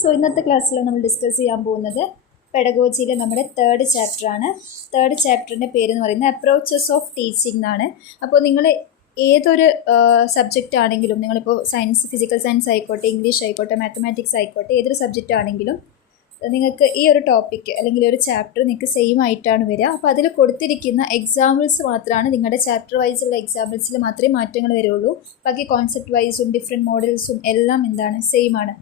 So ഇന്നത്തെ ക്ലാസ്സിൽ നമ്മൾ ഡിസ്കസ് ചെയ്യാൻ പോകുന്നത് പെഡഗോജിയിലെ നമ്മുടെ തേർഡ് ചാപ്റ്ററാണ്. തേർഡ് ചാപ്റ്ററിൻ്റെ പേര് എന്ന് പറയുന്നത് അപ്രോച്ചസ് ഓഫ് ടീച്ചിങ് എന്നാണ്. അപ്പോൾ നിങ്ങൾ ഏതൊരു സബ്ജക്റ്റ് ആണെങ്കിലും, നിങ്ങളിപ്പോൾ സയൻസ്, ഫിസിക്കൽ സയൻസ് ആയിക്കോട്ടെ, ഇംഗ്ലീഷ് ആയിക്കോട്ടെ, മാത്തമാറ്റിക്സ് ആയിക്കോട്ടെ, ഏതൊരു സബ്ജക്റ്റ് ആണെങ്കിലും നിങ്ങൾക്ക് ഈ ഒരു ടോപ്പിക്ക് അല്ലെങ്കിൽ ഒരു ചാപ്റ്റർ നിങ്ങൾക്ക് സെയിം ആയിട്ടാണ് വരിക. അപ്പോൾ അതിൽ കൊടുത്തിരിക്കുന്ന എക്സാമ്പിൾസ് മാത്രമാണ്, നിങ്ങളുടെ ചാപ്റ്റർ വൈസുള്ള എക്സാമ്പിൾസിൽ മാത്രമേ മാറ്റങ്ങൾ വരുള്ളൂ. ബാക്കി കോൺസെപ്റ്റ് വൈസും ഡിഫറെൻറ്റ് മോഡൽസും എല്ലാം എന്താണ്, സെയിം ആണ്.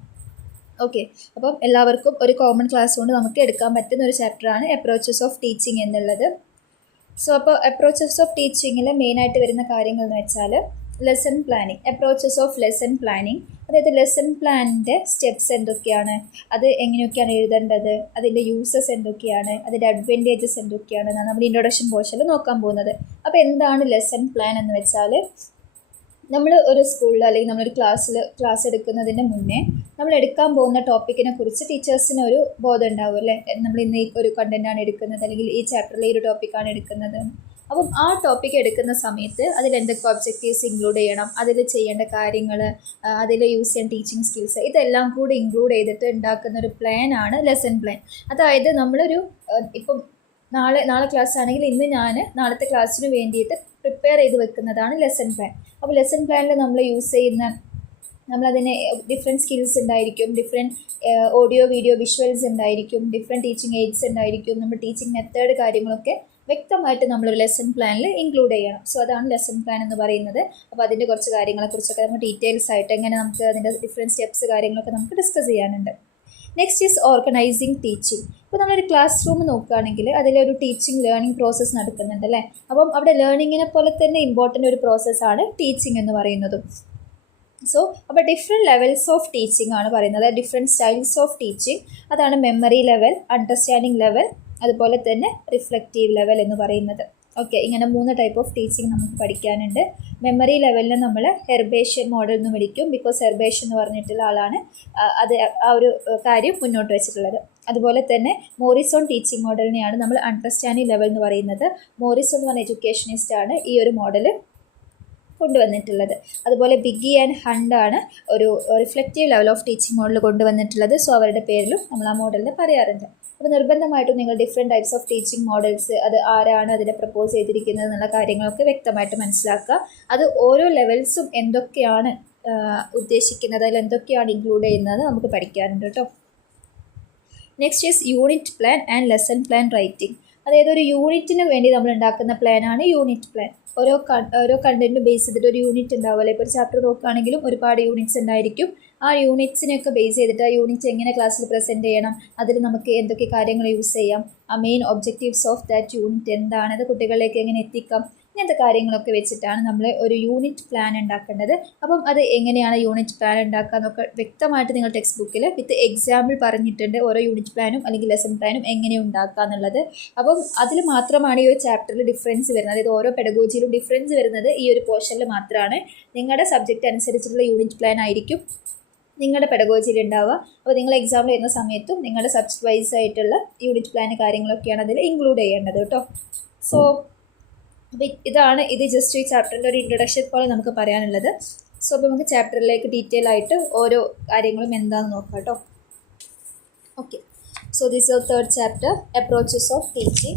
ഓക്കെ, അപ്പം എല്ലാവർക്കും ഒരു കോമൺ ക്ലാസ് കൊണ്ട് നമുക്ക് എടുക്കാൻ പറ്റുന്ന ഒരു ചാപ്റ്ററാണ് അപ്രോച്ചസ് ഓഫ് ടീച്ചിങ് എന്നുള്ളത്. സോ അപ്പോൾ അപ്രോച്ചസ് ഓഫ് ടീച്ചിങ്ങിൽ മെയിനായിട്ട് വരുന്ന കാര്യങ്ങൾ എന്ന് വെച്ചാൽ lesson planning, approaches of lesson planning. അതായത് ലെസൺ പ്ലാനിൻ്റെ സ്റ്റെപ്സ് എന്തൊക്കെയാണ്, അത് എങ്ങനെയൊക്കെയാണ് എഴുതേണ്ടത്, അതിൻ്റെ യൂസസ് എന്തൊക്കെയാണ്, അതിൻ്റെ അഡ്വാൻറ്റേജസ് എന്തൊക്കെയാണ് എന്നാണ് നമ്മൾ ഇൻട്രൊഡക്ഷൻ പോർഷനിൽ നോക്കാൻ പോകുന്നത്. അപ്പോൾ എന്താണ് ലെസൺ പ്ലാൻ എന്ന് വെച്ചാൽ, നമ്മൾ ഒരു സ്കൂളിൽ അല്ലെങ്കിൽ നമ്മളൊരു ക്ലാസ് എടുക്കുന്നതിന് മുന്നേ നമ്മൾ എടുക്കാൻ പോകുന്ന ടോപ്പിക്കിനെ കുറിച്ച് ടീച്ചേഴ്സിന് ഒരു ബോധം ഉണ്ടാവും അല്ലേ. നമ്മൾ ഇന്ന് ഈ ഒരു കണ്ടൻറ്റാണ് എടുക്കുന്നത്, അല്ലെങ്കിൽ ഈ ചാപ്റ്ററിൽ ഈ ഒരു ടോപ്പിക്കാണ് എടുക്കുന്നത്. അപ്പം ആ ടോപ്പിക്ക് എടുക്കുന്ന സമയത്ത് അതിൽ എന്തൊക്കെ ഒബ്ജക്റ്റീവ്സ് ഇൻക്ലൂഡ് ചെയ്യണം, അതിൽ ചെയ്യേണ്ട കാര്യങ്ങൾ, അതിൽ യൂസ് ചെയ്യാൻ ടീച്ചിങ് സ്കിൽസ്, ഇതെല്ലാം കൂടി ഇൻക്ലൂഡ് ചെയ്തിട്ട് ഉണ്ടാക്കുന്ന ഒരു പ്ലാനാണ് ലെസൺ പ്ലാൻ. അതായത് നമ്മളൊരു ഇപ്പം നാളെ ക്ലാസ് ആണെങ്കിൽ ഇന്ന് ഞാൻ നാളത്തെ ക്ലാസ്സിന് വേണ്ടിയിട്ട് പ്രിപ്പയർ ചെയ്ത് വെക്കുന്നതാണ് ലെസൺ പ്ലാൻ. അപ്പോൾ ലെസൺ പ്ലാനിൽ നമ്മൾ യൂസ് ചെയ്യുന്ന, നമ്മളതിന് ഡിഫറെൻറ്റ് സ്കിൽസ് ഉണ്ടായിരിക്കും, ഡിഫറെൻറ്റ് ഓഡിയോ വീഡിയോ വിഷ്വൽസ് ഉണ്ടായിരിക്കും, ഡിഫറെൻറ്റ് ടീച്ചിങ് എയ്ഡ്സ് ഉണ്ടായിരിക്കും, നമ്മുടെ ടീച്ചിങ് മെത്തേഡ് കാര്യങ്ങളൊക്കെ വ്യക്തമായിട്ട് നമ്മളൊരു ലെസൺ പ്ലാനിൽ ഇൻക്ലൂഡ് ചെയ്യണം. സോ അതാണ് ലെസൺ പ്ലാൻ എന്ന് പറയുന്നത്. അപ്പോൾ അതിൻ്റെ കുറച്ച് കാര്യങ്ങളെക്കുറിച്ചൊക്കെ നമുക്ക് ഡീറ്റെയിൽസ് ആയിട്ട് എങ്ങനെ നമുക്ക് അതിൻ്റെ ഡിഫറെൻറ്റ് സ്റ്റെപ്സ് കാര്യങ്ങളൊക്കെ നമുക്ക് ഡിസ്കസ് ചെയ്യാനുണ്ട്. Next is organising teaching. ഇപ്പോൾ നമ്മളൊരു ക്ലാസ് റൂം നോക്കുകയാണെങ്കിൽ അതിലൊരു ടീച്ചിങ് ലേണിംഗ് പ്രോസസ്സ് നടക്കുന്നുണ്ട് അല്ലേ. അപ്പം അവിടെ ലേണിങ്ങിനെ പോലെ തന്നെ ഇമ്പോർട്ടൻ്റ് ഒരു പ്രോസസ്സാണ് ടീച്ചിങ് എന്ന് പറയുന്നതും. സോ അപ്പോൾ ഡിഫറെൻറ്റ് ലെവൽസ് ഓഫ് ടീച്ചിങ് ആണ് പറയുന്നത്, ഡിഫറെൻറ്റ് സ്റ്റൈൽസ് ഓഫ് ടീച്ചിങ്. അതാണ് മെമ്മറി ലെവൽ, അണ്ടർസ്റ്റാൻഡിങ് ലെവൽ, അതുപോലെ തന്നെ റിഫ്ലക്റ്റീവ് ലെവൽ എന്ന് പറയുന്നത്. ഓക്കെ, ഇങ്ങനെ 3 ടൈപ്പ് ഓഫ് ടീച്ചിങ് നമുക്ക് പഠിക്കാനുണ്ട്. മെമ്മറി ലെവലിന് നമ്മൾ ഹെർബേഷ്യൻ മോഡൽ എന്ന് വിളിക്കും, ബിക്കോസ് ഹെർബേഷ്യൻ എന്ന് പറഞ്ഞിട്ടുള്ള ആളാണ് അത് ആ ഒരു കാര്യം മുന്നോട്ട് വെച്ചിട്ടുള്ളത്. അതുപോലെ തന്നെ മോറിസോൺ ടീച്ചിങ് മോഡലിനെയാണ് നമ്മൾ അണ്ടർസ്റ്റാൻഡിങ് ലെവൽ എന്ന് പറയുന്നത്. മോറിസോൺ എന്ന് പറഞ്ഞ എഡ്യൂക്കേഷനിസ്റ്റ് ആണ് ഈ ഒരു മോഡൽ കൊണ്ടുവന്നിട്ടുള്ളത്. അതുപോലെ ബിഗി ആൻഡ് ഹണ്ട് ആണ് ഒരു reflective level of teaching model കൊണ്ടുവന്നിട്ടുള്ളത്. സോ അവരുടെ പേരിലും നമ്മൾ ആ മോഡലിനെ പറയാറുണ്ട്. അപ്പോൾ നിർബന്ധമായിട്ടും നിങ്ങൾ different types of teaching models, അത് ആരാണ് അതിനെ പ്രപ്പോസ് ചെയ്തിരിക്കുന്നത് എന്നുള്ള കാര്യങ്ങളൊക്കെ വ്യക്തമായിട്ട് മനസ്സിലാക്കുക. അത് ഓരോ ലെവൽസും എന്തൊക്കെയാണ് ഉദ്ദേശിക്കുന്നത്, അതിൽ എന്തൊക്കെയാണ് ഇൻക്ലൂഡ് ചെയ്യുന്നത് നമുക്ക് പഠിക്കാറുണ്ട് കേട്ടോ. Next is unit plan and lesson plan writing. അതായത് ഒരു യൂണിറ്റിന് വേണ്ടി നമ്മൾ ഉണ്ടാക്കുന്ന പ്ലാനാണ് യൂണിറ്റ് പ്ലാൻ. ഓരോ കണ്ടന്റ് ബേസ് ചെയ്തിട്ട് ഒരു യൂണിറ്റ് ഉണ്ടാവുമല്ലോ. ഇപ്പോൾ ഒരു ചാപ്റ്റർ നോക്കുകയാണെങ്കിലും ഒരുപാട് യൂണിറ്റ്സ് ഉണ്ടായിരിക്കും. ആ യൂണിറ്റ്സിനെയൊക്കെ ബേസ് ചെയ്തിട്ട് ആ യൂണിറ്റ് എങ്ങനെ ക്ലാസ്സിൽ പ്രസൻറ്റ് ചെയ്യണം, അതിൽ നമുക്ക് എന്തൊക്കെ കാര്യങ്ങൾ യൂസ് ചെയ്യാം, ആ main objectives of that unit എന്താണ്, അത് കുട്ടികളിലേക്ക് എങ്ങനെ എത്തിക്കാം, ഇങ്ങനത്തെ കാര്യങ്ങളൊക്കെ വെച്ചിട്ടാണ് നമ്മൾ ഒരു യൂണിറ്റ് പ്ലാൻ ഉണ്ടാക്കേണ്ടത്. അപ്പം അത് എങ്ങനെയാണ് യൂണിറ്റ് പ്ലാൻ ഉണ്ടാക്കുക എന്നൊക്കെ വ്യക്തമായിട്ട് നിങ്ങൾ ടെക്സ്റ്റ് ബുക്കിൽ വിത്ത് എക്സാമ്പിൾ പറഞ്ഞിട്ടുണ്ട്, ഓരോ യൂണിറ്റ് പ്ലാനും അല്ലെങ്കിൽ ലെസൺ പ്ലാനും എങ്ങനെ ഉണ്ടാക്കുക എന്നുള്ളത്. അപ്പം അതിൽ മാത്രമാണ് ഈ ഒരു ചാപ്റ്ററിൽ ഡിഫറൻസ് വരുന്നത്. അതായത് ഓരോ പെഡഗോജിയിലും ഡിഫറൻസ് വരുന്നത് ഈ ഒരു പോർഷനിൽ മാത്രമാണ്. നിങ്ങളുടെ സബ്ജക്റ്റ് അനുസരിച്ചിട്ടുള്ള യൂണിറ്റ് പ്ലാൻ ആയിരിക്കും നിങ്ങളുടെ പെഡഗോജിയിൽ ഉണ്ടാവുക. അപ്പോൾ നിങ്ങൾ എക്സാമിൽ വരുന്ന സമയത്തും നിങ്ങളുടെ സബ്ജക്റ്റ് വൈസ് ആയിട്ടുള്ള യൂണിറ്റ് പ്ലാൻ കാര്യങ്ങളൊക്കെയാണ് അതിൽ ഇൻക്ലൂഡ് ചെയ്യേണ്ടത് കേട്ടോ. സോ അപ്പോൾ ഇത് ജസ്റ്റ് ഈ ചാപ്റ്ററിൻ്റെ ഒരു ഇൻട്രൊഡക്ഷൻ പോലെ നമുക്ക് പറയാനുള്ളത്. സോ അപ്പോൾ നമുക്ക് ചാപ്റ്ററിലേക്ക് ഡീറ്റെയിൽ ആയിട്ട് ഓരോ കാര്യങ്ങളും എന്താണെന്ന് നോക്കാം കേട്ടോ. Okay, so this is third chapter, approaches of teaching.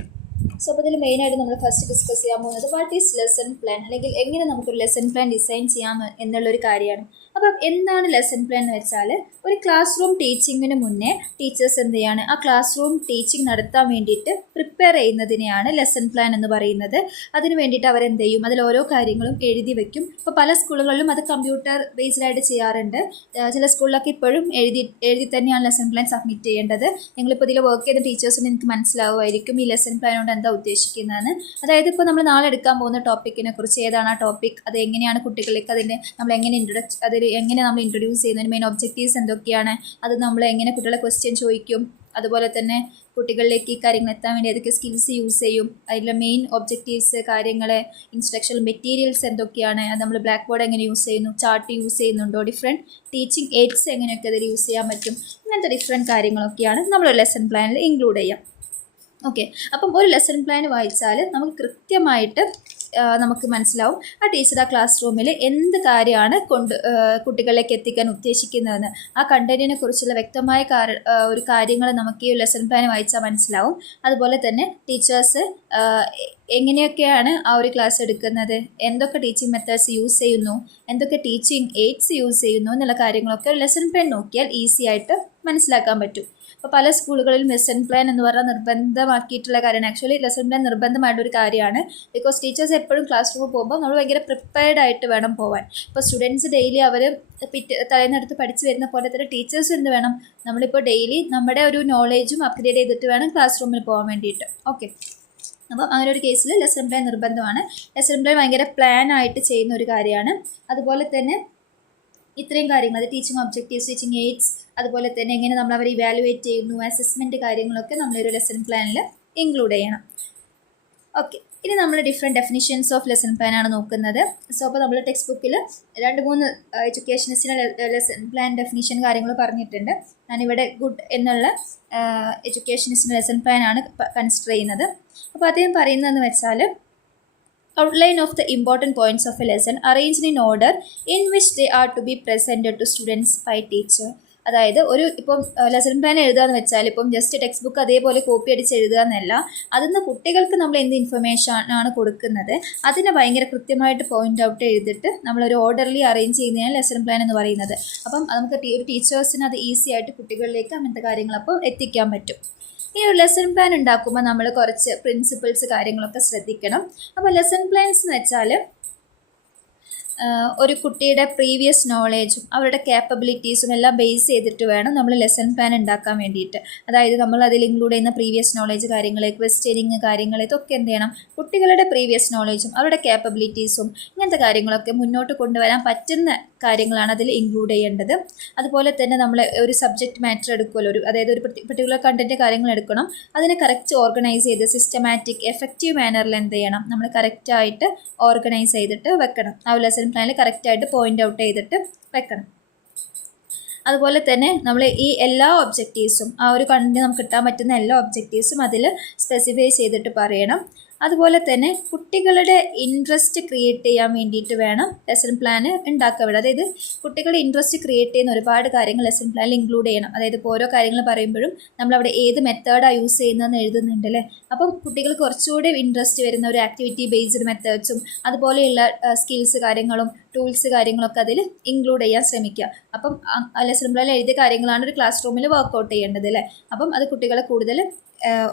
So അപ്പോൾ ഇതിൽ മെയിനായിട്ട് നമ്മൾ ഫസ്റ്റ് ഡിസ്കസ് ചെയ്യാൻ പോകുന്നത് വാട്ട് ഈസ് ലെസൺ പ്ലാൻ, അല്ലെങ്കിൽ എങ്ങനെ നമുക്കൊരു ലെസൺ പ്ലാൻ ഡിസൈൻ ചെയ്യാം എന്നുള്ളൊരു കാര്യമാണ്. അപ്പം എന്താണ് ലെസൺ പ്ലാൻ എന്ന് വെച്ചാൽ, ഒരു ക്ലാസ് റൂം ടീച്ചിങ്ങിന് മുന്നേ ടീച്ചേഴ്സ് എന്ത് ചെയ്യാണ്, ആ ക്ലാസ് റൂം ടീച്ചിങ് നടത്താൻ വേണ്ടിയിട്ട് പ്രിപ്പയർ ചെയ്യുന്നതിനെയാണ് ലെസൺ പ്ലാൻ എന്ന് പറയുന്നത്. അതിന് വേണ്ടിയിട്ട് അവരെന്ത് ചെയ്യും, അതിൽ ഓരോ കാര്യങ്ങളും എഴുതി വെക്കും. ഇപ്പോൾ പല സ്കൂളുകളിലും അത് കമ്പ്യൂട്ടർ ബേസ്ഡായിട്ട് ചെയ്യാറുണ്ട്. ചില സ്കൂളിലൊക്കെ ഇപ്പോഴും എഴുതി തന്നെയാണ് ലെസൺ പ്ലാൻ സബ്മിറ്റ് ചെയ്യേണ്ടത്. നിങ്ങളിപ്പോൾ ഇതിൽ വർക്ക് ചെയ്യുന്ന ടീച്ചേഴ്സിന് എനിക്ക് മനസ്സിലാവുമായിരിക്കും ഈ ലെസൺ പ്ലാൻ കൊണ്ട് എന്താ ഉദ്ദേശിക്കുന്നതെന്ന്. അതായത് ഇപ്പോൾ നമ്മൾ നാളെ എടുക്കാൻ പോകുന്ന ടോപ്പിക്കിനെ കുറിച്ച്, ഏതാണ് ആ ടോപ്പിക്, അത് എങ്ങനെയാണ് കുട്ടികളിലേക്ക് അതിനെ നമ്മൾ എങ്ങനെ എങ്ങനെ നമ്മൾ ഇൻട്രൊഡ്യൂസ് ചെയ്യുന്നതിന് മെയിൻ ഒബ്ജക്റ്റീവ്സ് എന്തൊക്കെയാണ്, അത് നമ്മൾ എങ്ങനെ കുട്ടികളെ ക്വസ്റ്റ്യൻ ചോദിക്കും, അതുപോലെ തന്നെ കുട്ടികളിലേക്ക് ഈ കാര്യങ്ങൾ എത്താൻ വേണ്ടി ഏതൊക്കെ സ്കിൽസ് യൂസ് ചെയ്യും, അതിലെ മെയിൻ ഒബ്ജക്റ്റീവ്സ്, കാര്യങ്ങൾ, ഇൻസ്ട്രക്ഷണൽ മെറ്റീരിയൽസ് എന്തൊക്കെയാണ്, അത് നമ്മൾ ബ്ലാക്ക് ബോർഡ് എങ്ങനെ യൂസ് ചെയ്യുന്നു, ചാർട്ട് യൂസ് ചെയ്യുന്നുണ്ടോ, ഡിഫറെൻറ്റ് ടീച്ചിങ് എയ്ഡ്സ് എങ്ങനെയൊക്കെ അതിൽ യൂസ് ചെയ്യാൻ പറ്റും, ഇങ്ങനത്തെ ഡിഫറെൻറ്റ് കാര്യങ്ങളൊക്കെയാണ് നമ്മളൊരു ലെസൺ പ്ലാനിൽ ഇൻക്ലൂഡ് ചെയ്യാം. ഓക്കെ, അപ്പം ഒരു ലെസൺ പ്ലാൻ വായിച്ചാൽ നമുക്ക് കൃത്യമായിട്ട് നമുക്ക് മനസ്സിലാവും ആ ടീച്ചർ ആ ക്ലാസ് റൂമിൽ എന്ത് കാര്യമാണ് കുട്ടികളിലേക്ക് എത്തിക്കാൻ ഉദ്ദേശിക്കുന്നതെന്ന്. ആ കണ്ടന്റിനെ കുറിച്ചുള്ള വ്യക്തമായ ഒരു കാര്യങ്ങൾ നമുക്ക് ഈ ലെസൺ പ്ലാൻ വായിച്ചാൽ മനസ്സിലാവും. അതുപോലെ തന്നെ ടീച്ചേഴ്സ് എങ്ങനെയൊക്കെയാണ് ആ ഒരു ക്ലാസ് എടുക്കുന്നത്, എന്തൊക്കെ ടീച്ചിങ് മെത്തേഡ്സ് യൂസ് ചെയ്യുന്നു, എന്തൊക്കെ ടീച്ചിങ് എയ്ഡ്സ് യൂസ് ചെയ്യുന്നു എന്നുള്ള കാര്യങ്ങളൊക്കെ ലെസൺ പ്ലാൻ നോക്കിയാൽ ഈസി ആയിട്ട് മനസ്സിലാക്കാൻ പറ്റും. അപ്പോൾ പല സ്കൂളുകളിലും ലെസൺ പ്ലാൻ എന്ന് പറഞ്ഞാൽ നിർബന്ധമാക്കിയിട്ടുള്ള കാര്യമാണ്. ആക്ച്വലി ലെസൺ പ്ലാൻ നിർബന്ധമായിട്ടൊരു കാര്യമാണ്. ബിക്കോസ് ടീച്ചേഴ്സ് എപ്പോഴും ക്ലാസ് റൂമിൽ പോകുമ്പോൾ നമ്മൾ ഭയങ്കര പ്രിപ്പയർഡ് ആയിട്ട് വേണം പോകാൻ. ഇപ്പോൾ സ്റ്റുഡൻസ് ഡെയിലി അവർ തലേന്നെടുത്ത് പഠിച്ച് വരുന്ന പോലെ തന്നെ ടീച്ചേഴ്സ് എന്ത് വേണം, നമ്മളിപ്പോൾ ഡെയിലി നമ്മുടെ ഒരു നോളേജും അപ്ഗ്രേഡ് ചെയ്തിട്ട് വേണം ക്ലാസ് റൂമിൽ പോകാൻ വേണ്ടിയിട്ട്. ഓക്കെ, അപ്പം അങ്ങനെ ഒരു കേസിൽ ലെസൺ പ്ലാൻ നിർബന്ധമാണ്. ലെസൺ പ്ലാൻ ഭയങ്കര പ്ലാൻ ആയിട്ട് ചെയ്യുന്ന ഒരു കാര്യമാണ്. അതുപോലെ തന്നെ ഇത്രയും കാര്യങ്ങൾ, അത് ടീച്ചിങ് ഒബ്ജക്റ്റീവ്സ്, ടീച്ചിങ് എയ്ഡ്സ്, അതുപോലെ തന്നെ എങ്ങനെ നമ്മൾ അവർ ഇവാലുവേറ്റ് ചെയ്യുന്നു, അസസ്മെൻറ്റ് കാര്യങ്ങളൊക്കെ നമ്മളൊരു ലെസൺ പ്ലാനിൽ ഇൻക്ലൂഡ് ചെയ്യണം. ഓക്കെ, ഇനി നമ്മൾ different definitions of lesson plan ആണ് നോക്കുന്നത്. സോ അപ്പോൾ നമ്മൾ ടെക്സ്റ്റ് ബുക്കിൽ 2-3 എഡ്യൂക്കേഷനിസ്റ്റിന് ലെസൺ പ്ലാൻ ഡെഫിനിഷൻ കാര്യങ്ങൾ പറഞ്ഞിട്ടുണ്ട്. ഞാനിവിടെ ഗുഡ് എന്നുള്ള എഡ്യൂക്കേഷനിസ്റ്റിന് ലെസൺ പ്ലാൻ ആണ് കൺസിഡർ ചെയ്യുന്നത്. അപ്പോൾ അദ്ദേഹം പറയുന്നതെന്ന് വെച്ചാൽ outline of the important points of a lesson arranged in order in which they are to be presented to students by teacher. അതായത് ഇപ്പം ലെസൺ പ്ലാൻ എഴുതുകയെന്ന് വെച്ചാൽ ഇപ്പം ജസ്റ്റ് ടെക്സ്റ്റ് ബുക്ക് അതേപോലെ കോപ്പി അടിച്ച് എഴുതുക എന്നല്ല. അതിന്ന് കുട്ടികൾക്ക് നമ്മൾ എന്ത് ഇൻഫർമേഷൻ ആണ് കൊടുക്കുന്നത് അതിനെ ഭയങ്കര കൃത്യമായിട്ട് പോയിന്റ് ഔട്ട് ചെയ്തിട്ട് നമ്മളൊരു ഓർഡർലി അറേഞ്ച് ചെയ്യുന്നതാണ് ലെസൺ പ്ലാൻ എന്ന് പറയുന്നത്. അപ്പം നമുക്ക് ഒരു ടീച്ചേഴ്സിന് അത് ഈസി ആയിട്ട് കുട്ടികളിലേക്ക് അങ്ങനത്തെ കാര്യങ്ങൾ അപ്പോൾ എത്തിക്കാൻ പറ്റും. ഈ ഒരു ലെസൺ പ്ലാൻ ഉണ്ടാക്കുമ്പോൾ നമ്മൾ കുറച്ച് പ്രിൻസിപ്പിൾസ് കാര്യങ്ങളൊക്കെ ശ്രദ്ധിക്കണം. അപ്പോൾ ലെസൺ പ്ലാൻസ് എന്ന് വെച്ചാൽ ഒരു കുട്ടിയുടെ പ്രീവിയസ് നോളേജും അവരുടെ ക്യാപ്പബിലിറ്റീസും എല്ലാം ബേസ് ചെയ്തിട്ട് വേണം നമ്മൾ ലെസൺ പ്ലാൻ ഉണ്ടാക്കാൻ വേണ്ടിയിട്ട്. അതായത് നമ്മൾ അതിൽ ഇൻക്ലൂഡ് ചെയ്യുന്ന പ്രീവിയസ് നോളേജ് കാര്യങ്ങൾ, ക്വസ്റ്റ്യനിങ് കാര്യങ്ങൾ, ഇതൊക്കെ എന്ത് ചെയ്യണം, കുട്ടികളുടെ പ്രീവിയസ് നോളേജും അവരുടെ ക്യാപ്പബിലിറ്റീസും ഇങ്ങനത്തെ കാര്യങ്ങളൊക്കെ മുന്നോട്ട് കൊണ്ടുവരാൻ പറ്റുന്ന കാര്യങ്ങളാണ് അതിൽ ഇൻക്ലൂഡ് ചെയ്യേണ്ടത്. അതുപോലെ തന്നെ നമ്മൾ ഒരു സബ്ജക്റ്റ് മാറ്റർ എടുക്കുമല്ലോ, അതായത് ഒരു പെർട്ടിക്കുലർ കണ്ടൻറ്റ് കാര്യങ്ങൾ എടുക്കണം. അതിനെ കറക്റ്റ് ഓർഗനൈസ് ചെയ്ത് സിസ്റ്റമാറ്റിക് എഫക്റ്റീവ് മാനറിൽ എന്ത് ചെയ്യണം, നമ്മൾ കറക്റ്റായിട്ട് ഓർഗനൈസ് ചെയ്തിട്ട് വെക്കണം. ആ ലെസൺ പ്ലാനിൽ കറക്റ്റായിട്ട് പോയിന്റ് ഔട്ട് ചെയ്തിട്ട് വെക്കണം. അതുപോലെ തന്നെ നമ്മൾ ഈ എല്ലാ ഒബ്ജക്റ്റീവ്സും ആ ഒരു കണ്ടന്റ് നമുക്ക് കിട്ടാൻ പറ്റുന്ന എല്ലാ ഒബ്ജക്റ്റീവ്സും അതിൽ സ്പെസിഫൈ ചെയ്തിട്ട് പറയണം. അതുപോലെ തന്നെ കുട്ടികളുടെ ഇൻട്രസ്റ്റ് ക്രിയേറ്റ് ചെയ്യാൻ വേണ്ടിയിട്ട് വേണം ലെസൺ പ്ലാൻ ഉണ്ടാക്കാൻ വേണ്ടി. അതായത് കുട്ടികളുടെ ഇൻട്രസ്റ്റ് ക്രിയേറ്റ് ചെയ്യുന്ന ഒരുപാട് കാര്യങ്ങൾ ലെസൺ പ്ലാനിൽ ഇൻക്ലൂഡ് ചെയ്യണം. അതായത് ഇപ്പോൾ ഓരോ കാര്യങ്ങൾ പറയുമ്പോഴും നമ്മളവിടെ ഏത് മെത്തേഡാണ് യൂസ് ചെയ്യുന്നതെന്ന് എഴുതുന്നുണ്ട് അല്ലേ. അപ്പം കുട്ടികൾക്ക് കുറച്ചുകൂടി ഇൻട്രസ്റ്റ് വരുന്ന ഒരു ആക്ടിവിറ്റി ബേസ്ഡ് മെത്തേഡ്സും അതുപോലെയുള്ള സ്കിൽസ് കാര്യങ്ങളും ടൂൾസ് കാര്യങ്ങളൊക്കെ അതിൽ ഇൻക്ലൂഡ് ചെയ്യാൻ ശ്രമിക്കുക. അപ്പം ലെസൺ പ്ലാനിൽ എഴുതിയ കാര്യങ്ങളാണ് ഒരു ക്ലാസ് റൂമിൽ വർക്കൗട്ട് ചെയ്യേണ്ടത് അല്ലേ. അപ്പം അത് കുട്ടികളെ കൂടുതൽ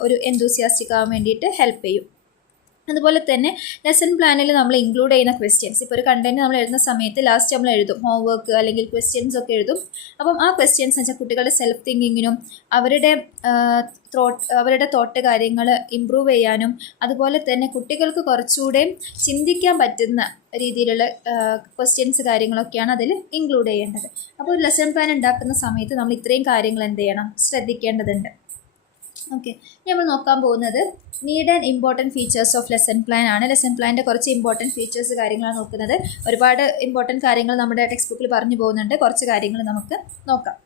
ഒരു എന്തൂസിയാസ്റ്റിക് ആവാൻ വേണ്ടിയിട്ട് ഹെൽപ്പ് ചെയ്യും. അതുപോലെ തന്നെ ലെസൺ പ്ലാനിൽ നമ്മൾ ഇൻക്ലൂഡ് ചെയ്യുന്ന ക്വസ്റ്റ്യൻസ്, ഇപ്പോൾ ഒരു കണ്ടന്റ് നമ്മൾ എഴുതുന്ന സമയത്ത് ലാസ്റ്റ് നമ്മൾ എഴുതും ഹോംവർക്ക് അല്ലെങ്കിൽ ക്വസ്റ്റ്യൻസ് ഒക്കെ എഴുതും. അപ്പം ആ ക്വസ്റ്റ്യൻസ് എന്ന് വെച്ചാൽ കുട്ടികളുടെ സെൽഫ് തിങ്കിങ്ങിനും അവരുടെ തോട്ട് കാര്യങ്ങൾ ഇമ്പ്രൂവ് ചെയ്യാനും അതുപോലെ തന്നെ കുട്ടികൾക്ക് കുറച്ചുകൂടെ ചിന്തിക്കാൻ പറ്റുന്ന രീതിയിലുള്ള ക്വസ്റ്റ്യൻസ് കാര്യങ്ങളൊക്കെയാണ് അതിൽ ഇൻക്ലൂഡ് ചെയ്യേണ്ടത്. അപ്പോൾ ഒരു ലെസൺ പ്ലാൻ ഉണ്ടാക്കുന്ന സമയത്ത് നമ്മൾ ഇത്രയും കാര്യങ്ങൾ എന്ത് ചെയ്യണം, ശ്രദ്ധിക്കേണ്ടതുണ്ട്. ഓക്കെ, നമ്മൾ നോക്കാൻ പോകുന്നത് need and important features of lesson plan ആണ്. ലെസൺ പ്ലാനിൻ്റെ കുറച്ച് ഇമ്പോർട്ടൻറ്റ് ഫീച്ചേഴ്സ് കാര്യങ്ങളാണ് നോക്കുന്നത്. ഒരുപാട് ഇമ്പോർട്ടൻറ്റ് കാര്യങ്ങൾ നമ്മുടെ ടെക്സ്റ്റ് ബുക്കിൽ പറഞ്ഞു പോകുന്നുണ്ട്. കുറച്ച് കാര്യങ്ങൾ നമുക്ക് നോക്കാം.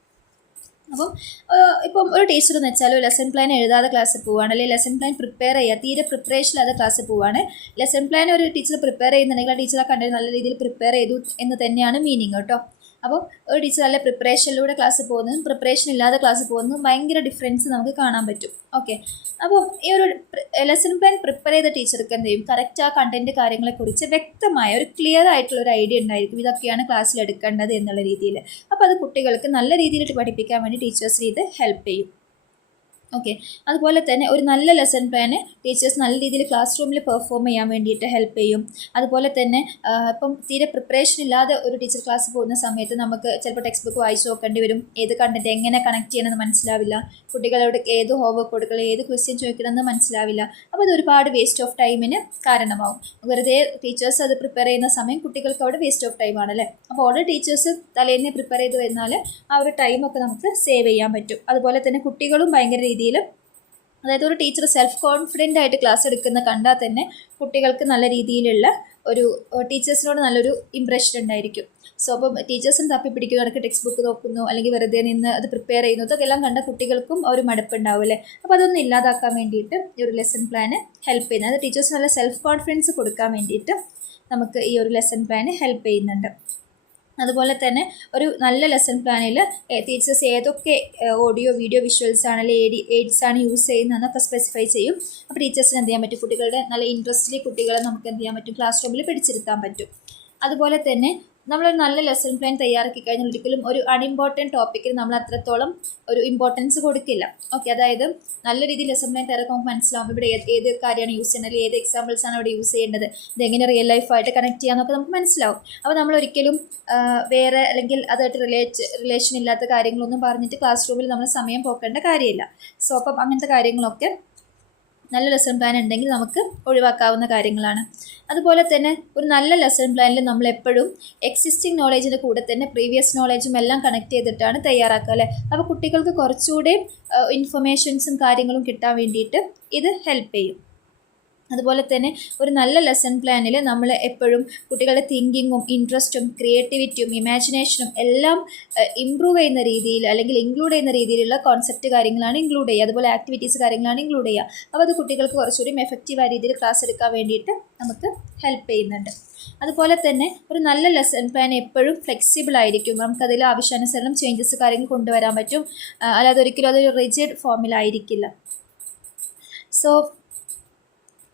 ഇപ്പം ഒരു ടീച്ചർ എന്ന് വെച്ചാൽ ലെസൺ പ്ലാൻ എഴുതാതെ ക്ലാസ്സിൽ പോവുകയാണ്, അല്ലെങ്കിൽ ലെസൺ പ്ലാൻ പ്രിപ്പയർ ചെയ്യുക തീരെ പ്രിപ്പറേഷനില്ലാതെ ക്ലാസ്സിൽ പോവുകയാണ്. ലെസൺ പ്ലാൻ ഒരു ടീച്ചർ പ്രിപ്പയർ ചെയ്യുന്നുണ്ടെങ്കിൽ ആ ടീച്ചർ ആ കണ്ടന്റ് നല്ല രീതിയിൽ പ്രിപ്പയർ ചെയ്തു എന്ന് തന്നെയാണ് മീനിങ് കേട്ടോ. അപ്പോൾ ഒരു ടീച്ചർ നല്ല പ്രിപ്പറേഷനിലൂടെ ക്ലാസ്സിൽ പോകുന്നതും പ്രിപ്പറേഷൻ ഇല്ലാതെ ക്ലാസ്സിൽ പോകുന്നതും ഭയങ്കര ഡിഫറൻസ് നമുക്ക് കാണാൻ പറ്റും. ഓക്കെ, അപ്പോൾ ഈ ഒരു ലെസൺ പ്ലാൻ പ്രിപ്പയർ ചെയ്ത ടീച്ചർക്ക് എന്ത് ചെയ്യും, കറക്റ്റ് ആ കണ്ടന്റ് കാര്യങ്ങളെക്കുറിച്ച് വ്യക്തമായ ഒരു ക്ലിയർ ആയിട്ടുള്ള ഒരു ഐഡിയ ഉണ്ടായിരിക്കും. ഇതൊക്കെയാണ് ക്ലാസ്സിൽ എടുക്കേണ്ടത് എന്നുള്ള രീതിയിൽ. അപ്പോൾ അത് കുട്ടികൾക്ക് നല്ല രീതിയിൽ പഠിപ്പിക്കാൻ വേണ്ടി ടീച്ചേഴ്സിന് ഇത് ഹെൽപ്പ് ചെയ്യും. ഓക്കെ, അതുപോലെ തന്നെ ഒരു നല്ല ലെസൺ പ്ലാന് ടീച്ചേഴ്സ് നല്ല രീതിയിൽ ക്ലാസ് റൂമിൽ പെർഫോം ചെയ്യാൻ വേണ്ടിയിട്ട് ഹെൽപ്പ് ചെയ്യും. അതുപോലെ തന്നെ ഇപ്പം തീരെ പ്രിപ്പറേഷൻ ഇല്ലാതെ ഒരു ടീച്ചർ ക്ലാസ് പോകുന്ന സമയത്ത് നമുക്ക് ചിലപ്പോൾ ടെക്സ്റ്റ് ബുക്ക് വായിച്ച് നോക്കേണ്ടി വരും. ഏത് കണ്ടന്റ് എങ്ങനെ കണക്ട് ചെയ്യണമെന്ന് മനസ്സിലാവില്ല. കുട്ടികളോട് ഏത് ഹോംവർക്ക് കൊടുക്കണം, ഏത് ക്വസ്റ്റ്യൻ ചോദിക്കണമെന്ന് മനസ്സിലാവില്ല. അപ്പോൾ അത് ഒരുപാട് വേസ്റ്റ് ഓഫ് ടൈമിന് കാരണമാവും. വെറുതെ ടീച്ചേഴ്സ് അത് പ്രിപ്പയർ ചെയ്യുന്ന സമയം കുട്ടികൾക്ക് അവിടെ വേസ്റ്റ് ഓഫ് ടൈം ആണല്ലേ. അപ്പോൾ ഓൾറെഡി ടീച്ചേഴ്സ് തലേന്ന് പ്രിപ്പയർ ചെയ്ത് വരുന്നാൽ ആ ഒരു ടൈമൊക്കെ നമുക്ക് സേവ് ചെയ്യാൻ പറ്റും. അതുപോലെ തന്നെ കുട്ടികളും ഭയങ്കര രീതിയിൽ, അതായത് ഒരു ടീച്ചർ സെൽഫ് കോൺഫിഡൻ്റ് ആയിട്ട് ക്ലാസ് എടുക്കുന്ന കണ്ടാൽ തന്നെ കുട്ടികൾക്ക് നല്ല രീതിയിലുള്ള ഒരു ടീച്ചേഴ്സിനോട് നല്ലൊരു ഇമ്പ്രഷൻ ഉണ്ടായിരിക്കും. സോ അപ്പം ടീച്ചേഴ്സിന് തപ്പി പിടിക്കുന്നു, ഇടയ്ക്ക് ടെക്സ്റ്റ് ബുക്ക് നോക്കുന്നു, അല്ലെങ്കിൽ വെറുതെ നിന്ന് അത് പ്രിപ്പയർ ചെയ്യുന്നു, ഇതൊക്കെ എല്ലാം കണ്ട കുട്ടികൾക്കും ഒരു മടുപ്പുണ്ടാവും അല്ലേ. അപ്പോൾ അതൊന്നും ഇല്ലാതാക്കാൻ വേണ്ടിയിട്ട് ഈ ഒരു ലെസൺ പ്ലാന് ഹെൽപ്പ് ചെയ്യുന്നത്. അത് ടീച്ചേഴ്സ് നല്ല സെൽഫ് കോൺഫിഡൻസ് കൊടുക്കാൻ വേണ്ടിയിട്ട് നമുക്ക് ഈ ഒരു ലെസൺ പ്ലാന് ഹെൽപ്പ് ചെയ്യുന്നുണ്ട്. അതുപോലെ തന്നെ ഒരു നല്ല ലെസൺ പ്ലാനിൽ ടീച്ചേഴ്സ് ഏതൊക്കെ ഓഡിയോ വീഡിയോ വിഷ്വൽസ് ആണ് അല്ലെങ്കിൽ എയ്ഡ്സ് ആണ് യൂസ് ചെയ്യുന്നതെന്നൊക്കെ സ്പെസിഫൈ ചെയ്യും. അപ്പോൾ ടീച്ചേഴ്സിന് എന്ത് ചെയ്യാൻ പറ്റും, കുട്ടികളുടെ നല്ല ഇൻട്രസ്റ്റിൽ കുട്ടികളെ നമുക്ക് എന്ത് ചെയ്യാൻ പറ്റും, ക്ലാസ് റൂമിൽ പിടിച്ചിരുത്താൻ പറ്റും. അതുപോലെ തന്നെ നമ്മളൊരു നല്ല ലെസൺ പ്ലാൻ തയ്യാറാക്കി കഴിഞ്ഞാൽ ഒരിക്കലും ഒരു അൺഇമ്പോർട്ടൻറ്റ് ടോപ്പിക്കിൽ നമ്മൾ അത്രത്തോളം ഒരു ഇമ്പോർട്ടൻസ് കൊടുക്കില്ല. ഓക്കെ, അതായത് നല്ല രീതിയിൽ ലെസൺ പ്ലാൻ തയ്യാറാക്കി നമുക്ക് മനസ്സിലാവും ഇവിടെ ഏത് കാര്യമാണ് യൂസ് ചെയ്യേണ്ടത്, ഏത് എക്സാമ്പിൾസ് ആണ് അവിടെ യൂസ് ചെയ്യേണ്ടത്, ഇതെങ്ങനെ റിയൽ ലൈഫായിട്ട് കണക്ട് ചെയ്യാമെന്നൊക്കെ നമുക്ക് മനസ്സിലാവും. അപ്പോൾ നമ്മളൊരിക്കലും വേറെ അല്ലെങ്കിൽ അതായിട്ട് റിലേഷൻ ഇല്ലാത്ത കാര്യങ്ങളൊന്നും പറഞ്ഞിട്ട് ക്ലാസ് റൂമിൽ നമ്മൾ സമയം പോക്കേണ്ട കാര്യമില്ല. സോ അപ്പം അങ്ങനത്തെ കാര്യങ്ങളൊക്കെ നല്ല ലെസൺ പ്ലാൻ ഉണ്ടെങ്കിൽ നമുക്ക് ഒഴിവാക്കാവുന്ന കാര്യങ്ങളാണ്. അതുപോലെ തന്നെ ഒരു നല്ല ലെസൺ പ്ലാനിൽ നമ്മൾ എപ്പോഴും എക്സിസ്റ്റിംഗ് നോളേജിൻ്റെ കൂടെ തന്നെ പ്രീവിയസ് നോളേജും എല്ലാം കണക്ട് ചെയ്തിട്ടാണ് തയ്യാറാക്കുക അല്ലേ. അപ്പോൾ കുട്ടികൾക്ക് കുറച്ചുകൂടെ ഇൻഫർമേഷൻസും കാര്യങ്ങളും കിട്ടാൻ വേണ്ടിയിട്ട് ഇത് ഹെൽപ്പ് ചെയ്യും. അതുപോലെ തന്നെ ഒരു നല്ല ലെസൺ പ്ലാനിൽ നമ്മൾ എപ്പോഴും കുട്ടികളുടെ തിങ്കിങ്ങും ഇൻട്രസ്റ്റും ക്രിയേറ്റിവിറ്റിയും ഇമാജിനേഷനും എല്ലാം ഇമ്പ്രൂവ് ചെയ്യുന്ന രീതിയിൽ അല്ലെങ്കിൽ ഇൻക്ലൂഡ് ചെയ്യുന്ന രീതിയിലുള്ള കോൺസെപ്റ്റ് കാര്യങ്ങളാണ് ഇൻക്ലൂഡ് ചെയ്യുക. അതുപോലെ ആക്ടിവിറ്റീസ് കാര്യങ്ങളാണ് ഇൻക്ലൂഡ് ചെയ്യുക. അപ്പോൾ അത് കുട്ടികൾക്ക് കുറച്ചുകൂടി എഫക്റ്റീവായ രീതിയിൽ ക്ലാസ് എടുക്കാൻ വേണ്ടിയിട്ട് നമുക്ക് ഹെൽപ്പ് ചെയ്യുന്നുണ്ട്. അതുപോലെ തന്നെ ഒരു നല്ല ലെസൺ പ്ലാൻ എപ്പോഴും ഫ്ലെക്സിബിൾ ആയിരിക്കും. നമുക്കതിൽ ആവശ്യാനുസരണം ചേഞ്ചസ് കാര്യങ്ങൾ കൊണ്ടുവരാൻ പറ്റും. അല്ലാതെ ഒരിക്കലും അതൊരു റിജിഡ് ഫോമിലായിരിക്കില്ല. സോ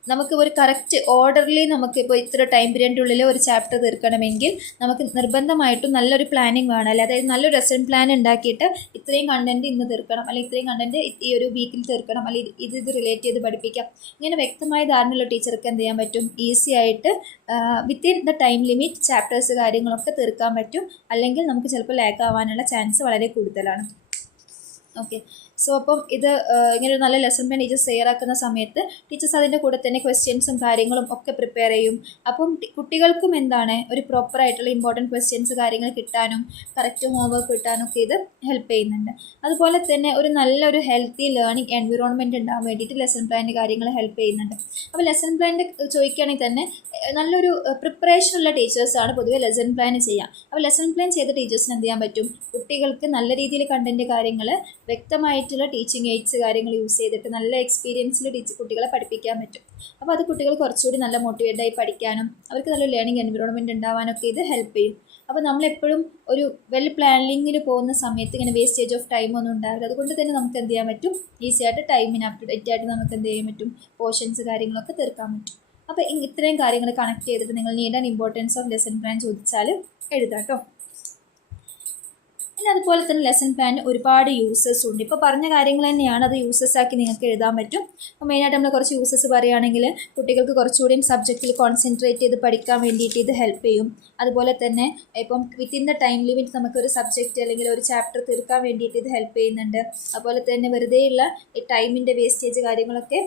നമുക്ക് ഒരു കറക്റ്റ് ഓർഡർലി നമുക്കിപ്പോൾ ഇത്ര ടൈം പീരിയഡിൻ്റെ ഉള്ളിൽ ഒരു ചാപ്റ്റർ തീർക്കണമെങ്കിൽ നമുക്ക് നിർബന്ധമായിട്ടും നല്ലൊരു പ്ലാനിങ് വേണം അല്ലേ. അതായത് നല്ലൊരു ലെസൺ പ്ലാൻ ഉണ്ടാക്കിയിട്ട് ഇത്രയും കണ്ടൻറ്റ് ഇന്ന് തീർക്കണം, അല്ലെങ്കിൽ ഇത്രയും കണ്ടൻറ്റ് ഈ ഒരു വീക്കിൽ തീർക്കണം, അല്ലെങ്കിൽ ഇത് റിലേറ്റ് ചെയ്ത് പഠിപ്പിക്കാം. ഇങ്ങനെ വ്യക്തമായ ധാരണയുള്ള ടീച്ചർക്ക് എന്ത് ചെയ്യാൻ പറ്റും, ഈസി ആയിട്ട് within the time limit chapters കാര്യങ്ങളൊക്കെ തീർക്കാൻ പറ്റും. അല്ലെങ്കിൽ നമുക്ക് ചിലപ്പോൾ ലാഗ് ആവാനുള്ള ചാൻസ് വളരെ കൂടുതലാണ്. ഓക്കെ, സോ അപ്പം ഇത് ഇങ്ങനെ ഒരു നല്ല ലെസൺ പ്ലാൻ ടീച്ചേഴ്സ് തയ്യാറാക്കുന്ന സമയത്ത് ടീച്ചേഴ്സ് അതിൻ്റെ കൂടെ തന്നെ ക്വസ്റ്റ്യൻസും കാര്യങ്ങളും ഒക്കെ പ്രിപ്പയർ ചെയ്യും. അപ്പം കുട്ടികൾക്കും എന്താണ് ഒരു പ്രോപ്പറായിട്ടുള്ള ഇമ്പോർട്ടൻറ്റ് ക്വസ്റ്റ്യൻസ് കാര്യങ്ങൾ കിട്ടാനും കറക്റ്റ് ഹോംവർക്ക് കിട്ടാനും ഒക്കെ ഇത് ഹെൽപ്പ് ചെയ്യുന്നുണ്ട്. അതുപോലെ തന്നെ ഒരു നല്ലൊരു ഹെൽത്തി ലേണിംഗ് എൻവിറോൺമെൻറ്റ് ഉണ്ടാകാൻ വേണ്ടിയിട്ട് ലെസൺ പ്ലാനിൻ്റെ കാര്യങ്ങൾ ഹെൽപ്പ് ചെയ്യുന്നുണ്ട്. അപ്പോൾ ലെസൺ പ്ലാനിൻ്റെ ചോദിക്കുകയാണെങ്കിൽ തന്നെ നല്ലൊരു പ്രിപ്പറേഷനുള്ള ടീച്ചേഴ്സാണ് പൊതുവെ ലെസൺ പ്ലാൻ ചെയ്യുക. അപ്പോൾ ലെസൺ പ്ലാൻ ചെയ്ത ടീച്ചേഴ്സിന് എന്ത് ചെയ്യാൻ പറ്റും, കുട്ടികൾക്ക് നല്ല രീതിയിൽ കണ്ടൻറ്റ് കാര്യങ്ങൾ വ്യക്തമായിട്ടുള്ള ടീച്ചിങ് എയ്ഡ്സ് കാര്യങ്ങൾ യൂസ് ചെയ്തിട്ട് നല്ല എക്സ്പീരിയൻസിൽ കുട്ടികളെ പഠിപ്പിക്കാൻ പറ്റും. അപ്പോൾ അത് കുട്ടികൾ കുറച്ചുകൂടി നല്ല മോട്ടിവേറ്റഡായി പഠിക്കാനും അവർക്ക് നല്ല ലേണിംഗ് എൻവിറോൺമെൻറ്റ് ഉണ്ടാവാനൊക്കെ ഇത് ഹെൽപ്പ് ചെയ്യും. അപ്പോൾ നമ്മളെപ്പോഴും ഒരു വെൽ പ്ലാനിങ്ങിൽ പോകുന്ന സമയത്ത് ഇങ്ങനെ വേസ്റ്റേജ് ഓഫ് ടൈം ഒന്നും ഉണ്ടാവില്ല. അതുകൊണ്ട് തന്നെ നമുക്ക് എന്ത് ചെയ്യാൻ പറ്റും, ഈസി ആയിട്ട് ടൈമിന് അപ് ടു ഡേറ്റ് ആയിട്ട് നമുക്ക് എന്ത് ചെയ്യാൻ പറ്റും, പോർഷൻസ് കാര്യങ്ങളൊക്കെ തീർക്കാൻ പറ്റും. അപ്പോൾ ഇത്രയും കാര്യങ്ങൾ കണക്ട് ചെയ്തിട്ട് നിങ്ങൾ need and importance of lesson plan ചോദിച്ചാൽ എഴുതാം കേട്ടോ. പിന്നെ അതുപോലെ തന്നെ ലെസൺ പ്ലാനിന് ഒരുപാട് യൂസസ് ഉണ്ട്. ഇപ്പോൾ പറഞ്ഞ കാര്യങ്ങൾ തന്നെയാണ്, അത് യൂസസ് ആക്കി നിങ്ങൾക്ക് എഴുതാൻ പറ്റും. അപ്പോൾ മെയിനായിട്ട് നമ്മൾ കുറച്ച് യൂസസ് പറയുകയാണെങ്കിൽ കുട്ടികൾക്ക് കുറച്ചുകൂടിയും സബ്ജക്റ്റിൽ കോൺസെൻട്രേറ്റ് ചെയ്ത് പഠിക്കാൻ വേണ്ടിയിട്ട് ഇത് ഹെൽപ്പ് ചെയ്യും. അതുപോലെ തന്നെ ഇപ്പം വിത്തിൻ ദ ടൈം ലിമിറ്റ് നമുക്കൊരു സബ്ജക്റ്റ് അല്ലെങ്കിൽ ഒരു ചാപ്റ്റർ തീർക്കാൻ വേണ്ടിയിട്ട് ഇത് ഹെൽപ്പ് ചെയ്യുന്നുണ്ട്. അതുപോലെ തന്നെ വെറുതെയുള്ള ഈ ടൈമിൻ്റെ വേസ്റ്റേജ് കാര്യങ്ങളൊക്കെ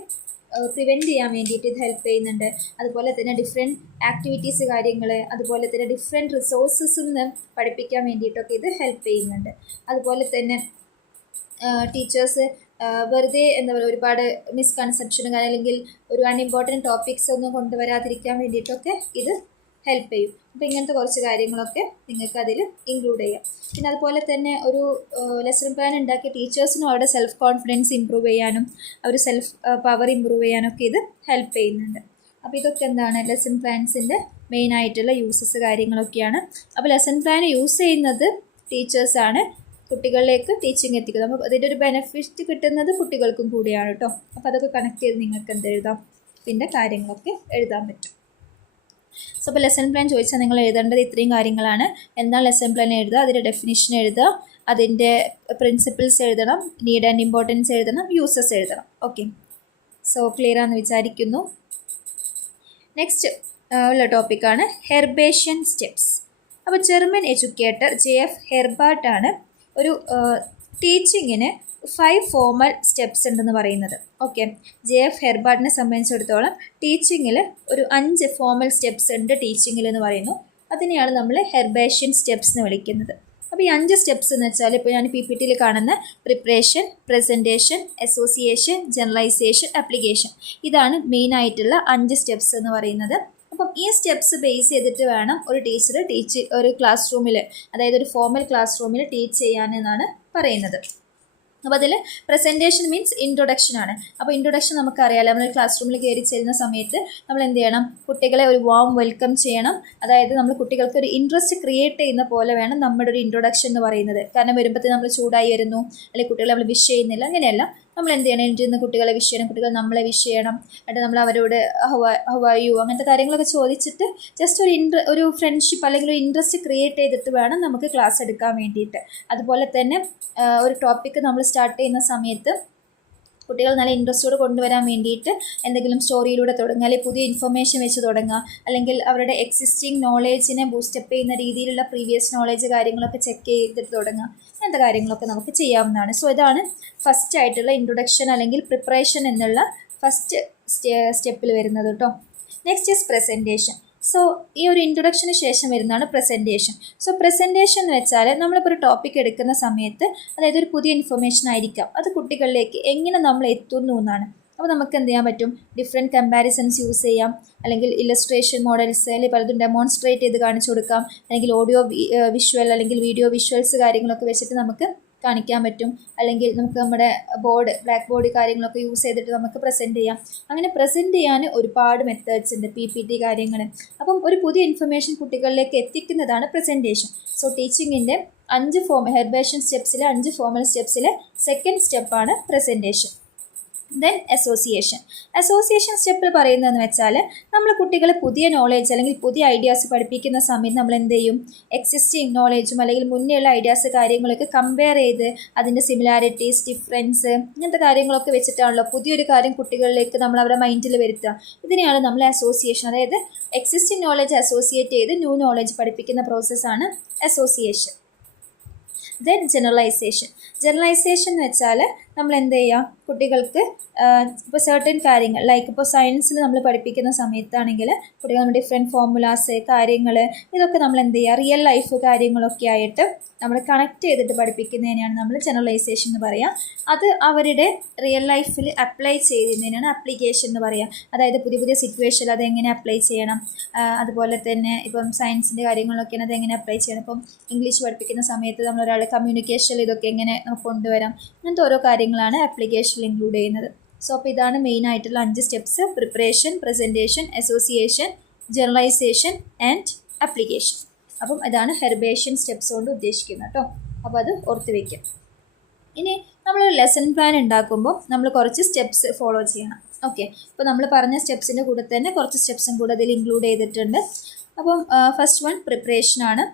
പ്രിവെൻറ്റ് ചെയ്യാൻ വേണ്ടിയിട്ട് ഇത് ഹെൽപ്പ് ചെയ്യുന്നുണ്ട്. അതുപോലെ തന്നെ ഡിഫറെൻറ്റ് ആക്ടിവിറ്റീസ് കാര്യങ്ങൾ, അതുപോലെ തന്നെ ഡിഫറെൻറ്റ് റിസോഴ്സസിൽ നിന്ന് പഠിപ്പിക്കാൻ വേണ്ടിയിട്ടൊക്കെ ഇത് ഹെൽപ്പ് ചെയ്യുന്നുണ്ട്. അതുപോലെ തന്നെ ടീച്ചേഴ്സ് വെറുതെ എന്താ പറയുക ഒരുപാട് മിസ്കൺസെപ്ഷനും അല്ലെങ്കിൽ ഒരു അൺഇമ്പോർട്ടൻറ്റ് ടോപ്പിക്സ് ഒന്നും കൊണ്ടുവരാതിരിക്കാൻ വേണ്ടിയിട്ടൊക്കെ ഇത് ഹെൽപ്പ് ചെയ്യും. അപ്പോൾ ഇങ്ങനത്തെ കുറച്ച് കാര്യങ്ങളൊക്കെ നിങ്ങൾക്ക് അതിൽ ഇൻക്ലൂഡ് ചെയ്യാം. പിന്നെ അതുപോലെ തന്നെ ഒരു ലെസൺ പ്ലാൻ ഉണ്ടാക്കിയ ടീച്ചേഴ്സിനും അവരുടെ സെൽഫ് കോൺഫിഡൻസ് ഇമ്പ്രൂവ് ചെയ്യാനും അവർ സെൽഫ് പവർ ഇമ്പ്രൂവ് ചെയ്യാനൊക്കെ ഇത് ഹെൽപ്പ് ചെയ്യുന്നുണ്ട്. അപ്പോൾ ഇതൊക്കെ എന്താണ് ലെസൺ പ്ലാൻസിൻ്റെ മെയിനായിട്ടുള്ള യൂസസ് കാര്യങ്ങളൊക്കെയാണ്. അപ്പോൾ ലെസൺ പ്ലാൻ യൂസ് ചെയ്യുന്നത് ടീച്ചേഴ്സാണ് കുട്ടികളിലേക്ക് ടീച്ചിങ് എത്തിക്കുന്നത്. അപ്പോൾ അതിൻ്റെ ഒരു ബെനിഫിറ്റ് കിട്ടുന്നത് കുട്ടികൾക്കും കൂടിയാണ് കേട്ടോ. അപ്പോൾ അതൊക്കെ കണക്ട് ചെയ്ത് നിങ്ങൾക്ക് എന്ത് എഴുതാം, പിന്നെ കാര്യങ്ങളൊക്കെ എഴുതാൻ പറ്റും. സോ അപ്പോൾ ലെസൺ പ്ലാൻ ചോദിച്ചാൽ നിങ്ങൾ എഴുതേണ്ടത് ഇത്രയും കാര്യങ്ങളാണ്. എന്താണ് ലെസൺ പ്ലാൻ എഴുതുക, അതിൻ്റെ ഡെഫിനിഷൻ എഴുതുക, അതിൻ്റെ പ്രിൻസിപ്പിൾസ് എഴുതണം, നീഡ് ആൻഡ് ഇമ്പോർട്ടൻസ് എഴുതണം, യൂസസ് എഴുതണം. ഓക്കെ, സോ ക്ലിയർ ആണെന്ന് വിചാരിക്കുന്നു. നെക്സ്റ്റ് ഉള്ള ടോപ്പിക്കാണ് ഹെർബേഷ്യൻ സ്റ്റെപ്സ്. അപ്പോൾ ജർമ്മൻ എഡ്യൂക്കേറ്റർ JF ഹെർബാർട്ടാണ് ഒരു ടീച്ചിങ്ങിന് 5 ഫോർമൽ സ്റ്റെപ്സ് ഉണ്ടെന്ന് പറയുന്നത്. ഓക്കെ, JF ഹെർബാർട്ടിനെ സംബന്ധിച്ചിടത്തോളം ടീച്ചിങ്ങിൽ ഒരു 5 ഫോർമൽ സ്റ്റെപ്സ് ഉണ്ട് ടീച്ചിങ്ങിൽ എന്ന് പറയുന്നു. അതിനെയാണ് നമ്മൾ ഹെർബേഷ്യൻ സ്റ്റെപ്സ് എന്ന് വിളിക്കുന്നത്. അപ്പോൾ ഈ 5 സ്റ്റെപ്സ് എന്ന് വെച്ചാൽ ഇപ്പോൾ ഞാൻ PPTയിൽ കാണുന്ന preparation, presentation, association, generalisation, application, ഇതാണ് മെയിനായിട്ടുള്ള 5 സ്റ്റെപ്സ് എന്ന് പറയുന്നത്. അപ്പം ഈ സ്റ്റെപ്സ് ബേസ് ചെയ്തിട്ട് വേണം ഒരു ടീച്ചർ ഒരു ക്ലാസ് റൂമിൽ, അതായത് ഒരു ഫോർമൽ ക്ലാസ് റൂമിൽ ടീച്ച് ചെയ്യാനെന്നാണ് പറയുന്നത്. അപ്പോൾ അതിൽ പ്രസൻറ്റേഷൻ മീൻസ് ഇൻട്രൊഡക്ഷൻ ആണ്. അപ്പോൾ ഇൻട്രൊഡക്ഷൻ നമുക്കറിയാലോ, നമ്മൾ ക്ലാസ് റൂമിൽ കയറി ചെല്ലുന്ന സമയത്ത് നമ്മൾ എന്ത് ചെയ്യണം, കുട്ടികളെ ഒരു വാം വെൽക്കം ചെയ്യണം. അതായത് നമ്മൾ കുട്ടികൾക്ക് ഒരു ഇൻട്രസ്റ്റ് ക്രിയേറ്റ് ചെയ്യുന്ന പോലെ വേണം നമ്മുടെ ഒരു ഇൻട്രൊഡക്ഷൻ എന്ന് പറയുന്നത്. കാരണം വരുമ്പോഴത്തേക്ക് നമ്മൾ ചൂടായി വരുന്നു, അല്ലെങ്കിൽ കുട്ടികളെ നമ്മൾ വിഷ് ചെയ്യുന്നില്ല, അങ്ങനെയല്ല. നമ്മൾ എന്ത് ചെയ്യണം, എഴുതുന്ന കുട്ടികളെ വിഷ് ചെയ്യണം, കുട്ടികൾ നമ്മളെ വിഷ് ചെയ്യണം. എന്നിട്ട് നമ്മൾ അവരോട് ഹൗ ആർ യു അങ്ങനത്തെ കാര്യങ്ങളൊക്കെ ചോദിച്ചിട്ട് ജസ്റ്റ് ഒരു ഫ്രണ്ട്ഷിപ്പ് അല്ലെങ്കിൽ ഒരു ഇൻട്രസ്റ്റ് ക്രിയേറ്റ് ചെയ്തിട്ട് വേണം നമുക്ക് ക്ലാസ് എടുക്കാൻ വേണ്ടിയിട്ട്. അതുപോലെ തന്നെ ഒരു ടോപ്പിക്ക് നമ്മൾ സ്റ്റാർട്ട് ചെയ്യുന്ന സമയത്ത് കുട്ടികൾ നല്ല ഇൻട്രസ്റ്റോട് കൊണ്ടുവരാൻ വേണ്ടിയിട്ട് എന്തെങ്കിലും സ്റ്റോറിയിലൂടെ തുടങ്ങുക, അല്ലെങ്കിൽ പുതിയ ഇൻഫർമേഷൻ വെച്ച് തുടങ്ങുക, അല്ലെങ്കിൽ അവരുടെ എക്സിസ്റ്റിംഗ് നോളേജിനെ ബൂസ്റ്റപ്പ് ചെയ്യുന്ന രീതിയിലുള്ള പ്രീവിയസ് നോളേജ് കാര്യങ്ങളൊക്കെ ചെക്ക് ചെയ്തിട്ട് തുടങ്ങുക. അങ്ങനത്തെ കാര്യങ്ങളൊക്കെ നമുക്ക് ചെയ്യാവുന്നതാണ്. സോ ഇതാണ് ഫസ്റ്റ് ആയിട്ടുള്ള ഇൻട്രൊഡക്ഷൻ അല്ലെങ്കിൽ പ്രിപ്പറേഷൻ എന്നുള്ള ഫസ്റ്റ് സ്റ്റെപ്പിൽ വരുന്നത് കേട്ടോ. Next is presentation. സോ ഈ ഒരു ഇൻട്രൊഡക്ഷന് ശേഷം വരുന്നതാണ് പ്രസൻറ്റേഷൻ. സോ പ്രസൻറ്റേഷൻ എന്ന് വെച്ചാൽ നമ്മളിപ്പോൾ ഒരു ടോപ്പിക് എടുക്കുന്ന സമയത്ത്, അതായത് ഒരു പുതിയ ഇൻഫർമേഷൻ ആയിരിക്കാം, അത് കുട്ടികളിലേക്ക് എങ്ങനെ നമ്മൾ എത്തുന്നു എന്നാണ്. അപ്പോൾ നമുക്ക് എന്ത് ചെയ്യാൻ പറ്റും, ഡിഫറെൻറ്റ് കമ്പാരിസൺസ് യൂസ് ചെയ്യാം, അല്ലെങ്കിൽ ഇല്ലസ്ട്രേഷൻ മോഡൽസ് അല്ലെങ്കിൽ പലതും ഡെമോൺസ്ട്രേറ്റ് ചെയ്ത് കാണിച്ചു കൊടുക്കാം, അല്ലെങ്കിൽ ഓഡിയോ വിഷ്വൽ അല്ലെങ്കിൽ വീഡിയോ വിഷ്വൽസ് കാര്യങ്ങളൊക്കെ വെച്ചിട്ട് നമുക്ക് കാണിക്കാൻ പറ്റും. അല്ലെങ്കിൽ നമുക്ക് നമ്മുടെ ബോർഡ്, ബ്ലാക്ക് ബോർഡ് കാര്യങ്ങളൊക്കെ യൂസ് ചെയ്തിട്ട് നമുക്ക് പ്രസൻറ്റ് ചെയ്യാം. അങ്ങനെ പ്രസൻറ്റ് ചെയ്യാൻ ഒരുപാട് മെത്തേഡ്സ് ഉണ്ട്, PPT കാര്യങ്ങൾ. അപ്പം ഒരു പുതിയ ഇൻഫർമേഷൻ കുട്ടികളിലേക്ക് എത്തിക്കുന്നതാണ് പ്രസൻറ്റേഷൻ. സോ ടീച്ചിങ്ങിൻ്റെ 5 ഹെർബേഷൻ സ്റ്റെപ്സിലെ 5 ഫോർമൽ സ്റ്റെപ്സിലെ സെക്കൻഡ് സ്റ്റെപ്പാണ് പ്രസൻറ്റേഷൻ. ദെൻ അസോസിയേഷൻ സ്റ്റെപ്പിൽ പറയുന്നതെന്ന് വെച്ചാൽ, നമ്മൾ കുട്ടികളെ പുതിയ നോളേജ് അല്ലെങ്കിൽ പുതിയ ഐഡിയാസ് പഠിപ്പിക്കുന്ന സമയത്ത് നമ്മൾ എന്ത് ചെയ്യും, എക്സിസ്റ്റിംഗ് നോളേജും അല്ലെങ്കിൽ മുന്നേയുള്ള ഐഡിയാസ് കാര്യങ്ങളൊക്കെ കമ്പയർ ചെയ്ത് അതിൻ്റെ സിമിലാരിറ്റീസ്, ഡിഫറൻസ്, ഇങ്ങനത്തെ കാര്യങ്ങളൊക്കെ വെച്ചിട്ടാണല്ലോ പുതിയൊരു കാര്യം കുട്ടികളിലേക്ക് നമ്മൾ അവരുടെ മൈൻഡിൽ വരുത്തുക. ഇതിനെയാണ് നമ്മൾ അസോസിയേഷൻ, അതായത് എക്സിസ്റ്റിംഗ് നോളേജ് അസോസിയേറ്റ് ചെയ്ത് ന്യൂ നോളേജ് പഠിപ്പിക്കുന്ന പ്രോസസ്സാണ് അസോസിയേഷൻ. ദെൻ ജനറലൈസേഷൻ എന്ന് വെച്ചാൽ നമ്മൾ എന്ത് ചെയ്യുക, കുട്ടികൾക്ക് ഇപ്പോൾ സർട്ടൻ കാര്യങ്ങൾ ലൈക്ക് ഇപ്പോൾ സയൻസിൽ നമ്മൾ പഠിപ്പിക്കുന്ന സമയത്താണെങ്കിൽ കുട്ടികൾ ഡിഫറെൻറ്റ് ഫോർമുലാസ് കാര്യങ്ങൾ ഇതൊക്കെ നമ്മൾ എന്ത് ചെയ്യുക, റിയൽ ലൈഫ് കാര്യങ്ങളൊക്കെ ആയിട്ട് നമ്മൾ കണക്ട് ചെയ്തിട്ട് പഠിപ്പിക്കുന്നതിനാണ് നമ്മൾ ജനറലൈസേഷൻ എന്ന് പറയുക. അത് അവരുടെ റിയൽ ലൈഫിൽ അപ്ലൈ ചെയ്യുന്നതിനാണ് അപ്ലിക്കേഷൻ എന്ന് പറയുക. അതായത് പുതിയ സിറ്റുവേഷനിൽ അതെങ്ങനെ അപ്ലൈ ചെയ്യണം, അതുപോലെ തന്നെ ഇപ്പം സയൻസിൻ്റെ കാര്യങ്ങളൊക്കെയാണ് അതെങ്ങനെ അപ്ലൈ ചെയ്യണം. ഇപ്പം ഇംഗ്ലീഷ് പഠിപ്പിക്കുന്ന സമയത്ത് നമ്മളൊരാൾ കമ്മ്യൂണിക്കേഷനിൽ ഇതൊക്കെ എങ്ങനെ നമുക്ക് കൊണ്ടുവരാം, അങ്ങനത്തെ ഓരോ കാര്യങ്ങളാണ് ആപ്ലിക്കേഷനിൽ ഇൻക്ലൂഡ് ചെയ്യുന്നത്. സോ അപ്പോൾ ഇതാണ് മെയിൻ ആയിട്ടുള്ള 5 steps: preparation, presentation, association, generalisation and application. അപ്പം ഇതാണ് ഹെർബേഷ്യൻ സ്റ്റെപ്സ് കൊണ്ട് ഉദ്ദേശിക്കുന്നത് കേട്ടോ. അപ്പോൾ അത് ഓർത്ത് വയ്ക്കാം. ഇനി നമ്മളൊരു ലെസൺ പ്ലാൻ ഉണ്ടാക്കുമ്പോൾ നമ്മൾ കുറച്ച് സ്റ്റെപ്സ് ഫോളോ ചെയ്യണം. ഓക്കെ, ഇപ്പോൾ നമ്മൾ പറഞ്ഞ സ്റ്റെപ്സിൻ്റെ കൂടെ തന്നെ കുറച്ച് സ്റ്റെപ്സും കൂടെ അതിൽ ഇൻക്ലൂഡ് ചെയ്തിട്ടുണ്ട്. അപ്പം ഫസ്റ്റ് വൺ പ്രിപ്പറേഷനാണ്.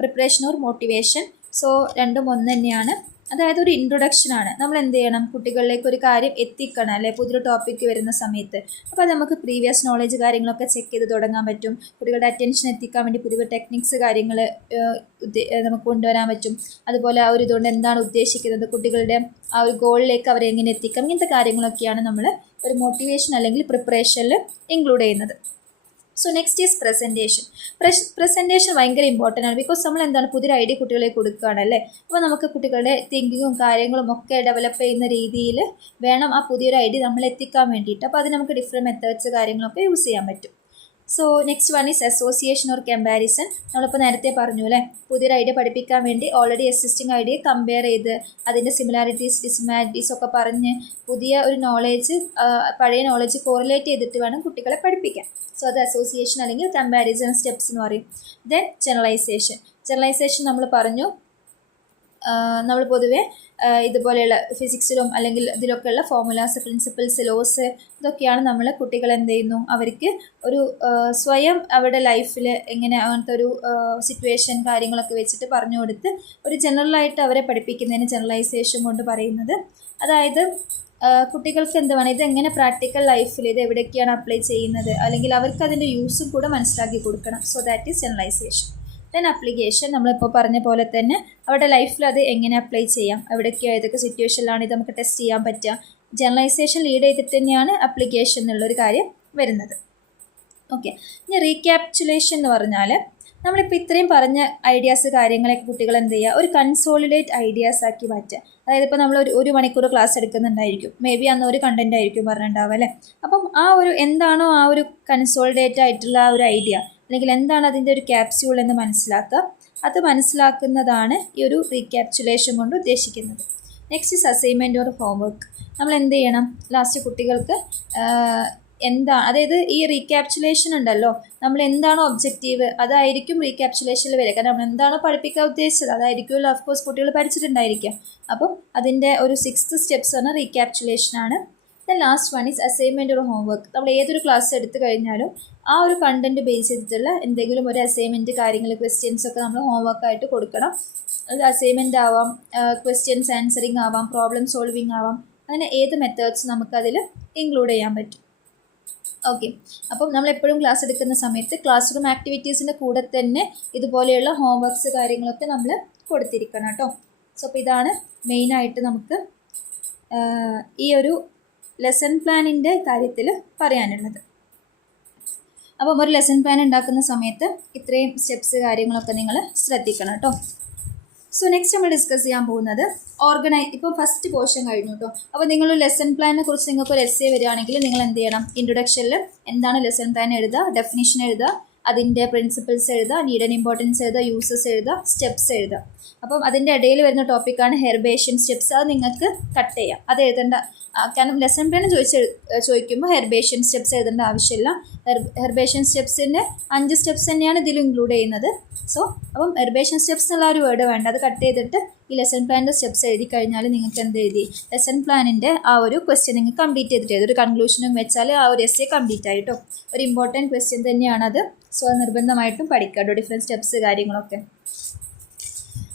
Preparation or motivation. സോ രണ്ടും ഒന്ന് തന്നെയാണ്. അതായത് ഒരു ഇൻട്രൊഡക്ഷനാണ്. നമ്മൾ എന്ത് ചെയ്യണം, കുട്ടികളിലേക്ക് ഒരു കാര്യം എത്തിക്കണം അല്ലെ, പുതിയൊരു ടോപ്പിക്ക് വരുന്ന സമയത്ത്. അപ്പോൾ അത് നമുക്ക് പ്രീവിയസ് നോളേജ് കാര്യങ്ങളൊക്കെ ചെക്ക് ചെയ്ത് തുടങ്ങാൻ പറ്റും. കുട്ടികളുടെ അറ്റൻഷൻ എത്തിക്കാൻ വേണ്ടി പുതിയ ടെക്നിക്സ് കാര്യങ്ങൾ നമുക്ക് കൊണ്ടുവരാൻ പറ്റും. അതുപോലെ ആ ഒരു ഇതുകൊണ്ട് എന്താണ് ഉദ്ദേശിക്കുന്നത്, കുട്ടികളുടെ ആ ഒരു ഗോളിലേക്ക് അവരെ എങ്ങനെ എത്തിക്കാം, ഇങ്ങനത്തെ കാര്യങ്ങളൊക്കെയാണ് നമ്മൾ ഒരു മോട്ടിവേഷൻ അല്ലെങ്കിൽ പ്രിപ്പറേഷനിൽ ഇൻക്ലൂഡ് ചെയ്യുന്നത്. So next is presentation. Presentation ഭയങ്കര ഇമ്പോർട്ടൻ്റ് ആണ്. ബിക്കോസ് നമ്മൾ എന്താണ് പുതിയൊരു ഐഡിയ കുട്ടികളെ കൊടുക്കുകയാണല്ലേ. അപ്പോൾ നമുക്ക് കുട്ടികളുടെ തിങ്കിങ്ങും കാര്യങ്ങളും ഒക്കെ ഡെവലപ്പ് ചെയ്യുന്ന രീതിയിൽ വേണം ആ പുതിയൊരു ഐഡിയ നമ്മൾ എത്തിക്കാൻ വേണ്ടിയിട്ട്. അപ്പോൾ അത് നമുക്ക് ഡിഫറെൻറ്റ് മെത്തേഡ്സ് കാര്യങ്ങളൊക്കെ യൂസ് ചെയ്യാൻ പറ്റും. So next one is association or comparison. നമ്മളിപ്പോൾ നേരത്തെ പറഞ്ഞു അല്ലേ, പുതിയൊരു ഐഡിയ പഠിപ്പിക്കാൻ വേണ്ടി ഓൾറെഡി എക്സിസ്റ്റിംഗ് ഐഡിയ കമ്പയർ ചെയ്ത് അതിൻ്റെ സിമിലാരിറ്റീസ് ഡിസിമാരിറ്റീസ് ഒക്കെ പറഞ്ഞ് പുതിയ ഒരു നോളേജ് പഴയ നോളേജ് കോറിലേറ്റ് ചെയ്തിട്ട് വേണം കുട്ടികളെ പഠിപ്പിക്കാൻ. സോ അത് അസോസിയേഷൻ അല്ലെങ്കിൽ കമ്പാരിസൺ സ്റ്റെപ്സ് എന്ന് പറയും. ദെൻ ജനറലൈസേഷൻ നമ്മൾ പറഞ്ഞു, നമ്മൾ പൊതുവെ ഇതുപോലെയുള്ള ഫിസിക്സിലും അല്ലെങ്കിൽ ഇതിലൊക്കെയുള്ള ഫോർമുലാസ്, പ്രിൻസിപ്പിൾസ്, ലോസ് ഇതൊക്കെയാണ് നമ്മൾ കുട്ടികൾ എന്ത് ചെയ്യുന്നു, അവർക്ക് ഒരു സ്വയം അവരുടെ ലൈഫിൽ എങ്ങനെ അങ്ങനത്തെ ഒരു സിറ്റുവേഷൻ കാര്യങ്ങളൊക്കെ വെച്ചിട്ട് പറഞ്ഞു കൊടുത്ത് ഒരു ജനറലായിട്ട് അവരെ പഠിപ്പിക്കുന്നതിന് ജനറലൈസേഷൻ കൊണ്ട് പറയുന്നത്. അതായത് കുട്ടികൾക്ക് എന്ത് വേണം, ഇതെങ്ങനെ പ്രാക്ടിക്കൽ ലൈഫിൽ ഇത് എവിടെയൊക്കെയാണ് അപ്ലൈ ചെയ്യുന്നത്, അല്ലെങ്കിൽ അവർക്ക് അതിൻ്റെ യൂസും കൂടെ മനസ്സിലാക്കി കൊടുക്കണം. So that is generalisation. Then application. നമ്മളിപ്പോൾ പറഞ്ഞ പോലെ തന്നെ അവരുടെ ലൈഫിൽ അത് എങ്ങനെ അപ്ലൈ ചെയ്യാം, എവിടേക്കോ ഏതൊക്കെ സിറ്റുവേഷനിലാണ് ഇത് നമുക്ക് ടെസ്റ്റ് ചെയ്യാൻ പറ്റുക. ജനറലൈസേഷൻ ലീഡ് ചെയ്തിട്ട് തന്നെയാണ് ആപ്ലിക്കേഷൻ എന്നുള്ളൊരു കാര്യം വരുന്നത്. ഓക്കെ, ഇനി റീക്യാപ്ചുലേഷൻ എന്ന് പറഞ്ഞാൽ നമ്മളിപ്പോൾ ഇത്രയും പറഞ്ഞ ഐഡിയാസ് കാര്യങ്ങളൊക്കെ കുട്ടികൾ എന്ത് ചെയ്യുക, ഒരു കൺസോളിഡേറ്റ് ഐഡിയാസ് ആക്കി മാറ്റുക. അതായത് ഇപ്പോൾ നമ്മൾ ഒരു മണിക്കൂർ ക്ലാസ് എടുക്കുന്നുണ്ടായിരിക്കും, മേ ബി അന്ന് ഒരു കണ്ടന്റ് ആയിരിക്കും പറഞ്ഞിട്ടുണ്ടാവുക അല്ലേ. അപ്പം ആ ഒരു എന്താണോ ആ ഒരു കൺസോളിഡേറ്റ് ആയിട്ടുള്ള ആ ഒരു ഐഡിയ, അല്ലെങ്കിൽ എന്താണ് അതിൻ്റെ ഒരു ക്യാപ്സ്യൂൾ എന്ന് മനസ്സിലാക്കുക. അത് മനസ്സിലാക്കുന്നതാണ് ഈ ഒരു റീക്യാപ്ചുലേഷൻ കൊണ്ട് ഉദ്ദേശിക്കുന്നത്. Next is assignment or homework. നമ്മൾ എന്ത് ചെയ്യണം, ലാസ്റ്റ് കുട്ടികൾക്ക് അതായത് ഈ റീക്യാപ്ചുലേഷൻ ഉണ്ടല്ലോ, നമ്മൾ എന്താണോ ഒബ്ജക്റ്റീവ് അതായിരിക്കും റീക്യാപ്ചുലേഷനിൽ വരിക. കാരണം നമ്മൾ എന്താണോ പഠിപ്പിക്കാൻ ഉദ്ദേശിച്ചത് അതായിരിക്കുമല്ലോ ഓഫ്കോഴ്സ് കുട്ടികൾ പഠിച്ചിട്ടുണ്ടായിരിക്കുക. അപ്പം അതിൻ്റെ ഒരു 6th സ്റ്റെപ്സ് ആണ് റീക്യാപ്ചുലേഷനാണ്. The last one is assignment ഒരു ഹോംവർക്ക്. നമ്മൾ ഏതൊരു ക്ലാസ് എടുത്തു കഴിഞ്ഞാലും ആ ഒരു കണ്ടന്റ് ബേസ് ചെയ്തിട്ടുള്ള എന്തെങ്കിലും ഒരു അസൈൻമെൻറ്റ് കാര്യങ്ങൾ, ക്വസ്റ്റ്യൻസ് ഒക്കെ നമ്മൾ ഹോംവർക്കായിട്ട് കൊടുക്കണം. അത് അസൈൻമെൻ്റ് ആവാം, ക്വസ്റ്റ്യൻസ് ആൻസറിങ് ആവാം, പ്രോബ്ലം സോൾവിങ് ആവാം, അങ്ങനെ ഏത് മെത്തേഡ്സ് നമുക്കതിൽ ഇൻക്ലൂഡ് ചെയ്യാൻ പറ്റും. ഓക്കെ, അപ്പം നമ്മളെപ്പോഴും ക്ലാസ് എടുക്കുന്ന സമയത്ത് ക്ലാസ് റൂം ആക്ടിവിറ്റീസിൻ്റെ കൂടെ തന്നെ ഇതുപോലെയുള്ള ഹോംവർക്ക്സ് കാര്യങ്ങളൊക്കെ നമ്മൾ കൊടുത്തിരിക്കണം കേട്ടോ. സോ അപ്പോൾ ഇതാണ് മെയിനായിട്ട് നമുക്ക് ഈ ഒരു ലെസൺ പ്ലാനിൻ്റെ കാര്യത്തിൽ പറയാനുള്ളത്. അപ്പം ഒരു ലെസൺ പ്ലാൻ ഉണ്ടാക്കുന്ന സമയത്ത് ഇത്രയും സ്റ്റെപ്സ് കാര്യങ്ങളൊക്കെ നിങ്ങൾ ശ്രദ്ധിക്കണം കേട്ടോ. സോ നെക്സ്റ്റ് നമ്മൾ ഡിസ്കസ് ചെയ്യാൻ പോകുന്നത് ഇപ്പോൾ ഫസ്റ്റ് പോർഷൻ കഴിഞ്ഞു കേട്ടോ. അപ്പോൾ നിങ്ങൾ ലെസൺ പ്ലാനിനെ കുറിച്ച് നിങ്ങൾക്ക് ഒരു എസ്സേ വരികയാണെങ്കിൽ നിങ്ങൾ എന്ത് ചെയ്യണം, ഇൻട്രൊഡക്ഷനിൽ എന്താണ് ലെസൺ പ്ലാൻ എഴുതുക, ഡെഫിനിഷൻ എഴുതുക, അതിൻ്റെ പ്രിൻസിപ്പിൾസ് എഴുതുക, നീഡ് ആൻഡ് ഇമ്പോർട്ടൻസ് എഴുതുക, യൂസസ് എഴുതുക, സ്റ്റെപ്സ് എഴുതുക. അപ്പം അതിൻ്റെ ഇടയിൽ വരുന്ന ടോപ്പിക്കാണ് ഹെർബേഷ്യൻ സ്റ്റെപ്സ്. അത് നിങ്ങൾക്ക് കട്ട് ചെയ്യാം, അത് എഴുതേണ്ട. കാരണം ലെസൺ പ്ലാൻ ചോദിക്കുമ്പോൾ ഹെർബേഷ്യൻ സ്റ്റെപ്സ് എഴുതേണ്ട ആവശ്യമില്ല. ഹെർബേഷ്യൻ സ്റ്റെപ്സിൻ്റെ 5 സ്റ്റെപ്സ് തന്നെയാണ് ഇതിൽ ഇൻക്ലൂഡ് ചെയ്യുന്നത്. സോ അപ്പം ഹെർബേഷ്യൻ സ്റ്റെപ്സ് എന്നുള്ള ഒരു വേർഡ് വേണ്ട, അത് കട്ട് ചെയ്തിട്ട് ഈ ലെസൺ പ്ലാനിൻ്റെ സ്റ്റെപ്സ് എഴുതി കഴിഞ്ഞാൽ നിങ്ങൾക്ക് എന്ത് എഴുതി, ലെസൺ പ്ലാനിൻ്റെ ആ ഒരു ക്വസ്റ്റ്യൻ നിങ്ങൾക്ക് കംപ്ലീറ്റ് ചെയ്തിട്ട് ഒരു കൺക്ലൂഷനും വെച്ചാൽ ആ ഒരു എസ്സേ കംപ്ലീറ്റ് ആയിട്ടോ. ഒരു ഇമ്പോർട്ടൻറ്റ് ക്വസ്റ്റ്യൻ തന്നെയാണത്. സോ അത് നിർബന്ധമായിട്ടും പഠിക്കാം, ഡിഫറെൻറ്റ് സ്റ്റെപ്സ് കാര്യങ്ങളൊക്കെ.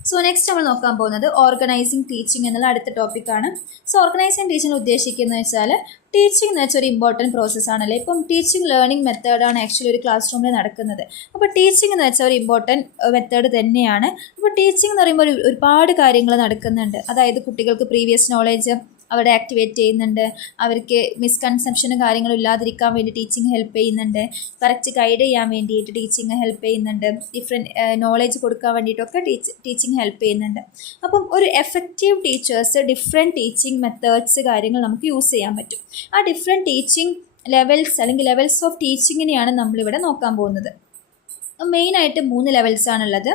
സോ നെക്സ്റ്റ് നമ്മൾ നോക്കാൻ പോകുന്നത് ഓർഗനൈസിങ് ടീച്ചിങ് എന്നുള്ള അടുത്ത ടോപ്പിക്കാണ്. സോ ഓർഗനൈസിങ് ടീച്ചിങ് ഉദ്ദേശിക്കുന്നത് വെച്ചാൽ ടീച്ചിങ് എന്ന് വെച്ചാൽ ഒരു ഇമ്പോർട്ടൻറ്റ് പ്രോസസ്സാണല്ലേ. ഇപ്പം ടീച്ചിങ് ലേണിംഗ് മെത്തേഡാണ് ആക്ച്വലി ഒരു ക്ലാസ് റൂമിൽ നടക്കുന്നത്. അപ്പോൾ ടീച്ചിങ് എന്ന് വെച്ചാൽ ഒരു ഇമ്പോർട്ടൻറ്റ് മെത്തേഡ് തന്നെയാണ്. അപ്പോൾ ടീച്ചിങ് എന്ന് പറയുമ്പോൾ ഒരുപാട് കാര്യങ്ങൾ നടക്കുന്നുണ്ട്. അതായത് കുട്ടികൾക്ക് പ്രീവിയസ് നോളേജ് അവിടെ ആക്ടിവേറ്റ് ചെയ്യുന്നുണ്ട്, അവർക്ക് മിസ്കൺസെപ്ഷനും കാര്യങ്ങളും ഇല്ലാതിരിക്കാൻ വേണ്ടി ടീച്ചിങ് ഹെൽപ്പ് ചെയ്യുന്നുണ്ട്, കറക്റ്റ് ഗൈഡ് ചെയ്യാൻ വേണ്ടിയിട്ട് ടീച്ചിങ് ഹെൽപ്പ് ചെയ്യുന്നുണ്ട്, ഡിഫറെൻറ്റ് നോളേജ് കൊടുക്കാൻ വേണ്ടിയിട്ടൊക്കെ ടീച്ചിങ് ഹെൽപ്പ് ചെയ്യുന്നുണ്ട്. അപ്പം ഒരു effective teachers different teaching methods കാര്യങ്ങൾ നമുക്ക് യൂസ് ചെയ്യാൻ പറ്റും. ആ ഡിഫറെൻറ്റ് ടീച്ചിങ് ലെവൽസ് അല്ലെങ്കിൽ ലെവൽസ് ഓഫ് ടീച്ചിങ്ങിനെയാണ് നമ്മളിവിടെ നോക്കാൻ പോകുന്നത്. മെയിനായിട്ട് 3 ലെവൽസാണുള്ളത്: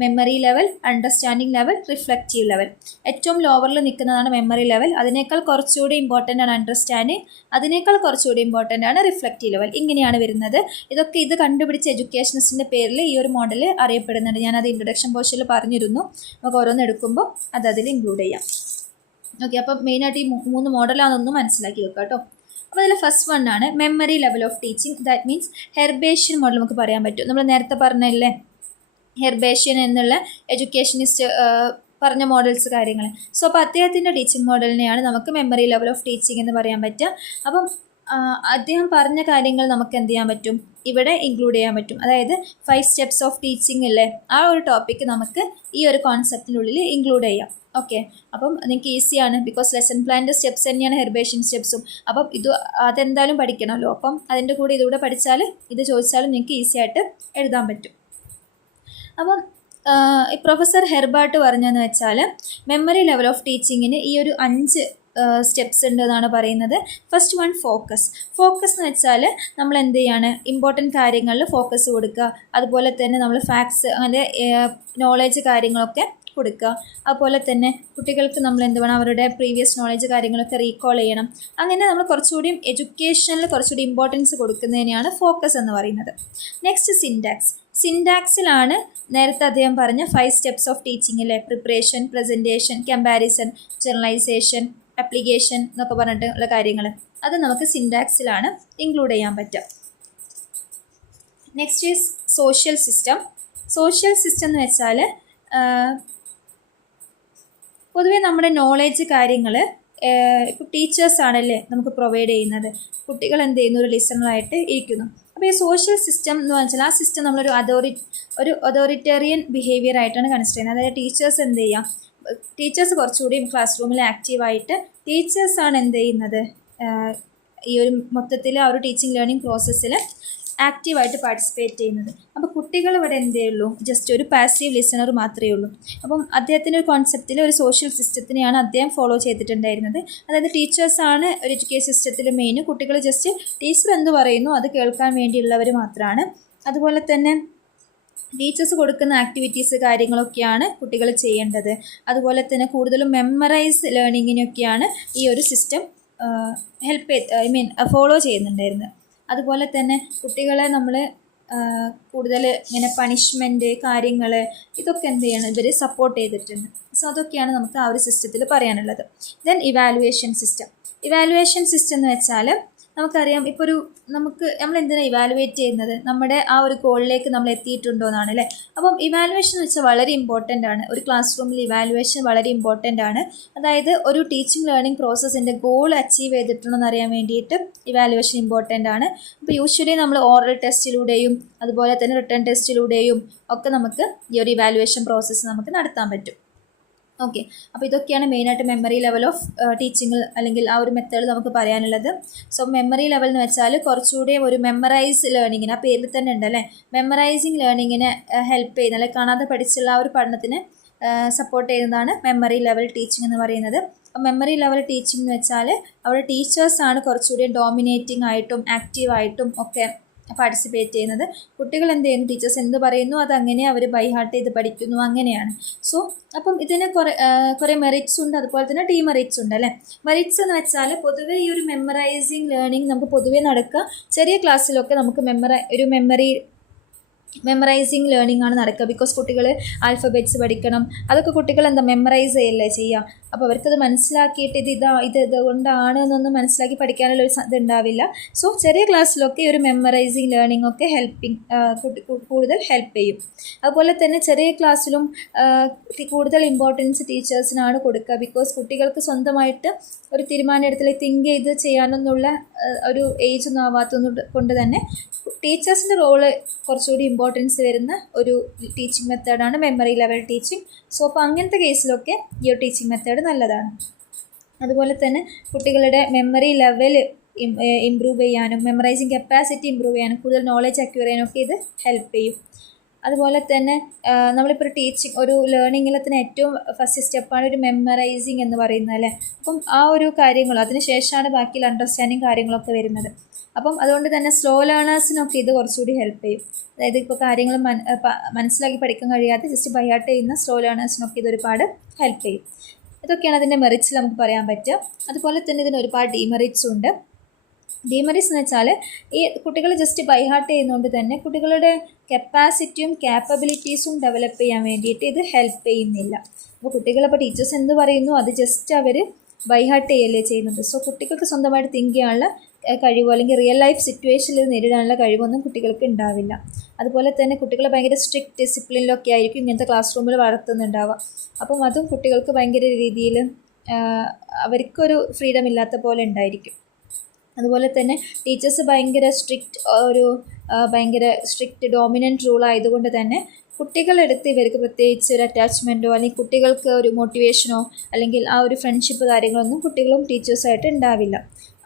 memory level, understanding level, reflective level. ഏറ്റവും ലോവറിൽ നിൽക്കുന്നതാണ് മെമ്മറി ലെവൽ, അതിനേക്കാൾ കുറച്ചുകൂടി ഇമ്പോർട്ടൻ്റ് ആണ് അണ്ടർസ്റ്റാൻഡിങ്, അതിനേക്കാൾ കുറച്ചുകൂടി ഇമ്പോർട്ടൻ്റ് ആണ് റിഫ്ലക്റ്റീവ് ലെവൽ. ഇങ്ങനെയാണ് വരുന്നത്. ഇത് കണ്ടുപിടിച്ച എഡ്യൂക്കേഷനിസ്റ്റിൻ്റെ പേരിൽ ഈ ഒരു മോഡൽ അറിയപ്പെടുന്നുണ്ട്. ഞാനത് ഇൻട്രൊഡക്ഷൻ പോർഷനിൽ പറഞ്ഞിരുന്നു. നമുക്ക് ഓരോന്ന് എടുക്കുമ്പോൾ അതിൽ ഇൻക്ലൂഡ് ചെയ്യാം. ഓക്കെ, അപ്പം മെയിനായിട്ട് ഈ 3 മോഡലാണെന്നൊന്ന് മനസ്സിലാക്കി വെക്കാം കേട്ടോ. അപ്പോൾ അതിൽ ഫസ്റ്റ് വൺ ആണ് memory level of teaching. That means Herbartian model നമുക്ക് പറയാൻ പറ്റും. നമ്മൾ നേരത്തെ പറഞ്ഞല്ലേ ഹെർബേഷ്യൻ എന്നുള്ള എഡ്യൂക്കേഷനിസ്റ്റ് പറഞ്ഞ മോഡൽസ് കാര്യങ്ങൾ. സോ അപ്പോൾ അദ്ദേഹത്തിൻ്റെ ടീച്ചിങ് മോഡലിനെയാണ് നമുക്ക് മെമ്മറി ലെവൽ ഓഫ് ടീച്ചിങ് എന്ന് പറയാൻ പറ്റുക. അപ്പം അദ്ദേഹം പറഞ്ഞ കാര്യങ്ങൾ നമുക്ക് എന്ത് ചെയ്യാൻ പറ്റും, ഇവിടെ ഇൻക്ലൂഡ് ചെയ്യാൻ പറ്റും. അതായത് 5 സ്റ്റെപ്സ് ഓഫ് ടീച്ചിങ് അല്ലേ, ആ ഒരു ടോപ്പിക്ക് നമുക്ക് ഈ ഒരു കോൺസെപ്റ്റിനുള്ളിൽ ഇൻക്ലൂഡ് ചെയ്യാം. ഓക്കെ, അപ്പം നിങ്ങൾക്ക് ഈസിയാണ്, ബിക്കോസ് ലെസൺ പ്ലാനിൻ്റെ സ്റ്റെപ്സ് തന്നെയാണ് ഹെർബേഷ്യൻ സ്റ്റെപ്സും. അപ്പം അതെന്തായാലും പഠിക്കണമല്ലോ. അപ്പം അതിൻ്റെ കൂടെ ഇതുകൂടെ പഠിച്ചാൽ ഇത് ചോദിച്ചാലും നിങ്ങൾക്ക് ഈസി ആയിട്ട് എഴുതാൻ പറ്റും. അപ്പം പ്രൊഫസർ ഹെർബർട്ട് പറഞ്ഞതെന്ന് വെച്ചാൽ മെമ്മറി ലെവൽ ഓഫ് ടീച്ചിങ്ങിന് ഈ ഒരു 5 സ്റ്റെപ്സ് ഉണ്ട് എന്നാണ് പറയുന്നത്. First one focus. ഫോക്കസ് എന്ന് വെച്ചാൽ നമ്മൾ എന്ത് ചെയ്യാണ്, ഇമ്പോർട്ടൻറ്റ് കാര്യങ്ങളിൽ ഫോക്കസ് കൊടുക്കുക. അതുപോലെ തന്നെ നമ്മൾ ഫാക്ട്സ് അങ്ങനെ നോളേജ് കാര്യങ്ങളൊക്കെ കൊടുക്കുക. അതുപോലെ തന്നെ കുട്ടികൾക്ക് നമ്മൾ എന്ത് വേണം, അവരുടെ പ്രീവിയസ് നോളേജ് കാര്യങ്ങളൊക്കെ റീകോൾ ചെയ്യണം. അങ്ങനെ നമ്മൾ കുറച്ചുകൂടിയും എഡ്യൂക്കേഷനിൽ കുറച്ചുകൂടി ഇമ്പോർട്ടൻസ് കൊടുക്കുന്നതിനെയാണ് ഫോക്കസ് എന്ന് പറയുന്നത്. Next syntax. സിൻടാക്സിലാണ് നേരത്തെ അദ്ദേഹം പറഞ്ഞ 5 സ്റ്റെപ്സ് ഓഫ് ടീച്ചിങ്ങിലെ preparation, presentation, comparison, generalization, application എന്നൊക്കെ പറഞ്ഞിട്ടുള്ള കാര്യങ്ങൾ അത് നമുക്ക് സിൻടാക്സിലാണ് ഇൻക്ലൂഡ് ചെയ്യാൻ പറ്റുക. Next is social system. Social system എന്ന് വെച്ചാൽ പൊതുവേ നമ്മുടെ നോളേജ് കാര്യങ്ങൾ ഇപ്പോൾ ടീച്ചേഴ്സാണല്ലേ നമുക്ക് പ്രൊവൈഡ് ചെയ്യുന്നത്. കുട്ടികൾ എന്ത് ചെയ്യുന്നു, ഒരു ലിസണറായിട്ട് ഇരിക്കുന്നു. അപ്പോൾ ഈ സോഷ്യൽ സിസ്റ്റം എന്ന് വെച്ചാൽ ആ സിസ്റ്റം നമ്മളൊരു അതോറിറ്റേറിയൻ ബിഹേവിയർ ആയിട്ടാണ് കൺസിഡർ ചെയ്യുന്നത്. അതായത് ടീച്ചേഴ്സ് എന്ത് ചെയ്യാം, ടീച്ചേഴ്സ് കുറച്ചുകൂടി ക്ലാസ് റൂമിൽ ആക്റ്റീവായിട്ട് ടീച്ചേഴ്സാണ് എന്ത് ചെയ്യുന്നത്, ഈ ഒരു മൊത്തത്തിൽ ആ ഒരു ടീച്ചിങ് ലേണിംഗ് പ്രോസസ്സിൽ ആക്റ്റീവായിട്ട് പാർട്ടിസിപ്പേറ്റ് ചെയ്യുന്നത്. അപ്പോൾ കുട്ടികൾ ഇവിടെ എന്തേ ഉള്ളൂ, ജസ്റ്റ് ഒരു പാസീവ് ലിസണർ മാത്രമേ ഉള്ളൂ. അപ്പം അദ്ദേഹത്തിൻ്റെ ഒരു കോൺസെപ്റ്റിൽ ഒരു സോഷ്യൽ സിസ്റ്റത്തിനെയാണ് അദ്ദേഹം ഫോളോ ചെയ്തിട്ടുണ്ടായിരുന്നത്. അതായത് ടീച്ചേഴ്സാണ് ഒരു എഡ്യൂക്കേഷൻ സിസ്റ്റത്തിൽ മെയിൻ, കുട്ടികൾ ജസ്റ്റ് ടീച്ചർ എന്ത് പറയുന്നു അത് കേൾക്കാൻ വേണ്ടിയുള്ളവർ മാത്രമാണ്. അതുപോലെ തന്നെ ടീച്ചേഴ്സ് കൊടുക്കുന്ന ആക്ടിവിറ്റീസ് കാര്യങ്ങളൊക്കെയാണ് കുട്ടികൾ ചെയ്യേണ്ടത്. അതുപോലെ തന്നെ കൂടുതലും മെമ്മറൈസ് ലേണിങ്ങിനൊക്കെയാണ് ഈ ഒരു സിസ്റ്റം ഫോളോ ചെയ്യുന്നുണ്ടായിരുന്നത്. അതുപോലെ തന്നെ കുട്ടികളെ നമ്മൾ കൂടുതൽ ഇങ്ങനെ പണിഷ്മെൻറ്റ് കാര്യങ്ങൾ ഇതൊക്കെ എന്ത് ചെയ്യണം, ഇവർ സപ്പോർട്ട് ചെയ്തിട്ടുണ്ട്. സോ അതൊക്കെയാണ് നമുക്ക് ആ ഒരു സിസ്റ്റത്തിൽ പറയാനുള്ളത്. ദെൻ ഇവാലുവേഷൻ സിസ്റ്റം എന്ന് വെച്ചാൽ നമുക്കറിയാം, ഇപ്പോൾ നമ്മൾ എന്തിനാണ് ഇവാലുവേറ്റ് ചെയ്യുന്നത്, നമ്മുടെ ആ ഒരു ഗോളിലേക്ക് നമ്മൾ എത്തിയിട്ടുണ്ടോ എന്നാണ് അല്ലേ. അപ്പം ഇവാലുവേഷൻ എന്ന് വെച്ചാൽ വളരെ ഇമ്പോർട്ടൻ്റ് ആണ്. ഒരു ക്ലാസ് റൂമിൽ ഇവാലുവേഷൻ വളരെ ഇമ്പോർട്ടൻ്റ് ആണ്. അതായത് ഒരു ടീച്ചിങ് ലേണിംഗ് പ്രോസസ്സിൻ്റെ ഗോൾ അച്ചീവ് ചെയ്തിട്ടുണ്ടോ എന്നറിയാൻ വേണ്ടിയിട്ട് ഇവാലുവേഷൻ ഇമ്പോർട്ടൻ്റ് ആണ്. അപ്പോൾ യൂഷ്വലി നമ്മൾ ഓറൽ ടെസ്റ്റിലൂടെയും അതുപോലെ തന്നെ റിട്ടേൺ ടെസ്റ്റിലൂടെയും ഒക്കെ നമുക്ക് ഈ ഒരു ഇവാലുവേഷൻ പ്രോസസ്സ് നമുക്ക് നടത്താൻ പറ്റും. ഓക്കെ, അപ്പോൾ ഇതൊക്കെയാണ് മെയിനായിട്ട് മെമ്മറി ലെവൽ ഓഫ് ടീച്ചിങ് അല്ലെങ്കിൽ ആ ഒരു മെത്തേഡ് നമുക്ക് പറയാനുള്ളത്. സോ മെമ്മറി ലെവൽ എന്ന് വെച്ചാൽ കുറച്ചുകൂടി ഒരു മെമ്മറൈസ് ലേണിങ്ങിന്, ആ പേരിൽ തന്നെ ഉണ്ട് അല്ലേ, മെമ്മറൈസിങ് ലേണിങ്ങിനെ ഹെൽപ്പ് ചെയ്യുന്ന അല്ലെങ്കിൽ കാണാതെ പഠിച്ചുള്ള ആ ഒരു പഠനത്തിന് സപ്പോർട്ട് ചെയ്യുന്നതാണ് മെമ്മറി ലെവൽ ടീച്ചിങ് എന്ന് പറയുന്നത്. അപ്പോൾ മെമ്മറി ലെവൽ ടീച്ചിങ് എന്ന് വെച്ചാൽ അവിടെ ടീച്ചേഴ്സാണ് കുറച്ചുകൂടി ഡോമിനേറ്റിംഗ് ആയിട്ടും ആക്റ്റീവായിട്ടും ഒക്കെ പാർട്ടിസിപ്പേറ്റ് ചെയ്യുന്നത്. കുട്ടികൾ എന്ത് ചെയ്യുന്നു, ടീച്ചേഴ്സ് എന്ത് പറയുന്നു അതങ്ങനെ അവർ ബൈ ഹാർട്ട് ചെയ്ത് പഠിക്കുന്നു, അങ്ങനെയാണ്. സോ അപ്പം ഇതിന് കുറേ മെറിറ്റ്സ് ഉണ്ട്, അതുപോലെ തന്നെ ഡീമെറിറ്റ്സ് ഉണ്ട് അല്ലേ. മെറിറ്റ്സ് എന്ന് വെച്ചാൽ പൊതുവേ ഈ ഒരു മെമ്മറൈസിങ് ലേണിംഗ് നമുക്ക് പൊതുവേ നടക്കുക ചെറിയ ക്ലാസ്സിലൊക്കെ നമുക്ക് മെമ്മറൈസിങ് ലേണിംഗ് ആണ് നടക്കുക. ബിക്കോസ് കുട്ടികൾ ആൽഫബറ്റ്സ് പഠിക്കണം, അതൊക്കെ കുട്ടികൾ മെമ്മറൈസ് ചെയ്യല്ലേ ചെയ്യുക. അപ്പോൾ അവർക്കത് മനസ്സിലാക്കിയിട്ട് ഇത് കൊണ്ടാണ് എന്നൊന്നും മനസ്സിലാക്കി പഠിക്കാനുള്ള ഒരു ഇതുണ്ടാവില്ല. സോ ചെറിയ ക്ലാസ്സിലൊക്കെ ഒരു മെമ്മറൈസിങ് ലേണിംഗ് ഒക്കെ കൂടുതൽ ഹെൽപ്പ് ചെയ്യും. അതുപോലെ തന്നെ ചെറിയ ക്ലാസ്സിലും കൂടുതൽ ഇമ്പോർട്ടൻസ് ടീച്ചേഴ്സിനാണ് കൊടുക്കുക. ബിക്കോസ് കുട്ടികൾക്ക് സ്വന്തമായിട്ട് ഒരു തീരുമാനം എടുത്തില്ല തിങ്ക് ചെയ്ത് ചെയ്യാനൊന്നുള്ള ഒരു ഏജ് ഒന്നും ആവാത്തത് കൊണ്ട് തന്നെ ടീച്ചേഴ്സിൻ്റെ റോള് കുറച്ചുകൂടി ഇമ്പോർട്ടൻസ് വരുന്ന ഒരു ടീച്ചിങ് മെത്തേഡാണ് മെമ്മറി ലെവൽ ടീച്ചിങ്. സോ അപ്പോൾ അങ്ങനത്തെ കേസിലൊക്കെ ഈ ഒരു ടീച്ചിങ് മെത്തേഡ് നല്ലതാണ്. അതുപോലെ തന്നെ കുട്ടികളുടെ മെമ്മറി ലെവൽ ഇമ്പ്രൂവ് ചെയ്യാനും മെമ്മറൈസിങ് കപ്പാസിറ്റി ഇമ്പ്രൂവ് ചെയ്യാനും കൂടുതൽ നോളജ് അക്വയർ ചെയ്യാനൊക്കെ ഇത് ഹെൽപ്പ് ചെയ്യും. അതുപോലെ തന്നെ നമ്മളിപ്പോൾ ഒരു ലേണിങ്ങിൽ തന്നെ ഏറ്റവും ഫസ്റ്റ് സ്റ്റെപ്പാണ് ഒരു മെമ്മറൈസിങ് എന്ന് പറയുന്നത് അല്ലേ. അപ്പം ആ ഒരു കാര്യങ്ങൾ അതിന് ശേഷമാണ് ബാക്കിയുള്ള അണ്ടർസ്റ്റാൻഡിങ് കാര്യങ്ങളൊക്കെ വരുന്നത്. അപ്പം അതുകൊണ്ട് തന്നെ സ്ലോ ലേണേഴ്സിനൊക്കെ ഇത് കുറച്ചുകൂടി ഹെൽപ്പ് ചെയ്യും. അതായത് ഇപ്പോൾ കാര്യങ്ങൾ മനസ്സിലാക്കി പഠിക്കാൻ കഴിയാതെ ജസ്റ്റ് ബൈ ഹാർട്ട് ചെയ്യുന്ന സ്ലോ ലേണേഴ്സിനൊക്കെ ഇതൊരുപാട് ഹെൽപ്പ് ചെയ്യും. ഇതൊക്കെയാണ് അതിൻ്റെ മെറിറ്റ്സ് നമുക്ക് പറയാൻ പറ്റുക. അതുപോലെ തന്നെ ഇതിന് ഒരുപാട് ഡീമെറിറ്റ്സ് ഉണ്ട്. ഡീമെറിറ്റ്സ് എന്ന് വെച്ചാൽ ഈ കുട്ടികൾ ജസ്റ്റ് ബൈ ഹാർട്ട് ചെയ്യുന്നതുകൊണ്ട് തന്നെ കുട്ടികളുടെ കപ്പാസിറ്റിയും ക്യാപ്പബിലിറ്റീസും ഡെവലപ്പ് ചെയ്യാൻ വേണ്ടിയിട്ട് ഇത് ഹെൽപ്പ് ചെയ്യുന്നില്ല. അപ്പോൾ കുട്ടികളപ്പോൾ ടീച്ചേഴ്സ് എന്ത് പറയുന്നു അത് ജസ്റ്റ് അവർ ബൈ ഹാർട്ട് ചെയ്യല്ലേ ചെയ്യുന്നത്. സോ കുട്ടികൾക്ക് സ്വന്തമായിട്ട് തിങ്ക് ചെയ്യാനുള്ള കഴിവോ അല്ലെങ്കിൽ റിയൽ ലൈഫ് സിറ്റുവേഷനിൽ നേരിടാനുള്ള കഴിവൊന്നും കുട്ടികൾക്ക് ഉണ്ടാവില്ല. അതുപോലെ തന്നെ കുട്ടികളെ ഭയങ്കര സ്ട്രിക്റ്റ് ഡിസിപ്ലിനിലൊക്കെ ആയിരിക്കും ഇങ്ങനത്തെ ക്ലാസ് റൂമിൽ വളർത്തുന്നുണ്ടാവുക. അപ്പം അതും കുട്ടികൾക്ക് ഭയങ്കര രീതിയിൽ അവർക്കൊരു ഫ്രീഡം ഇല്ലാത്ത പോലെ ഉണ്ടായിരിക്കും. അതുപോലെ തന്നെ ടീച്ചേഴ്സ് ഭയങ്കര സ്ട്രിക്റ്റ് ഡോമിനൻറ്റ് റൂൾ ആയതുകൊണ്ട് തന്നെ കുട്ടികളെടുത്ത് ഇവർക്ക് പ്രത്യേകിച്ച് ഒരു അറ്റാച്ച്മെൻറ്റോ അല്ലെങ്കിൽ കുട്ടികൾക്ക് ഒരു മോട്ടിവേഷനോ അല്ലെങ്കിൽ ആ ഒരു ഫ്രണ്ട്ഷിപ്പ് കാര്യങ്ങളൊന്നും കുട്ടികളും ടീച്ചേഴ്സായിട്ട് ഉണ്ടാവില്ല.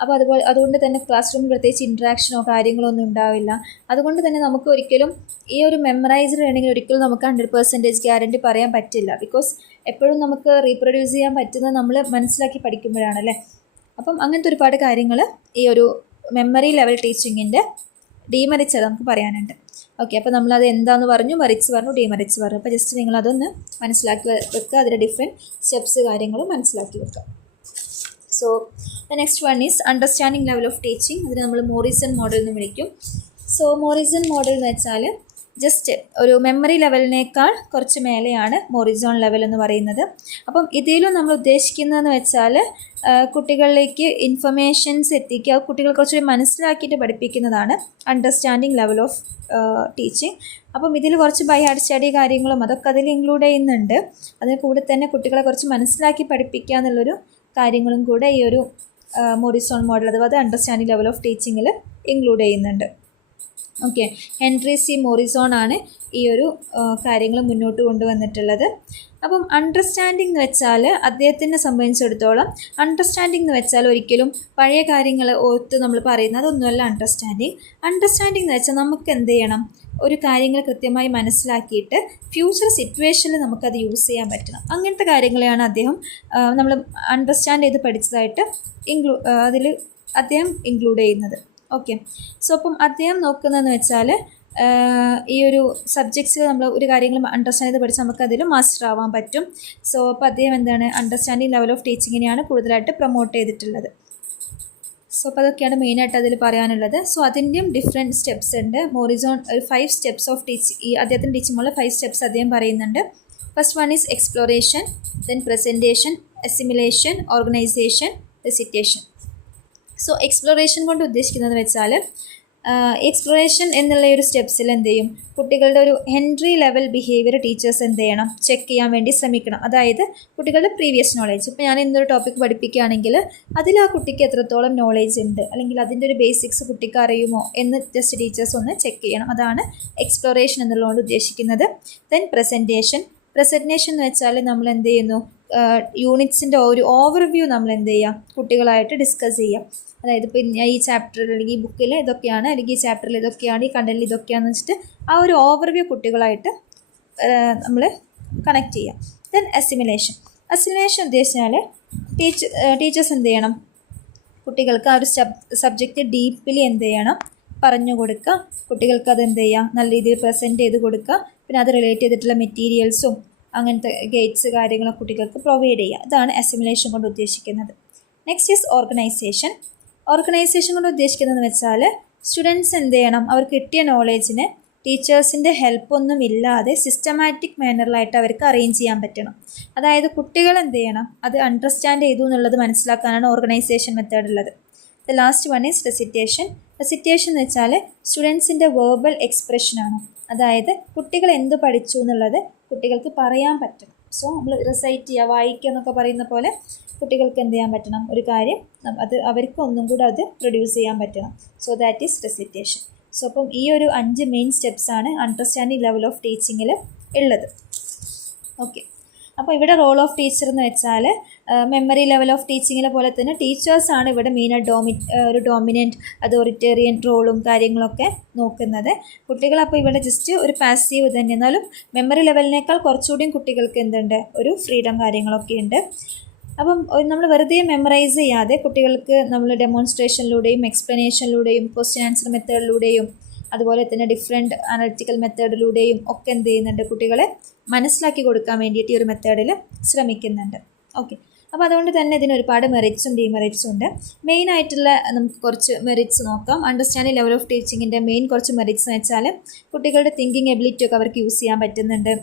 അപ്പോൾ അതുകൊണ്ട് തന്നെ ക്ലാസ് റൂമിൽ പ്രത്യേകിച്ച് ഇൻട്രാക്ഷനോ കാര്യങ്ങളോ ഒന്നും ഉണ്ടാവില്ല. അതുകൊണ്ട് തന്നെ നമുക്ക് ഒരിക്കലും ഈ ഒരു മെമ്മറൈസ്ഡ് ലേണിംഗ് ഒരിക്കലും നമുക്ക് 100% ഗ്യാരണ്ടി പറയാൻ പറ്റില്ല. ബിക്കോസ് എപ്പോഴും നമുക്ക് റീപ്രൊഡ്യൂസ് ചെയ്യാൻ പറ്റുന്നത് നമ്മൾ മനസ്സിലാക്കി പഠിക്കുമ്പോഴാണല്ലേ. അപ്പം അങ്ങനത്തെ ഒരുപാട് കാര്യങ്ങൾ ഈ ഒരു മെമ്മറി ലെവൽ ടീച്ചിങ്ങിൻ്റെ ഡീമെറിറ്റ്സ് നമുക്ക് പറയാനുണ്ട്. ഓക്കെ, അപ്പോൾ നമ്മളത് എന്താണെന്ന് പറഞ്ഞു, മെറിറ്റ്സ് പറഞ്ഞു, ഡീമെറിറ്റ്സ് പറഞ്ഞു. അപ്പോൾ ജസ്റ്റ് നിങ്ങളതൊന്ന് മനസ്സിലാക്കി വെക്കുക, അതിൻ്റെ ഡിഫറെൻറ്റ് സ്റ്റെപ്സ് കാര്യങ്ങളും മനസ്സിലാക്കി വെക്കുക. So the next one is understanding level of teaching. അതിന് നമ്മൾ മോറിസൺ മോഡൽ എന്ന് വിളിക്കും. സോ മോറിസൺ മോഡൽ എന്ന് വെച്ചാൽ ജസ്റ്റ് ഒരു മെമ്മറി ലെവലിനേക്കാൾ കുറച്ച് മേലെയാണ് മോറിസോൺ ലെവൽ എന്ന് പറയുന്നത്. അപ്പം ഇതിലും നമ്മൾ ഉദ്ദേശിക്കുന്നതെന്ന് വെച്ചാൽ കുട്ടികളിലേക്ക് ഇൻഫർമേഷൻസ് എത്തിക്കുക, കുട്ടികൾ കുറച്ചുകൂടി മനസ്സിലാക്കിയിട്ട് പഠിപ്പിക്കുന്നതാണ് അണ്ടർസ്റ്റാൻഡിങ് ലെവൽ ഓഫ് ടീച്ചിങ്. അപ്പം ഇതിൽ കുറച്ച് ബൈ ഹാർട്ട് സ്റ്റഡി കാര്യങ്ങളും അതൊക്കെ അതിൽ ഇൻക്ലൂഡ് ചെയ്യുന്നുണ്ട്. അതിന് കൂടെ തന്നെ കുട്ടികളെ കുറച്ച് മനസ്സിലാക്കി പഠിപ്പിക്കുക എന്നുള്ളൊരു കാര്യങ്ങളും കൂടെ ഈ ഒരു മോറിസോൺ മോഡൽ അഥവാ അണ്ടർസ്റ്റാൻഡിങ് ലെവൽ ഓഫ് ടീച്ചിങ്ങിൽ ഇൻക്ലൂഡ് ചെയ്യുന്നുണ്ട്. ഓക്കെ, ഹെൻറി സി മോറിസോൺ ആണ് ഈ ഒരു കാര്യങ്ങൾ മുന്നോട്ട് കൊണ്ടുവന്നിട്ടുള്ളത്. അപ്പം അണ്ടർസ്റ്റാൻഡിംഗ് എന്ന് വെച്ചാൽ അദ്ദേഹത്തിനെ സംബന്ധിച്ചിടത്തോളം അണ്ടർസ്റ്റാൻഡിംഗ് എന്ന് വെച്ചാൽ ഒരിക്കലും പഴയ കാര്യങ്ങൾ ഓർത്ത് നമ്മൾ പറയുന്നത് അതൊന്നുമല്ല അണ്ടർസ്റ്റാൻഡിങ്. അണ്ടർസ്റ്റാൻഡിംഗ് എന്ന് വെച്ചാൽ നമുക്ക് എന്ത് ചെയ്യണം, ഒരു കാര്യങ്ങൾ കൃത്യമായി മനസ്സിലാക്കിയിട്ട് ഫ്യൂച്ചർ സിറ്റുവേഷനിൽ നമുക്കത് യൂസ് ചെയ്യാൻ പറ്റണം. അങ്ങനത്തെ കാര്യങ്ങളെയാണ് അദ്ദേഹം നമ്മൾ അണ്ടർസ്റ്റാൻഡ് ചെയ്ത് പഠിച്ചതായിട്ട് അതിൽ അദ്ദേഹം ഇൻക്ലൂഡ് ചെയ്യുന്നത്. ഓക്കെ, സോ അപ്പം അദ്ദേഹം നോക്കുന്നതെന്ന് വെച്ചാൽ ഈ ഒരു സബ്ജക്ട്സ് നമ്മൾ ഒരു കാര്യങ്ങൾ അണ്ടർസ്റ്റാൻഡ് ചെയ്ത് പഠിച്ചാൽ നമുക്ക് അതിൽ മാസ്റ്റർ ആവാൻ പറ്റും. സോ അപ്പോൾ അദ്ദേഹം എന്താണ് സ്റ്റാൻഡിംഗ് ലെവൽ ഓഫ് ടീച്ചിങ്ങിനെയാണ് കൂടുതലായിട്ട് പ്രൊമോട്ട് ചെയ്തിട്ടുള്ളത്. സോ അപ്പോൾ അതൊക്കെയാണ് മെയിനായിട്ട് അതിൽ പറയാനുള്ളത്. സോ അതിൻ്റെയും ഡിഫറെൻറ്റ് സ്റ്റെപ്സ് ഉണ്ട്. മോറിസോൺ ഒരു 5 സ്റ്റെപ്സ് ഓഫ് ടീച്ചിങ്, ഈ അദ്ദേഹത്തിൻ്റെ ടീച്ചിങ്ങുള്ള 5 സ്റ്റെപ്സ് അദ്ദേഹം പറയുന്നുണ്ട്. First one is exploration, then presentation, assimilation, organisation, recitation. So exploration കൊണ്ട് ഉദ്ദേശിക്കുന്നത് വെച്ചാൽ എക്സ്പ്ലോറേഷൻ എന്നുള്ള ഒരു സ്റ്റെപ്സിൽ എന്ത് ചെയ്യും, കുട്ടികളുടെ ഒരു എൻട്രി ലെവൽ ബിഹേവിയർ ടീച്ചേഴ്സ് എന്ത് ചെയ്യണം, ചെക്ക് ചെയ്യാൻ വേണ്ടി ശ്രമിക്കണം. അതായത് കുട്ടികളുടെ പ്രീവിയസ് നോളേജ്, ഇപ്പോൾ ഞാൻ എന്തൊരു ടോപ്പിക് പഠിപ്പിക്കുകയാണെങ്കിൽ അതിൽ ആ കുട്ടിക്ക് എത്രത്തോളം നോളേജ് ഉണ്ട്, അല്ലെങ്കിൽ അതിൻ്റെ ഒരു ബേസിക്സ് കുട്ടിക്ക് അറിയുമോ എന്ന് ജസ്റ്റ് ടീച്ചേഴ്സ് ഒന്ന് ചെക്ക് ചെയ്യണം. അതാണ് എക്സ്പ്ലോറേഷൻ എന്നുള്ളതുകൊണ്ട് ഉദ്ദേശിക്കുന്നത്. ദെൻ പ്രസൻറ്റേഷൻ എന്ന് വെച്ചാൽ നമ്മൾ എന്ത് ചെയ്യുന്നു, യൂണിറ്റ്സിൻ്റെ ഒരു ഓവർവ്യൂ നമ്മൾ എന്ത് ചെയ്യുക, കുട്ടികളായിട്ട് ഡിസ്കസ് ചെയ്യാം. അതായത് ഇപ്പോൾ ഈ ചാപ്റ്ററിൽ അല്ലെങ്കിൽ ഈ ബുക്കിൽ ഇതൊക്കെയാണ്, അല്ലെങ്കിൽ ഈ ചാപ്റ്ററിൽ ഇതൊക്കെയാണ്, ഈ കണ്ടന്റിൽ ഇതൊക്കെയാണെന്ന് വെച്ചിട്ട് ആ ഒരു ഓവർവ്യൂ കുട്ടികളായിട്ട് നമ്മൾ കണക്ട് ചെയ്യാം. ദെൻ അസിമിലേഷൻ ഉദ്ദേശിച്ചാൽ ടീച്ചേഴ്സ് എന്ത് ചെയ്യണം, കുട്ടികൾക്ക് ആ ഒരു സബ്ജക്റ്റ് ഡീപ്ലി എന്ത് ചെയ്യണം, പറഞ്ഞു കൊടുക്കുക. കുട്ടികൾക്ക് അത് എന്ത് ചെയ്യുക, നല്ല രീതിയിൽ പ്രസൻറ്റ് ചെയ്ത് കൊടുക്കുക. പിന്നെ അത് റിലേറ്റ് ചെയ്തിട്ടുള്ള മെറ്റീരിയൽസും അങ്ങനത്തെ ഗൈഡ്സ് കാര്യങ്ങളൊക്കെ കുട്ടികൾക്ക് പ്രൊവൈഡ് ചെയ്യുക. ഇതാണ് അസിമിലേഷൻ കൊണ്ട് ഉദ്ദേശിക്കുന്നത്. നെക്സ്റ്റ് ഈസ് ഓർഗനൈസേഷൻ കൊണ്ട് ഉദ്ദേശിക്കുന്നതെന്ന് വെച്ചാൽ സ്റ്റുഡൻസ് എന്ത് ചെയ്യണം, അവർക്ക് കിട്ടിയ നോളേജിനെ ടീച്ചേഴ്സിൻ്റെ ഹെൽപ്പൊന്നും ഇല്ലാതെ സിസ്റ്റമാറ്റിക് മാനറിലായിട്ട് അവർക്ക് അറേഞ്ച് ചെയ്യാൻ പറ്റണം. അതായത് കുട്ടികൾ എന്ത് ചെയ്യണം, അത് അണ്ടർസ്റ്റാൻഡ് ചെയ്തു എന്നുള്ളത് മനസ്സിലാക്കാനാണ് ഓർഗനൈസേഷൻ മെത്തേഡ് ഉള്ളത്. The last one is recitation എന്ന് വെച്ചാൽ സ്റ്റുഡൻസിൻ്റെ വേർബൽ എക്സ്പ്രഷനാണ്. അതായത് കുട്ടികൾ എന്ത് പഠിച്ചു എന്നുള്ളത് കുട്ടികൾക്ക് പറയാൻ പറ്റണം. സോ നമ്മൾ റിസൈറ്റ് ചെയ്യുക, വായിക്കുക എന്നൊക്കെ പറയുന്ന പോലെ കുട്ടികൾക്ക് എന്ത് ചെയ്യാൻ പറ്റണം, ഒരു കാര്യം അത് അവർക്ക് ഒന്നും കൂടെ അത് പ്രൊഡ്യൂസ് ചെയ്യാൻ പറ്റണം. So that is recitation. So അപ്പം ഈ ഒരു 5 മെയിൻ സ്റ്റെപ്സാണ് അണ്ടർസ്റ്റാൻഡിങ് ലെവൽ ഓഫ് ടീച്ചിങ്ങിൽ ഉള്ളത്. ഓക്കെ, അപ്പോൾ ഇവിടെ റോൾ ഓഫ് ടീച്ചർ എന്ന് വെച്ചാൽ മെമ്മറി ലെവൽ ഓഫ് ടീച്ചിങ്ങിലെ പോലെ തന്നെ ടീച്ചേഴ്സാണ് ഇവിടെ മെയിനായിട്ട് ഒരു ഡോമിനൻറ്റ് അതോറിറ്റേറിയൻ റോളും കാര്യങ്ങളൊക്കെ നോക്കുന്നത്. കുട്ടികളപ്പോൾ ഇവിടെ ജസ്റ്റ് ഒരു പാസീവ് തന്നെ, എന്നാലും മെമ്മറി ലെവലിനേക്കാൾ കുറച്ചുകൂടിയും കുട്ടികൾക്ക് എന്തുണ്ട്, ഒരു ഫ്രീഡം കാര്യങ്ങളൊക്കെ ഉണ്ട്. അപ്പം നമ്മൾ വെറുതെ മെമ്മറൈസ് ചെയ്യാതെ കുട്ടികൾക്ക് നമ്മൾ ഡെമോൺസ്ട്രേഷനിലൂടെയും എക്സ്പ്ലനേഷനിലൂടെയും ക്വസ്റ്റ്യൻ ആൻസർ മെത്തേഡിലൂടെയും അതുപോലെ തന്നെ ഡിഫറെൻറ്റ് അനലിറ്റിക്കൽ മെത്തേഡിലൂടെയും ഒക്കെ എന്ത് ചെയ്യുന്നുണ്ട്, കുട്ടികളെ മനസ്സിലാക്കി കൊടുക്കാൻ വേണ്ടിയിട്ട് ഈ ഒരു മെത്തേഡിൽ ശ്രമിക്കുന്നുണ്ട്. ഓക്കെ, അപ്പോൾ അതുകൊണ്ട് തന്നെ ഇതിന് ഒരുപാട് മെറിറ്റ്സും ഡീമെറിറ്റ്സും ഉണ്ട്. മെയിനായിട്ടുള്ള നമുക്ക് കുറച്ച് മെറിറ്റ്സ് നോക്കാം. അണ്ടർസ്റ്റാൻഡിങ് ലെവൽ ഓഫ് ടീച്ചിങ്ങിൻ്റെ മെയിൻ കുറച്ച് മെറിറ്റ്സ് എന്ന് വെച്ചാൽ കുട്ടികളുടെ തിങ്കിങ് എബിലിറ്റി ഒക്കെ അവർക്ക് യൂസ് ചെയ്യാൻ പറ്റുന്നുണ്ട്.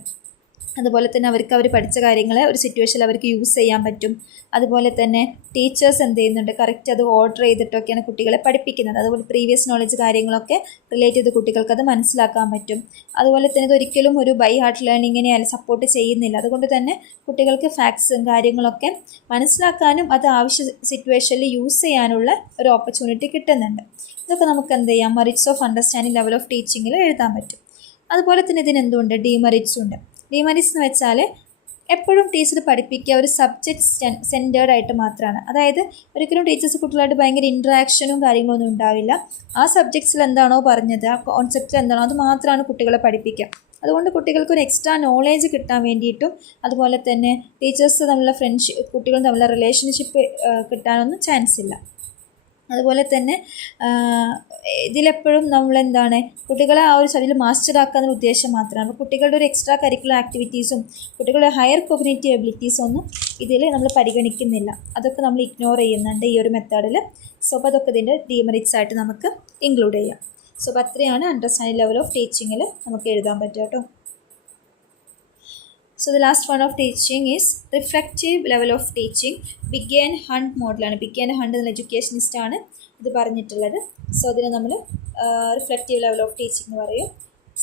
അതുപോലെ തന്നെ അവർ പഠിച്ച കാര്യങ്ങൾ ഒരു സിറ്റുവേഷനിൽ അവർക്ക് യൂസ് ചെയ്യാൻ പറ്റും. അതുപോലെ തന്നെ ടീച്ചേഴ്സ് എന്ത് ചെയ്യുന്നുണ്ട്, കറക്റ്റ് അത് ഓർഡർ ചെയ്തിട്ടൊക്കെയാണ് കുട്ടികളെ പഠിപ്പിക്കുന്നത്. അതുപോലെ പ്രീവിയസ് നോളജ് കാര്യങ്ങളൊക്കെ റിലേറ്റ് ചെയ്ത് കുട്ടികൾക്ക് അത് മനസ്സിലാക്കാൻ പറ്റും. അതുപോലെ തന്നെ ഇതൊരിക്കലും ഒരു ബൈ ഹാർട്ട് ലേണിങ്ങിനെ സപ്പോർട്ട് ചെയ്യുന്നില്ല. അതുകൊണ്ട് തന്നെ കുട്ടികൾക്ക് ഫാക്ട്സും കാര്യങ്ങളൊക്കെ മനസ്സിലാക്കാനും അത് ആവശ്യ സിറ്റുവേഷനിൽ യൂസ് ചെയ്യാനുള്ള ഒരു ഓപ്പർച്യൂണിറ്റി കിട്ടുന്നുണ്ട്. ഇതൊക്കെ നമുക്ക് എന്ത് ചെയ്യാം, merits of understanding level of ടീച്ചിങ്ങിൽ എഴുതാൻ പറ്റും. അതുപോലെ തന്നെ ഇതിനെന്തുണ്ട്, ഡീമെറിറ്റ്സ് ഉണ്ട്. ഡീമെറിറ്റ്സ് എന്ന് വെച്ചാൽ എപ്പോഴും ടീച്ചർ പഠിപ്പിക്കുക ഒരു സബ്ജക്റ്റ് സെൻറ്റേർഡ് ആയിട്ട് മാത്രമാണ്. അതായത് ഒരിക്കലും ടീച്ചേഴ്സ് കുട്ടികളായിട്ട് ഭയങ്കര ഇൻട്രാക്ഷനും കാര്യങ്ങളൊന്നും ഉണ്ടാവില്ല. ആ സബ്ജക്ട്സിൽ എന്താണോ പറഞ്ഞത്, ആ കോൺസെപ്റ്റിൽ എന്താണോ അത് മാത്രമാണ് കുട്ടികളെ പഠിപ്പിക്കുക. അതുകൊണ്ട് കുട്ടികൾക്ക് ഒരു എക്സ്ട്രാ നോളേജ് കിട്ടാൻ വേണ്ടിയിട്ടും അതുപോലെ തന്നെ ടീച്ചേഴ്സ് തമ്മിലുള്ള ഫ്രണ്ട്ഷിപ്പ്, കുട്ടികൾ തമ്മിലുള്ള റിലേഷൻഷിപ്പ് കിട്ടാനൊന്നും ചാൻസ് ഇല്ല. അതുപോലെ തന്നെ ഇതിലെപ്പോഴും നമ്മളെന്താണ്, കുട്ടികളെ ആ ഒരു സബ്ജക്റ്റിൽ മാസ്റ്ററാക്കാനുള്ള ഉദ്ദേശം മാത്രമാണ്. അപ്പോൾ കുട്ടികളുടെ ഒരു എക്സ്ട്രാ കരിക്കുലർ ആക്ടിവിറ്റീസും കുട്ടികളുടെ ഹയർ കോഗ്നിറ്റീവ് എബിലിറ്റീസും ഒന്നും ഇതിൽ നമ്മൾ പരിഗണിക്കുന്നില്ല. അതൊക്കെ നമ്മൾ ഇഗ്നോർ ചെയ്യുന്നുണ്ട് ഈ ഒരു മെത്തേഡിൽ. സോ അപ്പോൾ അതൊക്കെ ഇതിൻ്റെ ഡീമെറിറ്റ്സ് ആയിട്ട് നമുക്ക് ഇൻക്ലൂഡ് ചെയ്യാം. സോ അപ്പോൾ അത്രയാണ് അണ്ടർസ്റ്റാൻഡിംഗ് ലെവൽ ഓഫ് ടീച്ചിങ്ങിൽ നമുക്ക് എഴുതാൻ പറ്റുക കേട്ടോ. So the last one of teaching is reflective level of teaching. Began hunt മോഡലാണ്. ബിഗൻ ഹണ്ട് എന്ന എഡ്യൂക്കേഷനിസ്റ്റ് ആണ് ഇത് പറഞ്ഞിട്ടുള്ളത്. സോ അതിനെ നമ്മൾ റിഫ്ലക്റ്റീവ് ലെവൽ ഓഫ് ടീച്ചിങ് എന്ന് പറയും.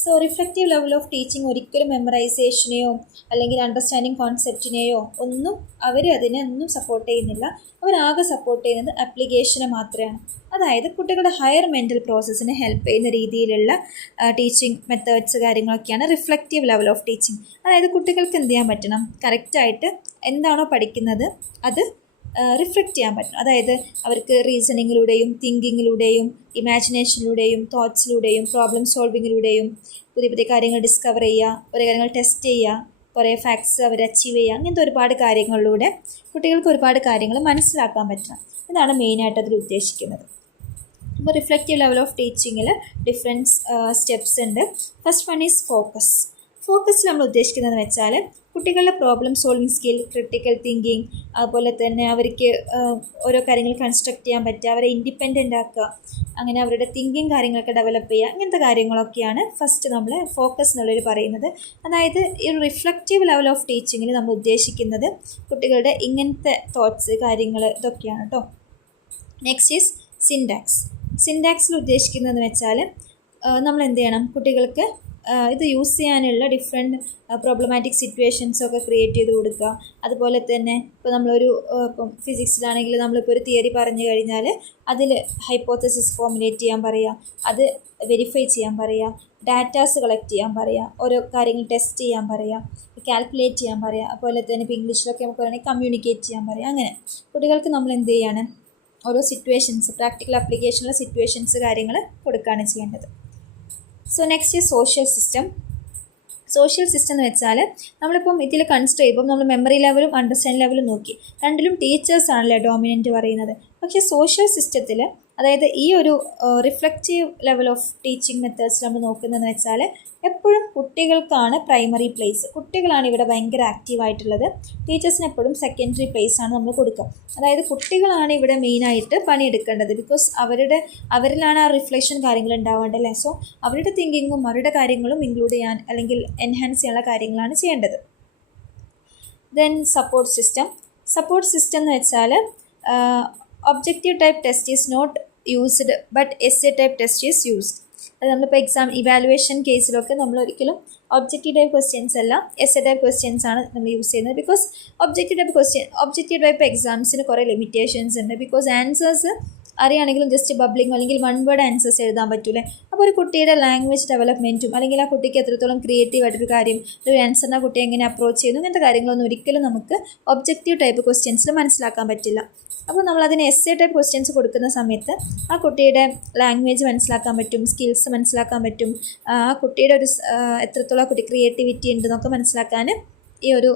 So reflective level of teaching ഒരിക്കലും മെമ്മറൈസേഷനെയോ അല്ലെങ്കിൽ അണ്ടർസ്റ്റാൻഡിങ് കോൺസെപ്റ്റിനെയോ ഒന്നും അതിനെ സപ്പോർട്ട് ചെയ്യുന്നില്ല. അവരാകെ സപ്പോർട്ട് ചെയ്യുന്നത് അപ്ലിക്കേഷനെ മാത്രമാണ്. അതായത് കുട്ടികളുടെ ഹയർ മെൻ്റൽ പ്രോസസ്സിനെ ഹെൽപ്പ് ചെയ്യുന്ന രീതിയിലുള്ള ടീച്ചിങ് മെത്തേഡ്സ് കാര്യങ്ങളൊക്കെയാണ് റിഫ്ലക്റ്റീവ് ലെവൽ ഓഫ് ടീച്ചിങ്. അതായത് കുട്ടികൾക്ക് എന്ത് ചെയ്യാൻ പറ്റണം, കറക്റ്റായിട്ട് എന്താണോ പഠിക്കുന്നത് അത് റിഫ്ലക്റ്റ് ചെയ്യാൻ പറ്റണം. അതായത് അവർക്ക് റീസണിങ്ങിലൂടെയും തിങ്കിങ്ങിലൂടെയും ഇമാജിനേഷനിലൂടെയും തോട്ട്സിലൂടെയും പ്രോബ്ലം സോൾവിങ്ങിലൂടെയും പുതിയ പുതിയ കാര്യങ്ങൾ ഡിസ്കവർ ചെയ്യുക, കുറേ കാര്യങ്ങൾ ടെസ്റ്റ് ചെയ്യുക, കുറേ ഫാക്ട്സ് അവർ അച്ചീവ് ചെയ്യുക, അങ്ങനത്തെ ഒരുപാട് കാര്യങ്ങളിലൂടെ കുട്ടികൾക്ക് ഒരുപാട് കാര്യങ്ങൾ മനസ്സിലാക്കാൻ പറ്റണം. ഇതാണ് മെയിനായിട്ട് അതിൽ ഉദ്ദേശിക്കുന്നത്. അപ്പോൾ റിഫ്ലക്റ്റീവ് ലെവൽ ഓഫ് ടീച്ചിങ്ങിൽ ഡിഫറെൻറ്റ് സ്റ്റെപ്സ് ഉണ്ട്. First one is focus. ഫോക്കസിൽ നമ്മൾ ഉദ്ദേശിക്കുന്നതെന്ന് വെച്ചാൽ കുട്ടികളുടെ problem solving skill, critical thinking, അതുപോലെ തന്നെ അവർക്ക് ഓരോ കാര്യങ്ങൾ കൺസ്ട്രക്റ്റ് ചെയ്യാൻ പറ്റുക, അവരെ ഇൻഡിപെൻഡൻ്റ് ആക്കുക, അങ്ങനെ അവരുടെ തിങ്കിങ് കാര്യങ്ങളൊക്കെ ഡെവലപ്പ് ചെയ്യുക, അങ്ങനത്തെ കാര്യങ്ങളൊക്കെയാണ് ഫസ്റ്റ് നമ്മൾ ഫോക്കസ് എന്നുള്ളവർ പറയുന്നത്. അതായത് ഈ ഒരു റിഫ്ലക്റ്റീവ് ലെവൽ ഓഫ് ടീച്ചിങ്ങിൽ നമ്മൾ ഉദ്ദേശിക്കുന്നത് കുട്ടികളുടെ ഇങ്ങനത്തെ തോട്ട്സ് കാര്യങ്ങൾ ഇതൊക്കെയാണ് കേട്ടോ. Next is syntax. സിൻടാക്സിൽ ഉദ്ദേശിക്കുന്നതെന്ന് വെച്ചാൽ നമ്മൾ എന്ത് ചെയ്യണം, കുട്ടികൾക്ക് ഇത് യൂസ് ചെയ്യാനുള്ള ഡിഫറെൻറ്റ് പ്രോബ്ലമാറ്റിക് സിറ്റുവേഷൻസൊക്കെ ക്രിയേറ്റ് ചെയ്ത് കൊടുക്കുക. അതുപോലെ തന്നെ ഇപ്പോൾ നമ്മളൊരു ഇപ്പം ഫിസിക്സിലാണെങ്കിൽ നമ്മളിപ്പോൾ ഒരു തിയറി പറഞ്ഞു കഴിഞ്ഞാൽ അതിൽ ഹൈപ്പോത്തസിസ് ഫോർമുലേറ്റ് ചെയ്യാൻ പറയുക, അത് വെരിഫൈ ചെയ്യാൻ പറയുക, ഡാറ്റാസ് കളക്ട് ചെയ്യാൻ പറയുക, ഓരോ കാര്യങ്ങൾ ടെസ്റ്റ് ചെയ്യാൻ പറയുക, കാൽക്കുലേറ്റ് ചെയ്യാൻ പറയുക. അതുപോലെ തന്നെ ഇപ്പോൾ ഇംഗ്ലീഷിലൊക്കെ നമുക്ക് പറയുകയാണെങ്കിൽ കമ്മ്യൂണിക്കേറ്റ് ചെയ്യാൻ പറയുക. അങ്ങനെ കുട്ടികൾക്ക് നമ്മൾ എന്ത് ചെയ്യാണ്, ഓരോ സിറ്റുവേഷൻസ്, പ്രാക്ടിക്കൽ ആപ്ലിക്കേഷനുള്ള സിറ്റുവേഷൻസ് കാര്യങ്ങൾ കൊടുക്കുകയാണ് ചെയ്യേണ്ടത്. So next is social system. Social system എന്ന് വെച്ചാൽ നമ്മളിപ്പം ഇതിൽ കൺസിഡർ ചെയ്യുമ്പം നമ്മൾ മെമ്മറി ലെവലും അണ്ടർസ്റ്റാൻഡ് ലെവലും നോക്കി, രണ്ടിലും ടീച്ചേഴ്സാണല്ലേ ഡോമിനൻറ്റ് പറയുന്നത്. പക്ഷേ സോഷ്യൽ സിസ്റ്റത്തിൽ, അതായത് ഈ ഒരു reflective level of teaching methods നമ്മൾ നോക്കുന്നതെന്ന് വെച്ചാൽ എപ്പോഴും കുട്ടികൾക്കാണ് പ്രൈമറി പ്ലേസ്. കുട്ടികളാണ് ഇവിടെ ഭയങ്കര ആക്റ്റീവായിട്ടുള്ളത്. ടീച്ചേഴ്സിന് എപ്പോഴും സെക്കൻഡറി പ്ലേസാണ് നമ്മൾ കൊടുക്കുക. അതായത് കുട്ടികളാണ് ഇവിടെ മെയിനായിട്ട് പണിയെടുക്കേണ്ടത്. ബിക്കോസ് അവരിലാണ് ആ റിഫ്ലക്ഷൻ കാര്യങ്ങൾ ഉണ്ടാവേണ്ടത്. സോ അവരുടെ തിങ്കിങ്ങും അവരുടെ കാര്യങ്ങളും ഇൻക്ലൂഡ് ചെയ്യാൻ അല്ലെങ്കിൽ എൻഹാൻസ് ചെയ്യാനുള്ള കാര്യങ്ങളാണ് ചെയ്യേണ്ടത്. Then support system. Support system എന്ന് വെച്ചാൽ objective type test is not used but essay type test is used. അത് നമ്മളിപ്പോൾ എക്സാം ഇവാലുവേഷൻ കേസിലൊക്കെ നമ്മൾ ഒരിക്കലും ഒബ്ജക്റ്റീവ് ടൈപ്പ് ക്വസ്റ്റ്യൻസ് അല്ല, എസ്സേ ടൈപ്പ് ക്വസ്റ്റ്യൻസ് ആണ് നമ്മൾ യൂസ് ചെയ്യുന്നത്. ബിക്കോസ് ഒബ്ജക്റ്റീവ് ടൈപ്പ് എക്സാംസിന് കുറേ ലിമിറ്റേഷൻസ് ഉണ്ട്. ബിക്കോസ് ആൻസേഴ്സ് അറിയുകയാണെങ്കിലും ജസ്റ്റ് ബബ്ലിങ്ങോ അല്ലെങ്കിൽ വൺ വേർഡ് ആൻസേഴ്സ് എഴുതാൻ പറ്റൂലേ. അപ്പോൾ ഒരു കുട്ടിയുടെ ലാംഗ്വേജ് ഡെവലപ്മെൻറ്റും അല്ലെങ്കിൽ ആ കുട്ടിക്ക് എത്രത്തോളം ക്രിയേറ്റീവായിട്ടൊരു കാര്യം, ഒരു ആൻസറിനെ ആ കുട്ടിയെ എങ്ങനെ അപ്രോച്ച് ചെയ്യുന്നു, ഇങ്ങനത്തെ കാര്യങ്ങളൊന്നും ഒരിക്കലും നമുക്ക് ഒബ്ജക്റ്റീവ് ടൈപ്പ് ക്വസ്റ്റ്യൻസിൽ മനസ്സിലാക്കാൻ പറ്റില്ല. അപ്പോൾ നമ്മളതിന് എസ്സേ ടൈപ്പ് ക്വസ്റ്റ്യൻസ് കൊടുക്കുന്ന സമയത്ത് ആ കുട്ടിയുടെ ലാംഗ്വേജ് മനസ്സിലാക്കാൻ പറ്റും, സ്കിൽസ് മനസ്സിലാക്കാൻ പറ്റും, ആ കുട്ടിയുടെ ഒരു എത്രത്തോളം ആ കുട്ടി ക്രിയേറ്റിവിറ്റി ഉണ്ടെന്നൊക്കെ മനസ്സിലാക്കാൻ ഈ ഒരു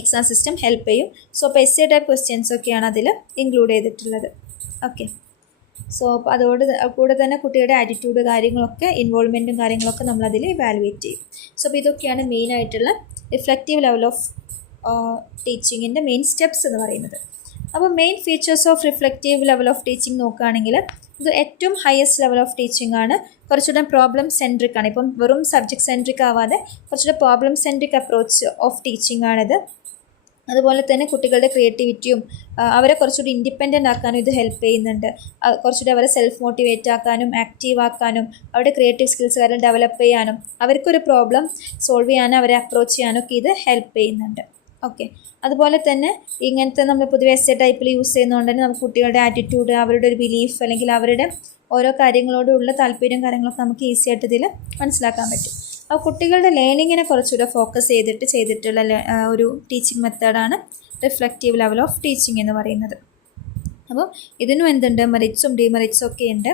എക്സാം സിസ്റ്റം ഹെൽപ്പ് ചെയ്യും. സോ അപ്പോൾ എസ്സേ ടൈപ്പ് ക്വസ്റ്റ്യൻസൊക്കെയാണ് അതിൽ ഇൻക്ലൂഡ് ചെയ്തിട്ടുള്ളത്. ഓക്കെ, സോ അപ്പോൾ അതോട് കൂടെ തന്നെ കുട്ടിയുടെ ആറ്റിറ്റ്യൂഡ് കാര്യങ്ങളൊക്കെ ഇൻവോൾവ്മെൻറ്റും കാര്യങ്ങളൊക്കെ നമ്മളതിൽ ഇവാലുവേറ്റ് ചെയ്യും. സോ അപ്പോൾ ഇതൊക്കെയാണ് മെയിനായിട്ടുള്ള റിഫ്ലക്റ്റീവ് ലെവൽ ഓഫ് ടീച്ചിങ്ങിൻ്റെ മെയിൻ സ്റ്റെപ്സ് എന്ന് പറയുന്നത്. അപ്പോൾ main features of reflective level of teaching നോക്കുകയാണെങ്കിൽ ഇത് ഏറ്റവും ഹയസ്റ്റ് ലെവൽ ഓഫ് ടീച്ചിങ് ആണ്. കുറച്ചുകൂടെ പ്രോബ്ലം സെൻട്രിക് ആണ്. ഇപ്പം വെറും സബ്ജക്ട് സെൻട്രിക് ആവാതെ കുറച്ചുകൂടെ problem centric approach of teaching ആണിത്. അതുപോലെ തന്നെ കുട്ടികളുടെ ക്രിയേറ്റിവിറ്റിയും അവരെ കുറച്ചുകൂടി ഇൻഡിപെൻഡൻ്റ് ആക്കാനും ഇത് ഹെൽപ്പ് ചെയ്യുന്നുണ്ട്. കുറച്ചുകൂടി അവരെ സെൽഫ് മോട്ടിവേറ്റ് ആക്കാനും ആക്റ്റീവ് ആക്കാനും അവരുടെ ക്രിയേറ്റീവ് സ്കിൽസ് കാര്യം ഡെവലപ്പ് ചെയ്യാനും അവർക്കൊരു പ്രോബ്ലം സോൾവ് ചെയ്യാനും അവരെ അപ്രോച്ച് ചെയ്യാനും ഒക്കെ ഇത് ഹെൽപ്പ് ചെയ്യുന്നുണ്ട്. ഓക്കെ, അതുപോലെ തന്നെ ഇങ്ങനത്തെ നമ്മൾ പൊതുവെ എസ്സേ ടൈപ്പിൽ യൂസ് ചെയ്യുന്നതുകൊണ്ട് തന്നെ നമുക്ക് കുട്ടികളുടെ ആറ്റിറ്റ്യൂഡ്, അവരുടെ ഒരു ബിലീഫ് അല്ലെങ്കിൽ അവരുടെ ഓരോ കാര്യങ്ങളോടുള്ള താല്പര്യം കാര്യങ്ങളൊക്കെ നമുക്ക് ഈസി ആയിട്ട് ഇതിൽ മനസ്സിലാക്കാൻ പറ്റും. അപ്പോൾ കുട്ടികളുടെ ലേണിങ്ങിനെ കുറച്ചുകൂടെ ഫോക്കസ് ചെയ്തിട്ടുള്ള ഒരു ടീച്ചിങ് മെത്തേഡാണ് റിഫ്ലക്റ്റീവ് ലെവൽ ഓഫ് ടീച്ചിങ് എന്ന് പറയുന്നത്. അപ്പോൾ ഇതിനും എന്തുണ്ട്, മെറിറ്റ്സും ഡിമെറിറ്റ്സും ഒക്കെ ഉണ്ട്.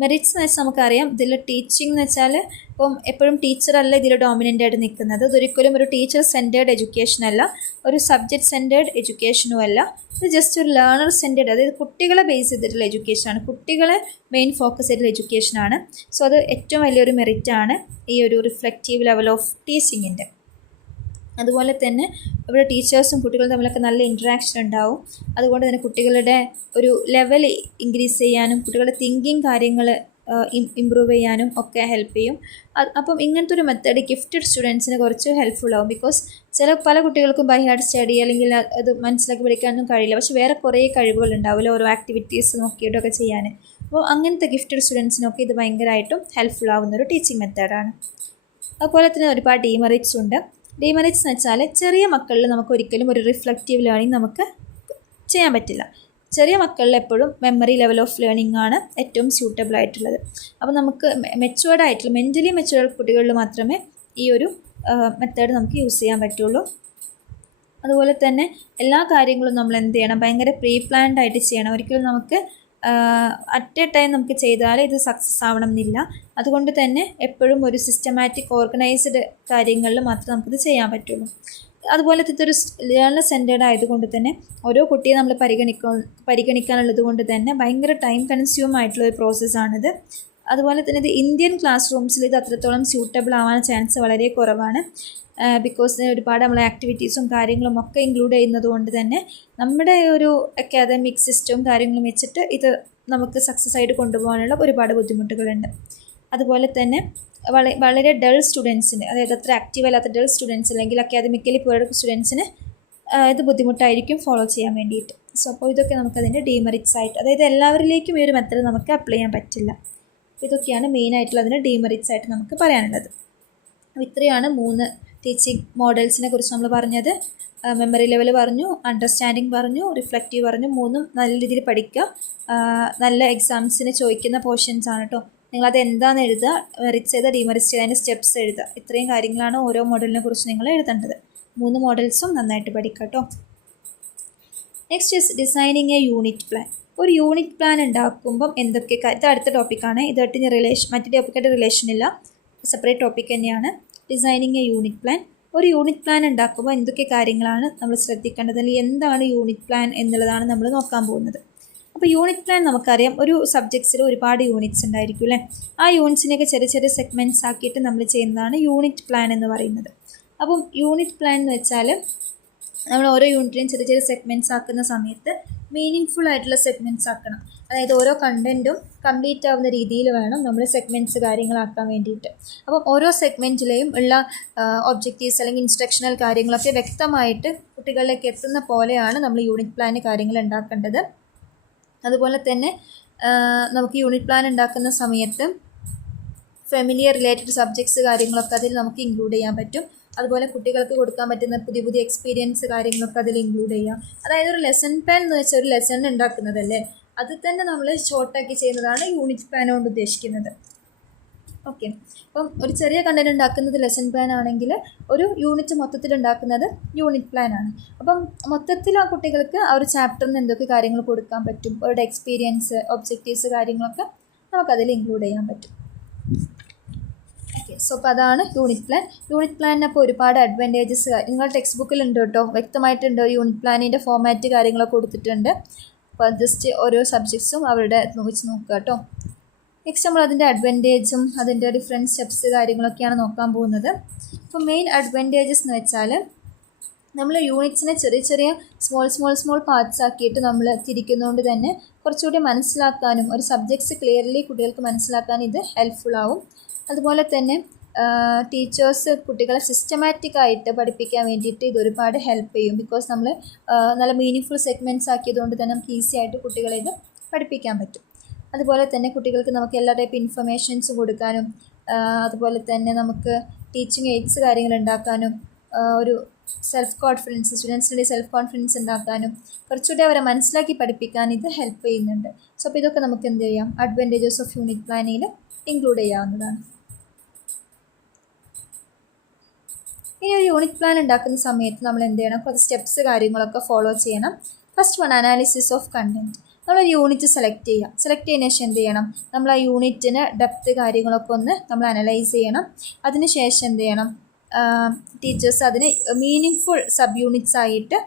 മെറിറ്റ്സ് എന്ന് വെച്ചാൽ നമുക്കറിയാം, ഇതിൽ ടീച്ചിങ് എന്ന് വെച്ചാൽ ഇപ്പം എപ്പോഴും ടീച്ചറല്ല ഇതിൽ ഡോമിനൻ്റ് ആയിട്ട് നിൽക്കുന്നത്. ഇതൊരിക്കലും ഒരു ടീച്ചർ സെൻറ്റേർഡ് എഡ്യൂക്കേഷൻ അല്ല, ഒരു സബ്ജക്റ്റ് സെൻറ്റേർഡ് എഡ്യൂക്കേഷനും അല്ല. ഇത് ജസ്റ്റ് ഒരു ലേണർ സെൻറ്റേർഡ്, അതായത് കുട്ടികളെ ബേസ് ചെയ്തിട്ടുള്ള എഡ്യൂക്കേഷനാണ്, കുട്ടികളെ മെയിൻ ഫോക്കസ് ചെയ്തിട്ടുള്ള എഡ്യൂക്കേഷനാണ്. സോ അത് ഏറ്റവും വലിയൊരു മെറിറ്റാണ് ഈ ഒരു റിഫ്ലക്റ്റീവ് ലെവൽ ഓഫ് ടീച്ചിങ്ങിൻ്റെ. അതുപോലെ തന്നെ ഇവിടെ ടീച്ചേഴ്സും കുട്ടികളും തമ്മിലൊക്കെ നല്ല ഇൻട്രാക്ഷൻ ഉണ്ടാവും. അതുകൊണ്ട് തന്നെ കുട്ടികളുടെ ഒരു ലെവൽ ഇൻക്രീസ് ചെയ്യാനും കുട്ടികളുടെ തിങ്കിങ് കാര്യങ്ങൾ ഇമ്പ്രൂവ് ചെയ്യാനും ഒക്കെ ഹെൽപ്പ് ചെയ്യും. അപ്പം ഇങ്ങനത്തെ ഒരു മെത്തേഡ് ഗിഫ്റ്റഡ് സ്റ്റുഡൻസിന് കുറച്ച് ഹെൽപ്ഫുൾ ആവും. ബിക്കോസ് പല കുട്ടികൾക്കും ബൈ ഹാർട്ട് സ്റ്റഡി അല്ലെങ്കിൽ അത് മനസ്സിലാക്കി പഠിക്കാനൊന്നും കഴിയില്ല. പക്ഷേ വേറെ കുറേ കഴിവുകൾ ഉണ്ടാവില്ല ഓരോ ആക്ടിവിറ്റീസ് നോക്കിയിട്ടൊക്കെ ചെയ്യാൻ. അപ്പോൾ അങ്ങനത്തെ ഗിഫ്റ്റഡ് സ്റ്റുഡൻസിനൊക്കെ ഇത് ഭയങ്കരമായിട്ടും ഹെൽപ്ഫുൾ ആവുന്നൊരു ടീച്ചിങ് മെത്തേഡാണ്. അതുപോലെ തന്നെ ഒരുപാട് ഡീമെറിറ്റ്സ് ഉണ്ട്. ഡീമെറിറ്റ്സ് എന്ന് വെച്ചാൽ ചെറിയ മക്കളിൽ നമുക്ക് ഒരിക്കലും ഒരു റിഫ്ലക്റ്റീവ് ലേണിംഗ് നമുക്ക് ചെയ്യാൻ പറ്റില്ല. ചെറിയ മക്കളിൽ എപ്പോഴും മെമ്മറി ലെവൽ ഓഫ് ലേണിംഗ് ആണ് ഏറ്റവും സ്യൂട്ടബിൾ ആയിട്ടുള്ളത്. അപ്പോൾ നമുക്ക് മെച്ചുവേർഡ് ആയിട്ടുള്ള മെൻ്റലി മെച്ചുവേർഡ് കുട്ടികളിൽ മാത്രമേ ഈ ഒരു മെത്തേഡ് നമുക്ക് യൂസ് ചെയ്യാൻ പറ്റുള്ളൂ. അതുപോലെ തന്നെ എല്ലാ കാര്യങ്ങളും നമ്മൾ എന്ത് ചെയ്യണം, ഭയങ്കര പ്രീ പ്ലാൻഡ് ആയിട്ട് ചെയ്യണം. ഒരിക്കലും നമുക്ക് അറ്റ് എ ടൈം നമുക്ക് ചെയ്താൽ ഇത് സക്സസ് ആവണം എന്നില്ല. അതുകൊണ്ട് തന്നെ എപ്പോഴും ഒരു സിസ്റ്റമാറ്റിക് ഓർഗനൈസ്ഡ് കാര്യങ്ങളിൽ മാത്രമേ നമുക്കിത് ചെയ്യാൻ പറ്റുള്ളൂ. അതുപോലെ ഇതൊരു ലേണർ സെൻറ്റേർഡ് ആയതുകൊണ്ട് തന്നെ ഓരോ കുട്ടിയെ നമ്മൾ പരിഗണിക്കാനുള്ളത് കൊണ്ട് തന്നെ ഭയങ്കര ടൈം കൺസ്യൂം ആയിട്ടുള്ള ഒരു പ്രോസസ്സാണിത്. അതുപോലെ തന്നെ ഇത് ഇന്ത്യൻ ക്ലാസ് റൂംസിൽ ഇത് അത്രത്തോളം സ്യൂട്ടബിൾ ആവാൻ ചാൻസ് വളരെ കുറവാണ്. ബിക്കോസ് ഒരുപാട് നമ്മൾ ആക്ടിവിറ്റീസും കാര്യങ്ങളും ഒക്കെ ഇൻക്ലൂഡ് ചെയ്യുന്നത് കൊണ്ട് തന്നെ നമ്മുടെ ഒരു അക്കാദമിക് സിസ്റ്റവും കാര്യങ്ങളും വെച്ചിട്ട് ഇത് നമുക്ക് സക്സസ് ആയിട്ട് കൊണ്ടുപോകാനുള്ള ഒരുപാട് ബുദ്ധിമുട്ടുകളുണ്ട്. അതുപോലെ തന്നെ വളരെ ഡൾ സ്റ്റുഡൻസിന്, അതായത് അത്ര ആക്റ്റീവ് അല്ലാത്ത ഡൾ സ്റ്റുഡൻസ് അല്ലെങ്കിൽ അക്കാദമിക്കലി പുവർ സ്റ്റുഡൻസിന് ഇത് ബുദ്ധിമുട്ടായിരിക്കും ഫോളോ ചെയ്യാൻ വേണ്ടിയിട്ട്. സോ അപ്പോൾ ഇതൊക്കെ നമുക്കതിൻ്റെ ഡീമെറിറ്റ്സ് ആയിട്ട്, അതായത് എല്ലാവരിലേക്കും ഈ ഒരു മെത്തേഡ് നമുക്ക് അപ്ലൈ ചെയ്യാൻ പറ്റില്ല. ഇതൊക്കെയാണ് മെയിനായിട്ടുള്ള അതിൻ്റെ ഡീമെറിറ്റ്സ് ആയിട്ട് നമുക്ക് പറയാനുള്ളത്. ഇത്രയാണ് 3 ടീച്ചിങ് മോഡൽസിനെ കുറിച്ച് നമ്മൾ പറഞ്ഞത്. മെമ്മറി ലെവൽ പറഞ്ഞു, അണ്ടർസ്റ്റാൻഡിങ് പറഞ്ഞു, റിഫ്ലക്റ്റീവ് പറഞ്ഞു. 3ഉം നല്ല രീതിയിൽ പഠിക്കുക. നല്ല എക്സാംസിന് ചോദിക്കുന്ന പോർഷൻസ് ആണ് കേട്ടോ. നിങ്ങളത് എന്താണെന്ന് എഴുതുക, മെറിറ്റ്സ് ചെയ്താൽ ഡീമെറിറ്റ്സ് ചെയ്തതിൻ്റെ സ്റ്റെപ്സ് എഴുതുക. ഇത്രയും കാര്യങ്ങളാണ് ഓരോ മോഡലിനെ കുറിച്ച് നിങ്ങൾ എഴുതേണ്ടത്. 3 മോഡൽസും നന്നായിട്ട് പഠിക്കുക കേട്ടോ. Next is designing A unit plan. ഒരു യൂണിറ്റ് പ്ലാൻ ഉണ്ടാക്കുമ്പം എന്തൊക്കെ, ഇത് അടുത്ത ടോപ്പിക്കാണ്, ഇതായിട്ട് മറ്റു ടോപ്പിക്കായിട്ട് റിലേഷൻ ഇല്ല, സെപ്പറേറ്റ് ടോപ്പിക് തന്നെയാണ്. Designing A unit plan. ഒരു യൂണിറ്റ് പ്ലാൻ ഉണ്ടാക്കുമ്പോൾ എന്തൊക്കെ കാര്യങ്ങളാണ് നമ്മൾ ശ്രദ്ധിക്കേണ്ടത്, അല്ലെങ്കിൽ എന്താണ് യൂണിറ്റ് പ്ലാൻ എന്നുള്ളതാണ് നമ്മൾ നോക്കാൻ പോകുന്നത്. അപ്പോൾ യൂണിറ്റ് പ്ലാൻ നമുക്കറിയാം, ഒരു സബ്ജക്ട്സിൽ ഒരുപാട് യൂണിറ്റ്സ് ഉണ്ടായിരിക്കും അല്ലേ. ആ യൂണിറ്റ്സിനെയൊക്കെ ചെറിയ ചെറിയ സെഗ്മെൻറ്റ്സ് ആക്കിയിട്ട് നമ്മൾ ചെയ്യുന്നതാണ് യൂണിറ്റ് പ്ലാൻ എന്ന് പറയുന്നത്. അപ്പം യൂണിറ്റ് പ്ലാൻ എന്ന് വെച്ചാൽ നമ്മൾ ഓരോ യൂണിറ്റിനെയും ചെറിയ ചെറിയ സെഗ്മെൻറ്റ്സ് ആക്കുന്ന സമയത്ത് മീനിങ് ഫുൾ ആയിട്ടുള്ള സെഗ്മെൻറ്റ്സ് ആക്കണം. അതായത് ഓരോ കണ്ടൻറ്റും കംപ്ലീറ്റ് ആവുന്ന രീതിയിൽ വേണം നമ്മൾ സെഗ്മെൻറ്റ്സ് കാര്യങ്ങളാക്കാൻ വേണ്ടിയിട്ട്. അപ്പം ഓരോ സെഗ്മെൻറ്റിലെയും ഉള്ള ഒബ്ജക്റ്റീവ്സ് അല്ലെങ്കിൽ ഇൻസ്ട്രക്ഷണൽ കാര്യങ്ങളൊക്കെ വ്യക്തമായിട്ട് കുട്ടികളിലേക്ക് എത്തുന്ന പോലെയാണ് നമ്മൾ യൂണിറ്റ് പ്ലാൻ കാര്യങ്ങൾ ഉണ്ടാക്കേണ്ടത്. അതുപോലെ തന്നെ നമുക്ക് യൂണിറ്റ് പ്ലാൻ ഉണ്ടാക്കുന്ന സമയത്ത് ഫെമിലിയർ റിലേറ്റഡ് സബ്ജക്ട്സ് കാര്യങ്ങളൊക്കെ അതിൽ നമുക്ക് ഇൻക്ലൂഡ് ചെയ്യാൻ പറ്റും. അതുപോലെ കുട്ടികൾക്ക് കൊടുക്കാൻ പറ്റുന്ന പുതിയ പുതിയ എക്സ്പീരിയൻസ് കാര്യങ്ങളൊക്കെ അതിൽ ഇൻക്ലൂഡ് ചെയ്യാം. അതായത് ഒരു ലെസൺ പ്ലാൻ എന്ന് വെച്ചാൽ ഒരു ലെസൺ ഉണ്ടാക്കുന്നതല്ലേ, അത് തന്നെ നമ്മൾ ഷോർട്ടാക്കി ചെയ്യുന്നതാണ് യൂണിറ്റ് പ്ലാൻ കൊണ്ട് ഉദ്ദേശിക്കുന്നത്. ഓക്കെ, അപ്പം ഒരു ചെറിയ കണ്ടന്റ് ഉണ്ടാക്കുന്നത് ലെസൺ പ്ലാൻ ആണെങ്കിൽ ഒരു യൂണിറ്റ് മൊത്തത്തിൽ ഉണ്ടാക്കുന്നത് യൂണിറ്റ് പ്ലാൻ ആണ്. അപ്പം മൊത്തത്തിൽ ആ കുട്ടികൾക്ക് ആ ഒരു ചാപ്റ്ററിന് എന്തൊക്കെ കാര്യങ്ങൾ കൊടുക്കാൻ പറ്റും, അവരുടെ എക്സ്പീരിയൻസ്, ഒബ്ജക്റ്റീവ്സ് കാര്യങ്ങളൊക്കെ നമുക്കതിൽ ഇൻക്ലൂഡ് ചെയ്യാൻ പറ്റും. ഓക്കെ, സോ അപ്പോൾ അതാണ് യൂണിറ്റ് പ്ലാൻ. യൂണിറ്റ് പ്ലാനിന് അപ്പോൾ ഒരുപാട് അഡ്വാൻറ്റേജസ് നിങ്ങളുടെ ടെക്സ്റ്റ് ബുക്കിലുണ്ട് കേട്ടോ, വ്യക്തമായിട്ടുണ്ട്. യൂണിറ്റ് പ്ലാനിൻ്റെ ഫോമാറ്റ് കാര്യങ്ങളൊക്കെ കൊടുത്തിട്ടുണ്ട്. അപ്പോൾ ജസ്റ്റ് ഓരോ സബ്ജക്ട്സും അവരുടെ വെച്ച് നോക്കുക കേട്ടോ. നെക്സ്റ്റ് നമ്മൾ അതിൻ്റെ അഡ്വാൻറ്റേജും അതിൻ്റെ ഡിഫറെൻറ്റ് സ്റ്റെപ്സ് കാര്യങ്ങളൊക്കെയാണ് നോക്കാൻ പോകുന്നത്. ഇപ്പോൾ മെയിൻ അഡ്വാൻറ്റേജസ് എന്ന് വെച്ചാൽ നമ്മൾ യൂണിറ്റ്സിനെ ചെറിയ ചെറിയ സ്മോൾ പാർട്സ് ആക്കിയിട്ട് നമ്മൾ തിരിക്കുന്നതുകൊണ്ട് തന്നെ കുറച്ചുകൂടി മനസ്സിലാക്കാനും ഒരു സബ്ജക്ട്സ് ക്ലിയർലി കുട്ടികൾക്ക് മനസ്സിലാക്കാനും ഇത് ഹെൽപ്ഫുൾ ആവും. അതുപോലെ തന്നെ ടീച്ചേഴ്സ് കുട്ടികളെ സിസ്റ്റമാറ്റിക് ആയിട്ട് പഠിപ്പിക്കാൻ വേണ്ടിയിട്ട് ഇത് ഒരുപാട് ഹെൽപ്പ് ചെയ്യും. ബിക്കോസ് നമ്മൾ നല്ല മീനിങ് ഫുൾ സെഗ്മെൻറ്റ്സ് ആക്കിയതുകൊണ്ട് തന്നെ നമുക്ക് ഈസി ആയിട്ട് കുട്ടികളെ ഇത് പഠിപ്പിക്കാൻ പറ്റും. അതുപോലെ തന്നെ കുട്ടികൾക്ക് നമുക്ക് എല്ലാ ടൈപ്പ് ഇൻഫർമേഷൻസ് കൊടുക്കാനും അതുപോലെ തന്നെ നമുക്ക് ടീച്ചിങ് എയ്ഡ്സ് കാര്യങ്ങൾ ഉണ്ടാക്കാനും ഒരു സെൽഫ് കോൺഫിഡൻസ്, സ്റ്റുഡൻസിൻ്റെ സെൽഫ് കോൺഫിഡൻസ് ഉണ്ടാക്കാനും കുറച്ചുകൂടി അവരെ മനസ്സിലാക്കി പഠിപ്പിക്കാൻ ഇത് ഹെൽപ്പ് ചെയ്യുന്നുണ്ട്. സോ അപ്പോൾ ഇതൊക്കെ നമുക്ക് എന്ത് ചെയ്യാം, അഡ്വാൻറ്റേജസ് ഓഫ് യൂണിറ്റ് പ്ലാനിൽ ഇൻക്ലൂഡ് ചെയ്യാവുന്നതാണ്. ഇനി ഒരു യൂണിറ്റ് പ്ലാൻ ഉണ്ടാക്കുന്ന സമയത്ത് നമ്മൾ എന്ത് ചെയ്യണം, കുറച്ച് സ്റ്റെപ്സ് കാര്യങ്ങളൊക്കെ ഫോളോ ചെയ്യണം. First one, analysis of content. നമ്മളൊരു യൂണിറ്റ് സെലക്ട് ചെയ്യുക. സെലക്ട് ചെയ്യുന്നതിന് ശേഷം എന്ത് ചെയ്യണം, നമ്മൾ ആ യൂണിറ്റിന് ഡെപ്ത് കാര്യങ്ങളൊക്കെ ഒന്ന് നമ്മൾ അനലൈസ് ചെയ്യണം. അതിന് ശേഷം എന്ത് ചെയ്യണം, ടീച്ചേഴ്സ് അതിന് മീനിങ് ഫുൾ സബ് യൂണിറ്റ്സ് ആയിട്ട്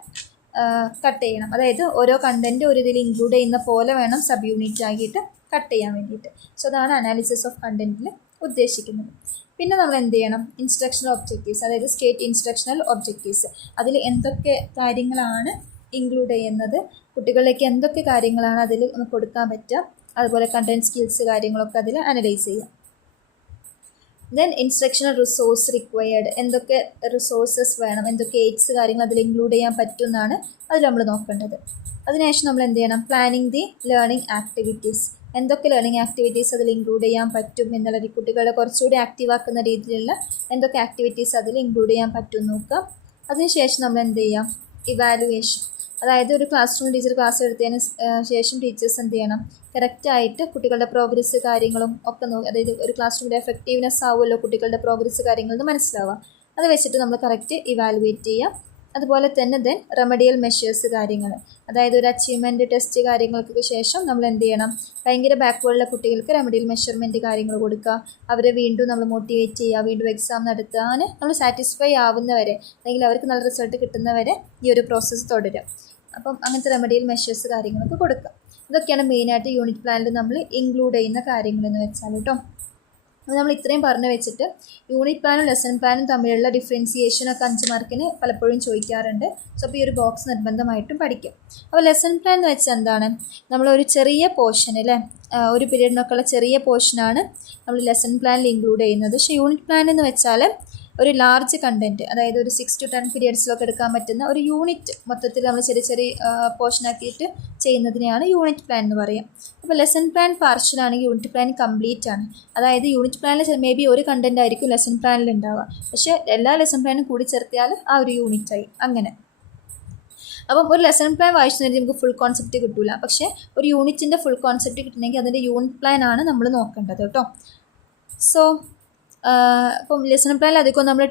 കട്ട് ചെയ്യണം. അതായത് ഓരോ കണ്ടൻറ്റ് ഒരു ഇതിൽ ഇൻക്ലൂഡ് ചെയ്യുന്ന പോലെ വേണം സബ് യൂണിറ്റ് ആക്കിയിട്ട് കട്ട് ചെയ്യാൻ വേണ്ടിയിട്ട്. സോ അതാണ് അനാലിസിസ് ഓഫ് കണ്ടൻറ്റിൽ ഉദ്ദേശിക്കുന്നത്. പിന്നെ നമ്മൾ എന്ത് ചെയ്യണം, ഇൻസ്ട്രക്ഷണൽ ഒബ്ജക്റ്റീവ്സ്, അതായത് സ്റ്റേറ്റ് ഇൻസ്ട്രക്ഷണൽ ഒബ്ജക്റ്റീവ്സ്, അതിൽ എന്തൊക്കെ കാര്യങ്ങളാണ് ഇൻക്ലൂഡ് ചെയ്യുന്നത്, കുട്ടികളിലേക്ക് എന്തൊക്കെ കാര്യങ്ങളാണ് അതിൽ കൊടുക്കാൻ പറ്റുക, അതുപോലെ കണ്ടൻറ് സ്കിൽസ് കാര്യങ്ങളൊക്കെ അതിൽ അനലൈസ് ചെയ്യാം. ദെൻ ഇൻസ്ട്രക്ഷണൽ റിസോഴ്സ് റിക്വയർഡ്, എന്തൊക്കെ റിസോഴ്സസ് വേണം, എന്തൊക്കെ എയ്ഡ്സ് കാര്യങ്ങൾ അതിൽ ഇൻക്ലൂഡ് ചെയ്യാൻ പറ്റുമെന്നാണ് അതിൽ നമ്മൾ നോക്കേണ്ടത്. അതിനുശേഷം നമ്മൾ എന്ത് ചെയ്യണം, പ്ലാനിങ് ദി ലേണിംഗ് ആക്ടിവിറ്റീസ്, എന്തൊക്കെ ലേണിംഗ് ആക്ടിവിറ്റീസ് അതിൽ ഇൻക്ലൂഡ് ചെയ്യാൻ പറ്റും എന്നുള്ള കുട്ടികളെ കുറച്ചുകൂടി ആക്റ്റീവ് ആക്കുന്ന രീതിയിലുള്ള എന്തൊക്കെ ആക്ടിവിറ്റീസ് അതിൽ ഇൻക്ലൂഡ് ചെയ്യാൻ പറ്റും നോക്കാം. അതിനുശേഷം നമ്മൾ എന്ത് ചെയ്യാം, ഇവാലുവേഷൻ. അതായത് ഒരു ക്ലാസ് റൂം ടീച്ചർ ക്ലാസ് എടുത്തതിന് ശേഷം ടീച്ചേഴ്സ് എന്ത് ചെയ്യണം, കറക്റ്റായിട്ട് കുട്ടികളുടെ പ്രോഗ്രസ് കാര്യങ്ങളും ഒക്കെ അതായത് ഒരു ക്ലാസ് റൂമിൻ്റെ എഫക്റ്റീവ്നെസ് ആവുമല്ലോ കുട്ടികളുടെ പ്രോഗ്രസ് കാര്യങ്ങളെന്ന് മനസ്സിലാവുക. അത് വെച്ചിട്ട് നമ്മൾ കറക്റ്റ് ഇവാലുവേറ്റ് ചെയ്യുക. അതുപോലെ തന്നെ റെമഡിയൽ മെഷേഴ്സ് കാര്യങ്ങൾ, അതായത് ഒരു അച്ചീവ്മെൻറ്റ് ടെസ്റ്റ് കാര്യങ്ങൾക്ക് ശേഷം നമ്മൾ എന്ത് ചെയ്യണം, ഭയങ്കര ബാക്ക്വേർഡുള്ള കുട്ടികൾക്ക് റെമഡിയൽ മെഷർമെൻറ്റ് കാര്യങ്ങൾ കൊടുക്കുക, അവരെ വീണ്ടും നമ്മൾ മോട്ടിവേറ്റ് ചെയ്യുക, വീണ്ടും എക്സാം നടത്താൻ നമ്മൾ സാറ്റിസ്ഫൈ ആവുന്നവരെ അല്ലെങ്കിൽ അവർക്ക് നല്ല റിസൾട്ട് കിട്ടുന്നവരെ ഈ ഒരു പ്രോസസ്സ് തുടരും. അപ്പം അങ്ങനത്തെ റെമഡിയൽ മെഷേഴ്സ് കാര്യങ്ങളൊക്കെ കൊടുക്കുക. ഇതൊക്കെയാണ് മെയിനായിട്ട് യൂണിറ്റ് പ്ലാനിൽ നമ്മൾ ഇൻക്ലൂഡ് ചെയ്യുന്ന കാര്യങ്ങളെന്ന് വെച്ചാൽ കേട്ടോ. അത് നമ്മൾ ഇത്രയും പറഞ്ഞു വെച്ചിട്ട് യൂണിറ്റ് പ്ലാനും ലെസൺ പ്ലാനും തമ്മിലുള്ള ഡിഫറൻസിയേഷനൊക്കെ 5 മാർക്കിന് പലപ്പോഴും ചോദിക്കാറുണ്ട്. സോ അപ്പോൾ ഈ ഒരു ബോക്സ് നിർബന്ധമായിട്ടും പഠിക്കും. അപ്പോൾ ലെസൺ പ്ലാൻ എന്ന് വെച്ചാൽ എന്താണ്, നമ്മളൊരു ചെറിയ പോർഷൻ അല്ലേ, ഒരു പീരീഡിനൊക്കെയുള്ള ചെറിയ പോർഷനാണ് നമ്മൾ ലെസൺ പ്ലാനിൽ ഇൻക്ലൂഡ് ചെയ്യുന്നത്. പക്ഷേ യൂണിറ്റ് പ്ലാൻ എന്ന് വെച്ചാൽ ഒരു ലാർജ് കണ്ടൻറ്റ്, അതായത് ഒരു 6 to 10 പീരിയഡ്സിലൊക്കെ എടുക്കാൻ പറ്റുന്ന ഒരു യൂണിറ്റ് മൊത്തത്തിൽ നമ്മൾ ചെറിയ ചെറിയ പോർഷനാക്കിയിട്ട് ചെയ്യുന്നതിനെയാണ് യൂണിറ്റ് പ്ലാൻ എന്ന് പറയുക. അപ്പോൾ ലെസൺ പ്ലാൻ പാർഷ്യൽ ആണെങ്കിൽ യൂണിറ്റ് പ്ലാൻ കംപ്ലീറ്റ് ആണ്. അതായത് യൂണിറ്റ് പ്ലാനിൽ മേ ബി ഒരു കണ്ടൻറ്റ് ആയിരിക്കും ലെസൺ പ്ലാനിൽ ഉണ്ടാവുക, പക്ഷേ എല്ലാ ലെസൺ പ്ലാനും കൂടി ചേർത്തിയാൽ ആ ഒരു യൂണിറ്റായി അങ്ങനെ. അപ്പം ഒരു ലെസൺ പ്ലാൻ വായിച്ചു കഴിഞ്ഞാൽ നമുക്ക് ഫുൾ കോൺസെപ്റ്റ് കിട്ടില്ല, പക്ഷേ ഒരു യൂണിറ്റിൻ്റെ ഫുൾ കോൺസെപ്റ്റ് കിട്ടണമെങ്കിൽ അതിൻ്റെ യൂണിറ്റ് പ്ലാൻ ആണ് നമ്മൾ നോക്കേണ്ടത് കേട്ടോ. സോ ഇപ്പം ലെസൺ പ്ലാനിൽ അധികം നമ്മൾ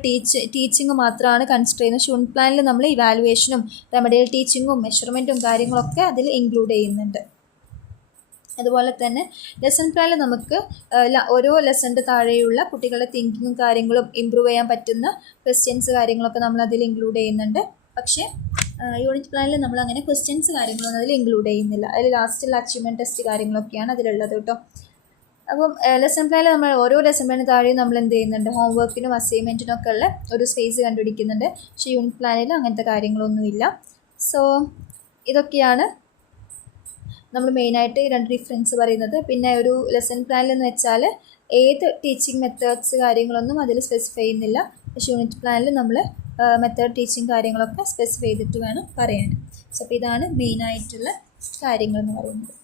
ടീച്ചിങ് മാത്രമാണ് കൺസിഡർ ചെയ്യുന്നത്. യൂണിറ്റ് പ്ലാനിൽ നമ്മൾ ഇവാലുവേഷനും റെമഡിയൽ ടീച്ചിങ്ങും മെഷർമെൻറ്റും കാര്യങ്ങളൊക്കെ അതിൽ ഇൻക്ലൂഡ് ചെയ്യുന്നുണ്ട്. അതുപോലെ തന്നെ ലെസൺ പ്ലാനിൽ നമുക്ക് ഓരോ ലെസണിൻ്റെ താഴെയുള്ള കുട്ടികളുടെ തിങ്കിങ്ങും കാര്യങ്ങളും ഇമ്പ്രൂവ് ചെയ്യാൻ പറ്റുന്ന ക്വസ്റ്റ്യൻസ് കാര്യങ്ങളൊക്കെ നമ്മൾ അതിൽ ഇൻക്ലൂഡ് ചെയ്യുന്നുണ്ട്. പക്ഷേ യൂണിറ്റ് പ്ലാനിൽ നമ്മൾ അങ്ങനെ ക്വസ്റ്റ്യൻസ് കാര്യങ്ങളൊന്നും അതിൽ ഇൻക്ലൂഡ് ചെയ്യുന്നില്ല. അതിൽ ലാസ്റ്റുള്ള അച്ചീവ്മെൻറ്റ് ടെസ്റ്റ് കാര്യങ്ങളൊക്കെയാണ് അതിലുള്ളത് കേട്ടോ. അപ്പം ലെസൺ പ്ലാനിൽ നമ്മൾ ഓരോ ലെസൺ പ്ലാനിന് താഴെയും നമ്മൾ എന്ത് ചെയ്യുന്നുണ്ട്, ഹോംവർക്കിനും അസൈൻമെൻറ്റിനും ഒക്കെ ഉള്ള ഒരു സ്പേസ് കണ്ടുപിടിക്കുന്നുണ്ട്. പക്ഷേ യൂണിറ്റ് പ്ലാനിൽ അങ്ങനത്തെ കാര്യങ്ങളൊന്നുമില്ല. സോ ഇതൊക്കെയാണ് നമ്മൾ മെയിനായിട്ട് 2 ഡിഫറൻസ് പറയുന്നത്. പിന്നെ ഒരു ലെസൺ പ്ലാനിൽ എന്ന് വെച്ചാൽ ഏത് ടീച്ചിങ് മെത്തേഡ്സ് കാര്യങ്ങളൊന്നും അതിൽ സ്പെസിഫൈ ചെയ്യുന്നില്ല. പക്ഷേ യൂണിറ്റ് പ്ലാനിൽ നമ്മൾ മെത്തേഡ് ടീച്ചിങ് കാര്യങ്ങളൊക്കെ സ്പെസിഫൈ ചെയ്തിട്ട് വേണം പറയാൻ. സോ അപ്പോൾ ഇതാണ് മെയിനായിട്ടുള്ള കാര്യങ്ങളെന്ന് പറയുന്നത്.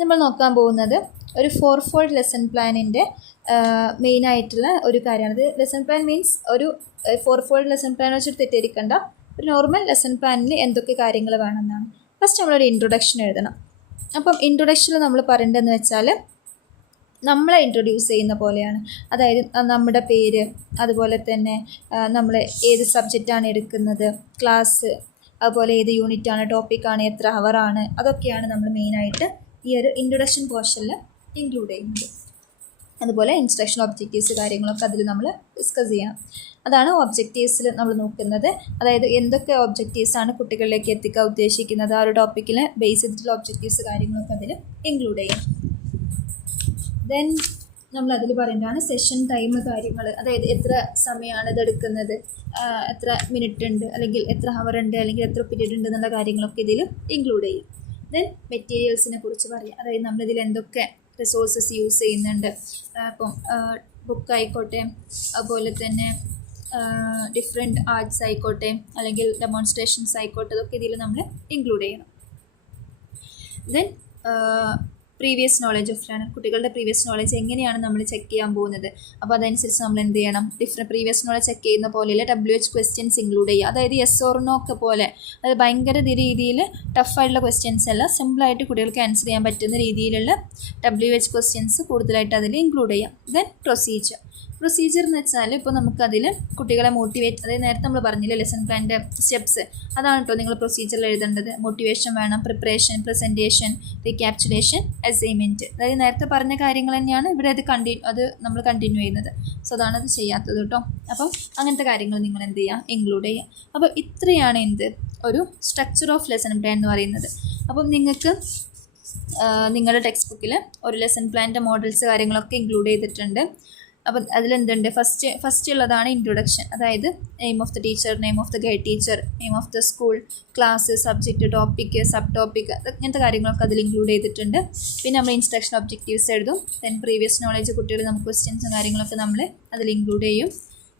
നമ്മൾ നോക്കാൻ പോകുന്നത് ഒരു 4-fold ലെസൺ പ്ലാനിൻ്റെ മെയിനായിട്ടുള്ള ഒരു കാര്യമാണ്. ഇത് ലെസൺ പ്ലാൻ മീൻസ് ഒരു 4-fold ലെസൺ പ്ലാൻ വെച്ചിട്ട് തെറ്റിയിരിക്കേണ്ട. ഒരു നോർമൽ ലെസൺ പ്ലാനിൽ എന്തൊക്കെ കാര്യങ്ങൾ വേണമെന്നാണ്. ഫസ്റ്റ് നമ്മളൊരു ഇൻട്രൊഡക്ഷൻ എഴുതണം. അപ്പം ഇൻട്രൊഡക്ഷനിൽ നമ്മൾ പറയേണ്ടതെന്ന് വെച്ചാൽ നമ്മളെ ഇൻട്രൊഡ്യൂസ് ചെയ്യുന്ന പോലെയാണ്. അതായത് നമ്മുടെ പേര്, അതുപോലെ തന്നെ നമ്മൾ ഏത് സബ്ജക്റ്റാണ് എടുക്കുന്നത്, ക്ലാസ്, അതുപോലെ ഏത് യൂണിറ്റാണ്, ടോപ്പിക്കാണ്, എത്ര ഹവറാണ്, അതൊക്കെയാണ് നമ്മൾ മെയിനായിട്ട് ഈ ഒരു ഇൻട്രൊഡക്ഷൻ പോർഷനിൽ ഇൻക്ലൂഡ് ചെയ്യുന്നത്. അതുപോലെ ഇൻസ്ട്രക്ഷൻ ഒബ്ജക്റ്റീവ്സ് കാര്യങ്ങളൊക്കെ അതിൽ നമ്മൾ ഡിസ്കസ് ചെയ്യണം. അതാണ് ഒബ്ജക്റ്റീവ്സിൽ നമ്മൾ നോക്കുന്നത്. അതായത് എന്തൊക്കെ ഒബ്ജക്റ്റീവ്സാണ് കുട്ടികളിലേക്ക് എത്തിക്കാൻ ഉദ്ദേശിക്കുന്നത്, ആ ഒരു ടോപ്പിക്കിൽ ബേസ് ചെയ്തിട്ടുള്ള ഒബ്ജക്റ്റീവ്സ് കാര്യങ്ങളൊക്കെ അതിൽ ഇൻക്ലൂഡ് ചെയ്യണം. ദെൻ നമ്മൾ അതിൽ പറയേണ്ടതാണ് സെഷൻ ടൈം കാര്യങ്ങൾ, അതായത് എത്ര സമയമാണ് ഇതെടുക്കുന്നത്, എത്ര മിനിറ്റ് ഉണ്ട്, അല്ലെങ്കിൽ എത്ര ഹവർ ഉണ്ട്, അല്ലെങ്കിൽ എത്ര പീരീഡ് ഉണ്ട് എന്നുള്ള കാര്യങ്ങളൊക്കെ ഇതിൽ ഇൻക്ലൂഡ് ചെയ്യും. ദെൻ മെറ്റീരിയൽസിനെ കുറിച്ച് പറയാം. അതായത് നമ്മളിതിൽ എന്തൊക്കെ റിസോഴ്സസ് യൂസ് ചെയ്യുന്നുണ്ട്. ഇപ്പം ബുക്കായിക്കോട്ടെ, അതുപോലെ തന്നെ ഡിഫറെൻറ്റ് ആർട്സ് ആയിക്കോട്ടെ, അല്ലെങ്കിൽ ഡെമോൺസ്ട്രേഷൻസ് ആയിക്കോട്ടെ, അതൊക്കെ ഇതിൽ നമ്മൾ ഇൻക്ലൂഡ് ചെയ്യണം. Then previous knowledge of learner, കുട്ടികളുടെ പ്രീവിയസ് നോളജ് എങ്ങനെയാണ് നമ്മൾ ചെക്ക് ചെയ്യാൻ പോകുന്നത്. അപ്പോൾ അതനുസരിച്ച് നമ്മൾ എന്ത് ചെയ്യണം, പ്രീവിയസ് നോളജ് ചെക്ക് ചെയ്യുന്ന പോലെയുള്ള WH ക്വസ്റ്റ്യൻസ് ഇൻക്ലൂഡ് ചെയ്യുക. അതായത് യെസ് ഓർ നോ ഒക്കെ പോലെ, അതായത് ഭയങ്കര രീതിയിൽ ടഫായിട്ടുള്ള ക്വസ്റ്റ്യൻസ് അല്ല, സിമ്പിളായിട്ട് കുട്ടികൾക്ക് ആൻസർ ചെയ്യാൻ പറ്റുന്ന രീതിയിലുള്ള WH ക്വസ്റ്റ്യൻസ് കൂടുതലായിട്ട് അതിൽ ഇൻക്ലൂഡ് ചെയ്യാം. ദെൻ പ്രൊസീജിയർ എന്ന് വെച്ചാൽ ഇപ്പോൾ നമുക്കതിൽ കുട്ടികളെ മോട്ടിവേറ്റ്, അതായത് നേരത്തെ നമ്മൾ പറഞ്ഞില്ലേ ലെസൺ പ്ലാൻ്റെ സ്റ്റെപ്സ്, അതാണ് കേട്ടോ നിങ്ങൾ പ്രൊസീജിയറിൽ എഴുതേണ്ടത്. മോട്ടിവേഷൻ വേണം, പ്രിപ്പറേഷൻ, പ്രസൻറ്റേഷൻ, റീക്യാപ്ചുലേഷൻ, അസൈൻമെൻറ്റ്. അതായത് നേരത്തെ പറഞ്ഞ കാര്യങ്ങൾ തന്നെയാണ് ഇവിടെ അത് നമ്മൾ കണ്ടിന്യൂ ചെയ്യുന്നത്. സോ അതാണത് ചെയ്യാത്തത് കേട്ടോ. അപ്പം അങ്ങനത്തെ കാര്യങ്ങൾ നിങ്ങൾ എന്ത് ചെയ്യുക, ഇൻക്ലൂഡ് ചെയ്യുക. അപ്പോൾ ഇത്രയാണ് ഒരു സ്ട്രക്ചർ ഓഫ് ലെസൺ പ്ലാൻ എന്ന് പറയുന്നത്. അപ്പം നിങ്ങൾക്ക് നിങ്ങളുടെ ടെക്സ്റ്റ് ബുക്കിൽ ഒരു ലെസൺ പ്ലാൻ്റെ മോഡൽസ് കാര്യങ്ങളൊക്കെ ഇൻക്ലൂഡ് ചെയ്തിട്ടുണ്ട്. അപ്പം അതിലെന്തുണ്ട്, ഫസ്റ്റ് ഉള്ളതാണ് ഇൻട്രൊഡക്ഷൻ. അതായത് name of the teacher, name of the guide teacher, name of the school, class, subject, topic, sub topic, അങ്ങനത്തെ കാര്യങ്ങളൊക്കെ അതിൽ ഇൻക്ലൂഡ് ചെയ്തിട്ടുണ്ട്. പിന്നെ നമ്മൾ ഇൻസ്ട്രക്ഷൻ ഒബ്ജക്റ്റീവ്സ് എഴുതും. ദെൻ പ്രീവിയസ് നോളേജ് കുട്ടികൾ നമുക്ക് ക്വസ്റ്റ്യൻസും കാര്യങ്ങളൊക്കെ നമ്മൾ അതിൽ ഇൻക്ലൂഡ് ചെയ്യും.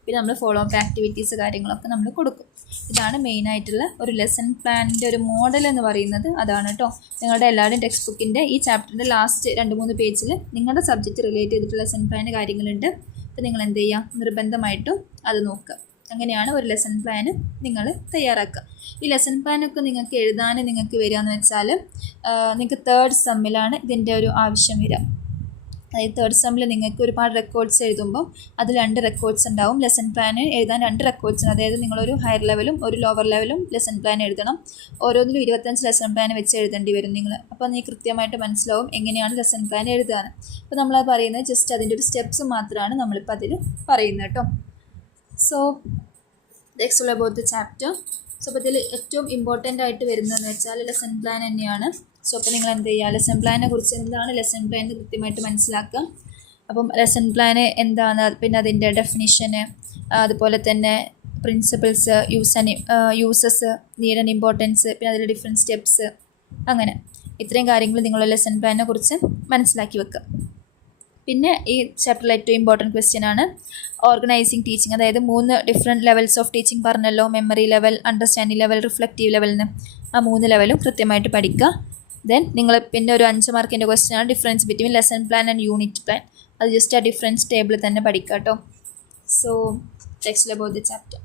പിന്നെ നമ്മൾ ഫോളോ അപ്പ് ആക്ടിവിറ്റീസ് കാര്യങ്ങളൊക്കെ നമ്മൾ കൊടുക്കും. ഇതാണ് മെയിനായിട്ടുള്ള ഒരു ലെസൺ പ്ലാനിൻ്റെ ഒരു മോഡൽ എന്ന് പറയുന്നത്. അതാണ് കേട്ടോ. നിങ്ങളുടെ എല്ലാവരുടെയും ടെക്സ്റ്റ് ബുക്കിൻ്റെ ഈ ചാപ്റ്ററിൻ്റെ ലാസ്റ്റ് 2-3 പേജിൽ നിങ്ങളുടെ സബ്ജക്റ്റ് റിലേറ്റ് ചെയ്തിട്ടുള്ള ലെസൺ പ്ലാൻ കാര്യങ്ങളുണ്ട്. അപ്പോൾ നിങ്ങൾ എന്ത് ചെയ്യുക, നിർബന്ധമായിട്ടും അത് നോക്കുക. അങ്ങനെയാണ് ഒരു ലെസൺ പ്ലാൻ നിങ്ങൾ തയ്യാറാക്കുക. ഈ ലെസൺ പ്ലാനൊക്കെ നിങ്ങൾക്ക് എഴുതാൻ നിങ്ങൾക്ക് വരികയെന്ന് വെച്ചാൽ നിങ്ങൾക്ക് 3rd സെമ്മിലാണ് ഇതിൻ്റെ ഒരു ആവശ്യം വരിക. അതായത് 3rd സെമ്മിൽ നിങ്ങൾക്ക് ഒരുപാട് റെക്കോർഡ്സ് എഴുതുമ്പോൾ അതിൽ 2 റെക്കോർഡ്സ് ഉണ്ടാവും. ലെസൺ പ്ലാൻ എഴുതാൻ 2 റെക്കോർഡ്സ് ഉണ്ട്. അതായത് നിങ്ങളൊരു ഹയർ ലെവലും ഒരു ലോവർ ലെവലും ലെസൺ പ്ലാൻ എഴുതണം. ഓരോന്നിലും 25 ലെസൺ പ്ലാൻ വെച്ച് എഴുതേണ്ടി വരും നിങ്ങൾ. അപ്പോൾ നീ കൃത്യമായിട്ട് മനസ്സിലാവും എങ്ങനെയാണ് ലെസൺ പ്ലാൻ എഴുതാൻ. അപ്പോൾ നമ്മളത് പറയുന്നത് ജസ്റ്റ് അതിൻ്റെ ഒരു സ്റ്റെപ്സ് മാത്രമാണ് നമ്മളിപ്പോൾ അതിൽ പറയുന്നത് കേട്ടോ. So next all about the chapter. So അപ്പോൾ ഇതിൽ ഏറ്റവും ഇമ്പോർട്ടൻ്റ് ആയിട്ട് വരുന്നതെന്ന് വെച്ചാൽ ലെസൺ പ്ലാൻ തന്നെയാണ്. സോ അപ്പോൾ നിങ്ങൾ എന്ത് ചെയ്യുക, ലെസൺ പ്ലാനിനെ കുറിച്ച് എന്താണ് ലെസൺ പ്ലാൻ എന്ന് കൃത്യമായിട്ട് മനസ്സിലാക്കുക. അപ്പം ലെസൺ പ്ലാൻ എന്താണ്, പിന്നെ അതിൻ്റെ ഡെഫിനിഷന്, അതുപോലെ തന്നെ principles, uses, need and importance, പിന്നെ അതിൽ ഡിഫറെൻറ്റ് സ്റ്റെപ്സ്, അങ്ങനെ ഇത്രയും കാര്യങ്ങൾ നിങ്ങൾ ലെസൺ പ്ലാനിനെ കുറിച്ച് മനസ്സിലാക്കി വെക്കുക. പിന്നെ ഈ ചാപ്റ്ററിൽ ഏറ്റവും ഇമ്പോർട്ടൻറ്റ് ക്വസ്റ്റ്യൻ ആണ് ഓർഗനൈസിങ് ടീച്ചിങ്. അതായത് 3 ഡിഫറെൻറ്റ് ലെവൽസ് ഓഫ് ടീച്ചിങ് പറഞ്ഞല്ലോ, memory level, understanding level, reflective ലെവലിന്. ആ 3 ലെവലും കൃത്യമായിട്ട് പഠിക്കുക. ദെൻ നിങ്ങൾ പിന്നെ ഒരു 5 മാർക്കിൻ്റെ ക്വസ്റ്റ്യൻ ആണ് difference between lesson plan and unit plan. അത് ജസ്റ്റ് ആ ഡിഫറൻസ് ടേബിൾ തന്നെ പഠിക്കുക കേട്ടോ. So text about the chapter.